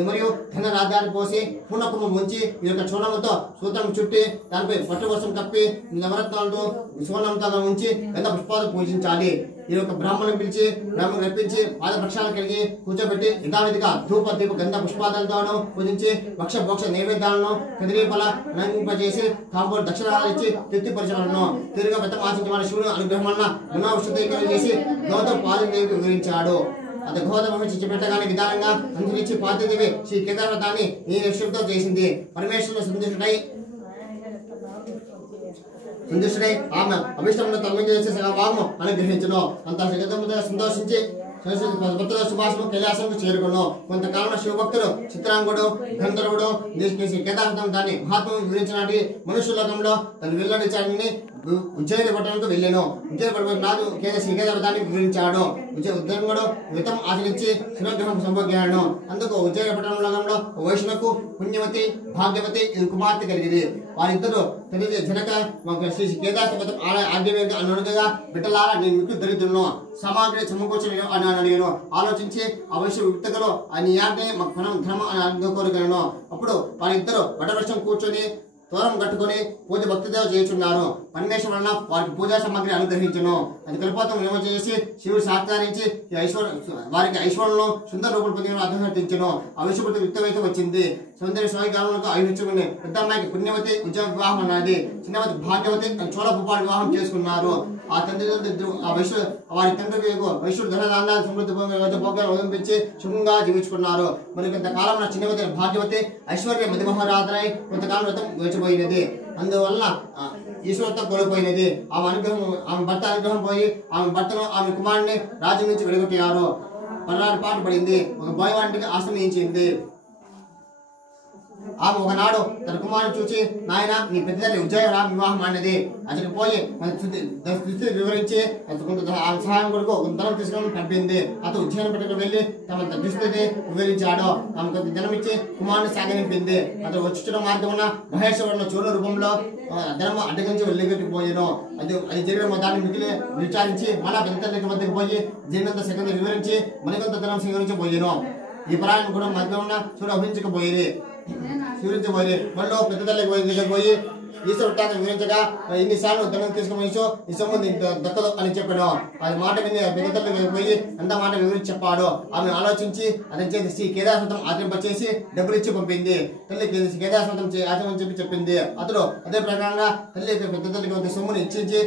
మరియు ధన రాజ్యాన్ని పోసి పూర్ణకుమ ముంచి ఈ యొక్క చూడముతో సూత్రం చుట్టి దానిపై పట్టు కోసం కప్పి నవరత్నాలతో సువర్ణంతో ఉంచి గంధ పుష్పాలు పూజించాలి ఈ యొక్క బ్రాహ్మణుని పిలిచి బ్రాహ్మణుని రప్పించి పాద ప్రక్షాళన కలిగి కూర్చోబెట్టి యథావిధిగా ధూప దీప గంధ పుష్పాలతోనూ పూజించి భక్ష భోక్ష నైవేద్యాలను కదిరీపల నందింపజేసి కాంపూర్ దక్షిణాలు ఇచ్చి తృప్తిపరచలను తిరిగి వ్రతం ఆచరించిన శివుని అనుగ్రహం వలన గుణావిష్ఠీకరణ చేసి గౌతమ పార్వతీదేవికి వివరించాడు అది గౌతమ పెట్టగానే విధానంగా అనుసరించి పార్వతీదేవి శ్రీ కేదార వ్రతాన్ని ఈ నిష్ఠతో చేసింది పరమేశ్వరుడు సంతుష్టుడై ఆమె అభిష్టమును తొలగించి చేసే సగభాగము అనుగ్రహించును అంత సంతోషించి భక్తుల సుభాషము కైలాసంకు చేరుకును కొంతకాలం శివభక్తుడు చిత్రాంగుడు గంధర్వుడు కేదారథం దాన్ని మహాత్మ వివరించినటి మనుష్యలోకంలో తను వెల్లడించాడని ఉజ్జయిని పట్టణంకు వెళ్ళాను ఉజ్జయిని పట్టణం నాదు శ్రీ కేదారథాన్ని వివరించాడు ఉజ్జయంగుడు వ్రతం ఆచరించి శివగ్రహం సంభోగ్యాడు అందుకు ఉజ్జయిని పట్టణంలో వైష్ణకు పుణ్యవతి భాగ్యవతి కుమార్తె కలిగింది వారిద్దరూ తెలియజే జనక శ్రీ కేదార వ్రతం ఆజ్ఞ అనుగా బిడ్డలారా నేను మీకు దరిద్రును సామాగ్రి సమకూర్చలేను అని అడిగాను ఆలోచించి అవశ్య విత్తగలో ఆయన యాజ్ఞ మనం ధర్మం అని కోరుగలను అప్పుడు వారిద్దరూ వటవృక్షం కూర్చొని తోరం కట్టుకుని పూజ భక్తితో చేయుచున్నారు పరమేశ్వరు వలన వారికి పూజా సామాగ్రి అనుగ్రహించును అది కల్పోతం నియమం చేసి శివుడు సాత్కారించి వారికి ఐశ్వర్యంలో సుందర రూపులు పొందిన అభివర్తించును అవిశ్వపతి విత్తవైతే వచ్చింది సౌందర్య స్వామికాలంలో ఐవిచ్చుకుని పెద్దమ్మాయికి పుణ్యవతి ఉద్యోగ వివాహం అన్నది చిన్నవతి భాగ్యవతి చోళపుపాడు వివాహం చేసుకున్నారు ఆ తండ్రి ఆ వారి తండ్రి వైశ్వరుడు ధనదానాలు సమృద్ధి భోగాలు ఉదంపించి సుఖంగా జీవించుకున్నారు మరి కొంతకాలం చిన్నవతి భాగ్యవతి ఐశ్వర్య మధ్యమహోరాధనై కొంతకాలం వ్రతం వేచిపోయినది అందువల్ల ఈశ్వరత్వం కోల్పోయినది ఆమె అనుగ్రహం ఆమె భర్త అనుగ్రహం పోయి ఆమె భర్తను ఆమె కుమారుని రాజ్యం నుంచి విడగొట్టారు పల్నాడు పాటు పడింది ఒక బోయవాంటికి ఆశ్రయించింది ఆమె ఒకనాడు తన కుమారుని చూసి నాయన నీ పెద్ద తల్లి ఉజ్జయ వివాహం అన్నది అతనికి పోయి స్థితి వివరించి సహాయం కొడుకు ధనం తీసుకొని పంపింది అతను ఉజ్జయిని పట్టుకు వెళ్ళి తమ దుస్థితిని వివరించాడు ఆమె కొంత ధనం ఇచ్చి కుమారుని సాగనింపింది అతను వచ్చిన మార్గమున మహేశ్వరుడు చూడ రూపంలో ధనం అడ్డగించి వెళ్ళిపోయాను అది జరిగిన దాన్ని మిగిలి విచారించి మళ్ళా పెద్ద తల్లి వద్దకు పోయి జరిగినంత సెకండ్ వివరించి మరికొంత ధనం స్వీకరించి పోయాను ఈ పరాయణ కూడా మధ్య ఉన్న చూడ అభించకపోయి సూర్యుడికి పోయి మళ్ళీ పెద్ద తల్లికి పోయి దగ్గర పోయి ఈశ్వర వృత్తాన్ని వివరించగా ఇన్నిసార్లు ధనం తీసుకుని ఈ సొమ్ము దక్కదు అని చెప్పాడు అది మాట విని పెద్ద తల్లికి పోయి అంత మాట వివరించి చెప్పాడు ఆమె ఆలోచించి అతని చేతి శ్రీ కేదారస్వతం ఆచరింపచేసి డబ్బులు ఇచ్చి పంపింది తల్లికి కేదారస్వతం ఆచరణ చెప్పి చెప్పింది అతడు అదే ప్రకారంగా తల్లికి పెద్ద తల్లికి సొమ్ముని ఇచ్చించి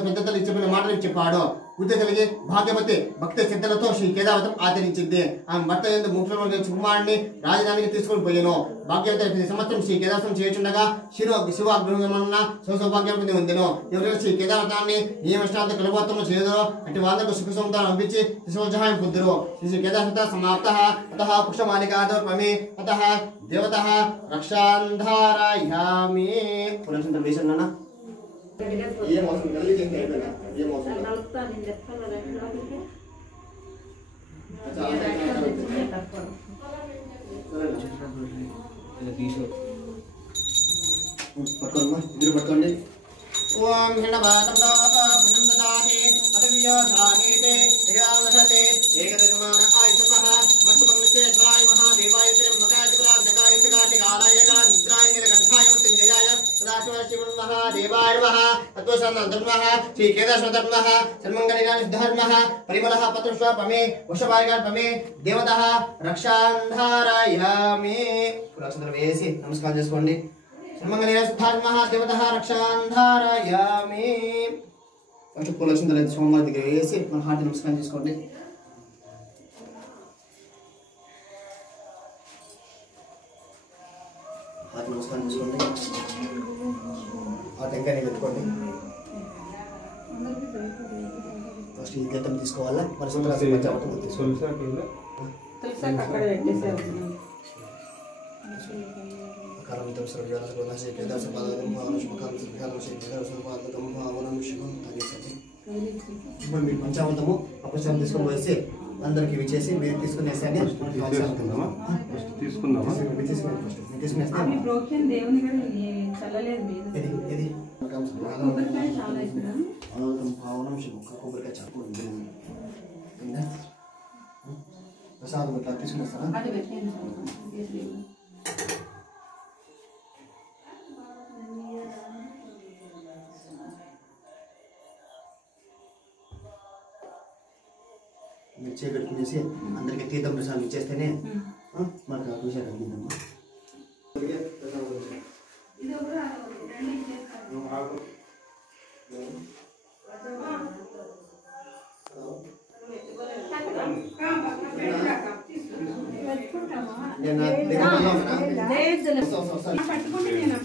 పెద్ద తల్లి చెప్పిన మాటలు చెప్పాడు వృత్తి కలిగి భాగ్యవతి భక్తి శ్రద్ధలతో శ్రీ కేదావతం ఆచరించింది. ఆమె భర్త యందు ముఖ్యమైన కుమారుడిని రాజధానికి తీసుకొని పోయాను. భాగ్యవతి ప్రతి సంవత్సరం శ్రీ కేదావతం చేయుచుండగా శివాగ్రహమున్న సౌసౌభాగ్యం పొంది ఉందెను. ఎవరైనా శ్రీ కేదావతాన్ని నియమష్టాంత కలబోత్తము చేయదో అటు వాళ్ళకు సుఖ సముదాయం పంపించి శిశోజహాయం పొందురు. శ్రీ కేదావత సమాప్త అతః పుష్పమాలికాదర్పమి అతః దేవతః రక్షాంధారయామి. పునః వేసన్నా ये मौसम जल्दी देखते हैं ये मौसम నలుపుతా నేను చెప్తాను లోపలికి పట్టుకోండి ఇద్దరు పట్టుకోండి. ఓం హిణవాతం పుణ్యం దదాతి అతవ్యోధానేతే ఏకాదశతే ఏకదశమాన ఆయుషమః మత్తుమంగళేశ్వరాయ మహాదేవాయ త్ర్యంబకాయ త్రిపురాంతకాయ త్రికాటికాలాయ నిద్రాయ నీలకంఠాయ మృత్యుంజయాయ సదాశివ శివన్ మహాదేవాయ నమః తత్వసంధర్మః శ్రీ కేదాశ్వధర్మః సన్మంగళినానిధర్మః పరిమళః పత్రుష్వపమే వృషభాయగార్పమే దేవతః రక్షాంధారయామి. పురాక్షంతరం వేసి నమస్కారం చేసుకోండి. సన్మంగళినానిధర్మః దేవతః రక్షాంధారయామి. ఫస్ట్ పురాక్షంతరం సోమవారి దగ్గర వేసి మన హార్ట్ నమస్కారం చేసుకోండి. హార్ట్ నమస్కారం చేసుకోండి. ఆ టెంకాయ పెట్టుకోండి. ఫస్ట్ ఈ గీతం తీసుకోవాలా మరి సుందరాసం పంచావతం తులసాకు అక్కడ పెట్టేసారు. కారంతో సర్వజన శ్రీ కేదాస పాదం భావనష్మకాం శ్రీకారం శ్రీ కేదాస పాదం భావనం శుభం అనేసి ఇప్పుడు మీరు పంచామృతము అపచారం తీసుకొని వేసి అందరికి ఇచ్చేసి మీరు తీసుకుని వేసాన్ని తీసుకుందామా అవి బ్రోకెన్ దేవుని కూడా చల్లలేదు మీద ఇది కొబ్బరికాయ చాలా ఇక్కడ భావనం శుభం కొబ్బరికాయ చాకు ప్రసాదం ఇట్లా తీసుకుని వస్తారా? అది పెట్టాను మీరు చేపెట్టుకునేసి అందరికీ తీర్థం ప్రసాదం ఇచ్చేస్తేనే మనకు ఆ విషయాలు అడిగిందమ్మా. పట్టుకుంటే నేను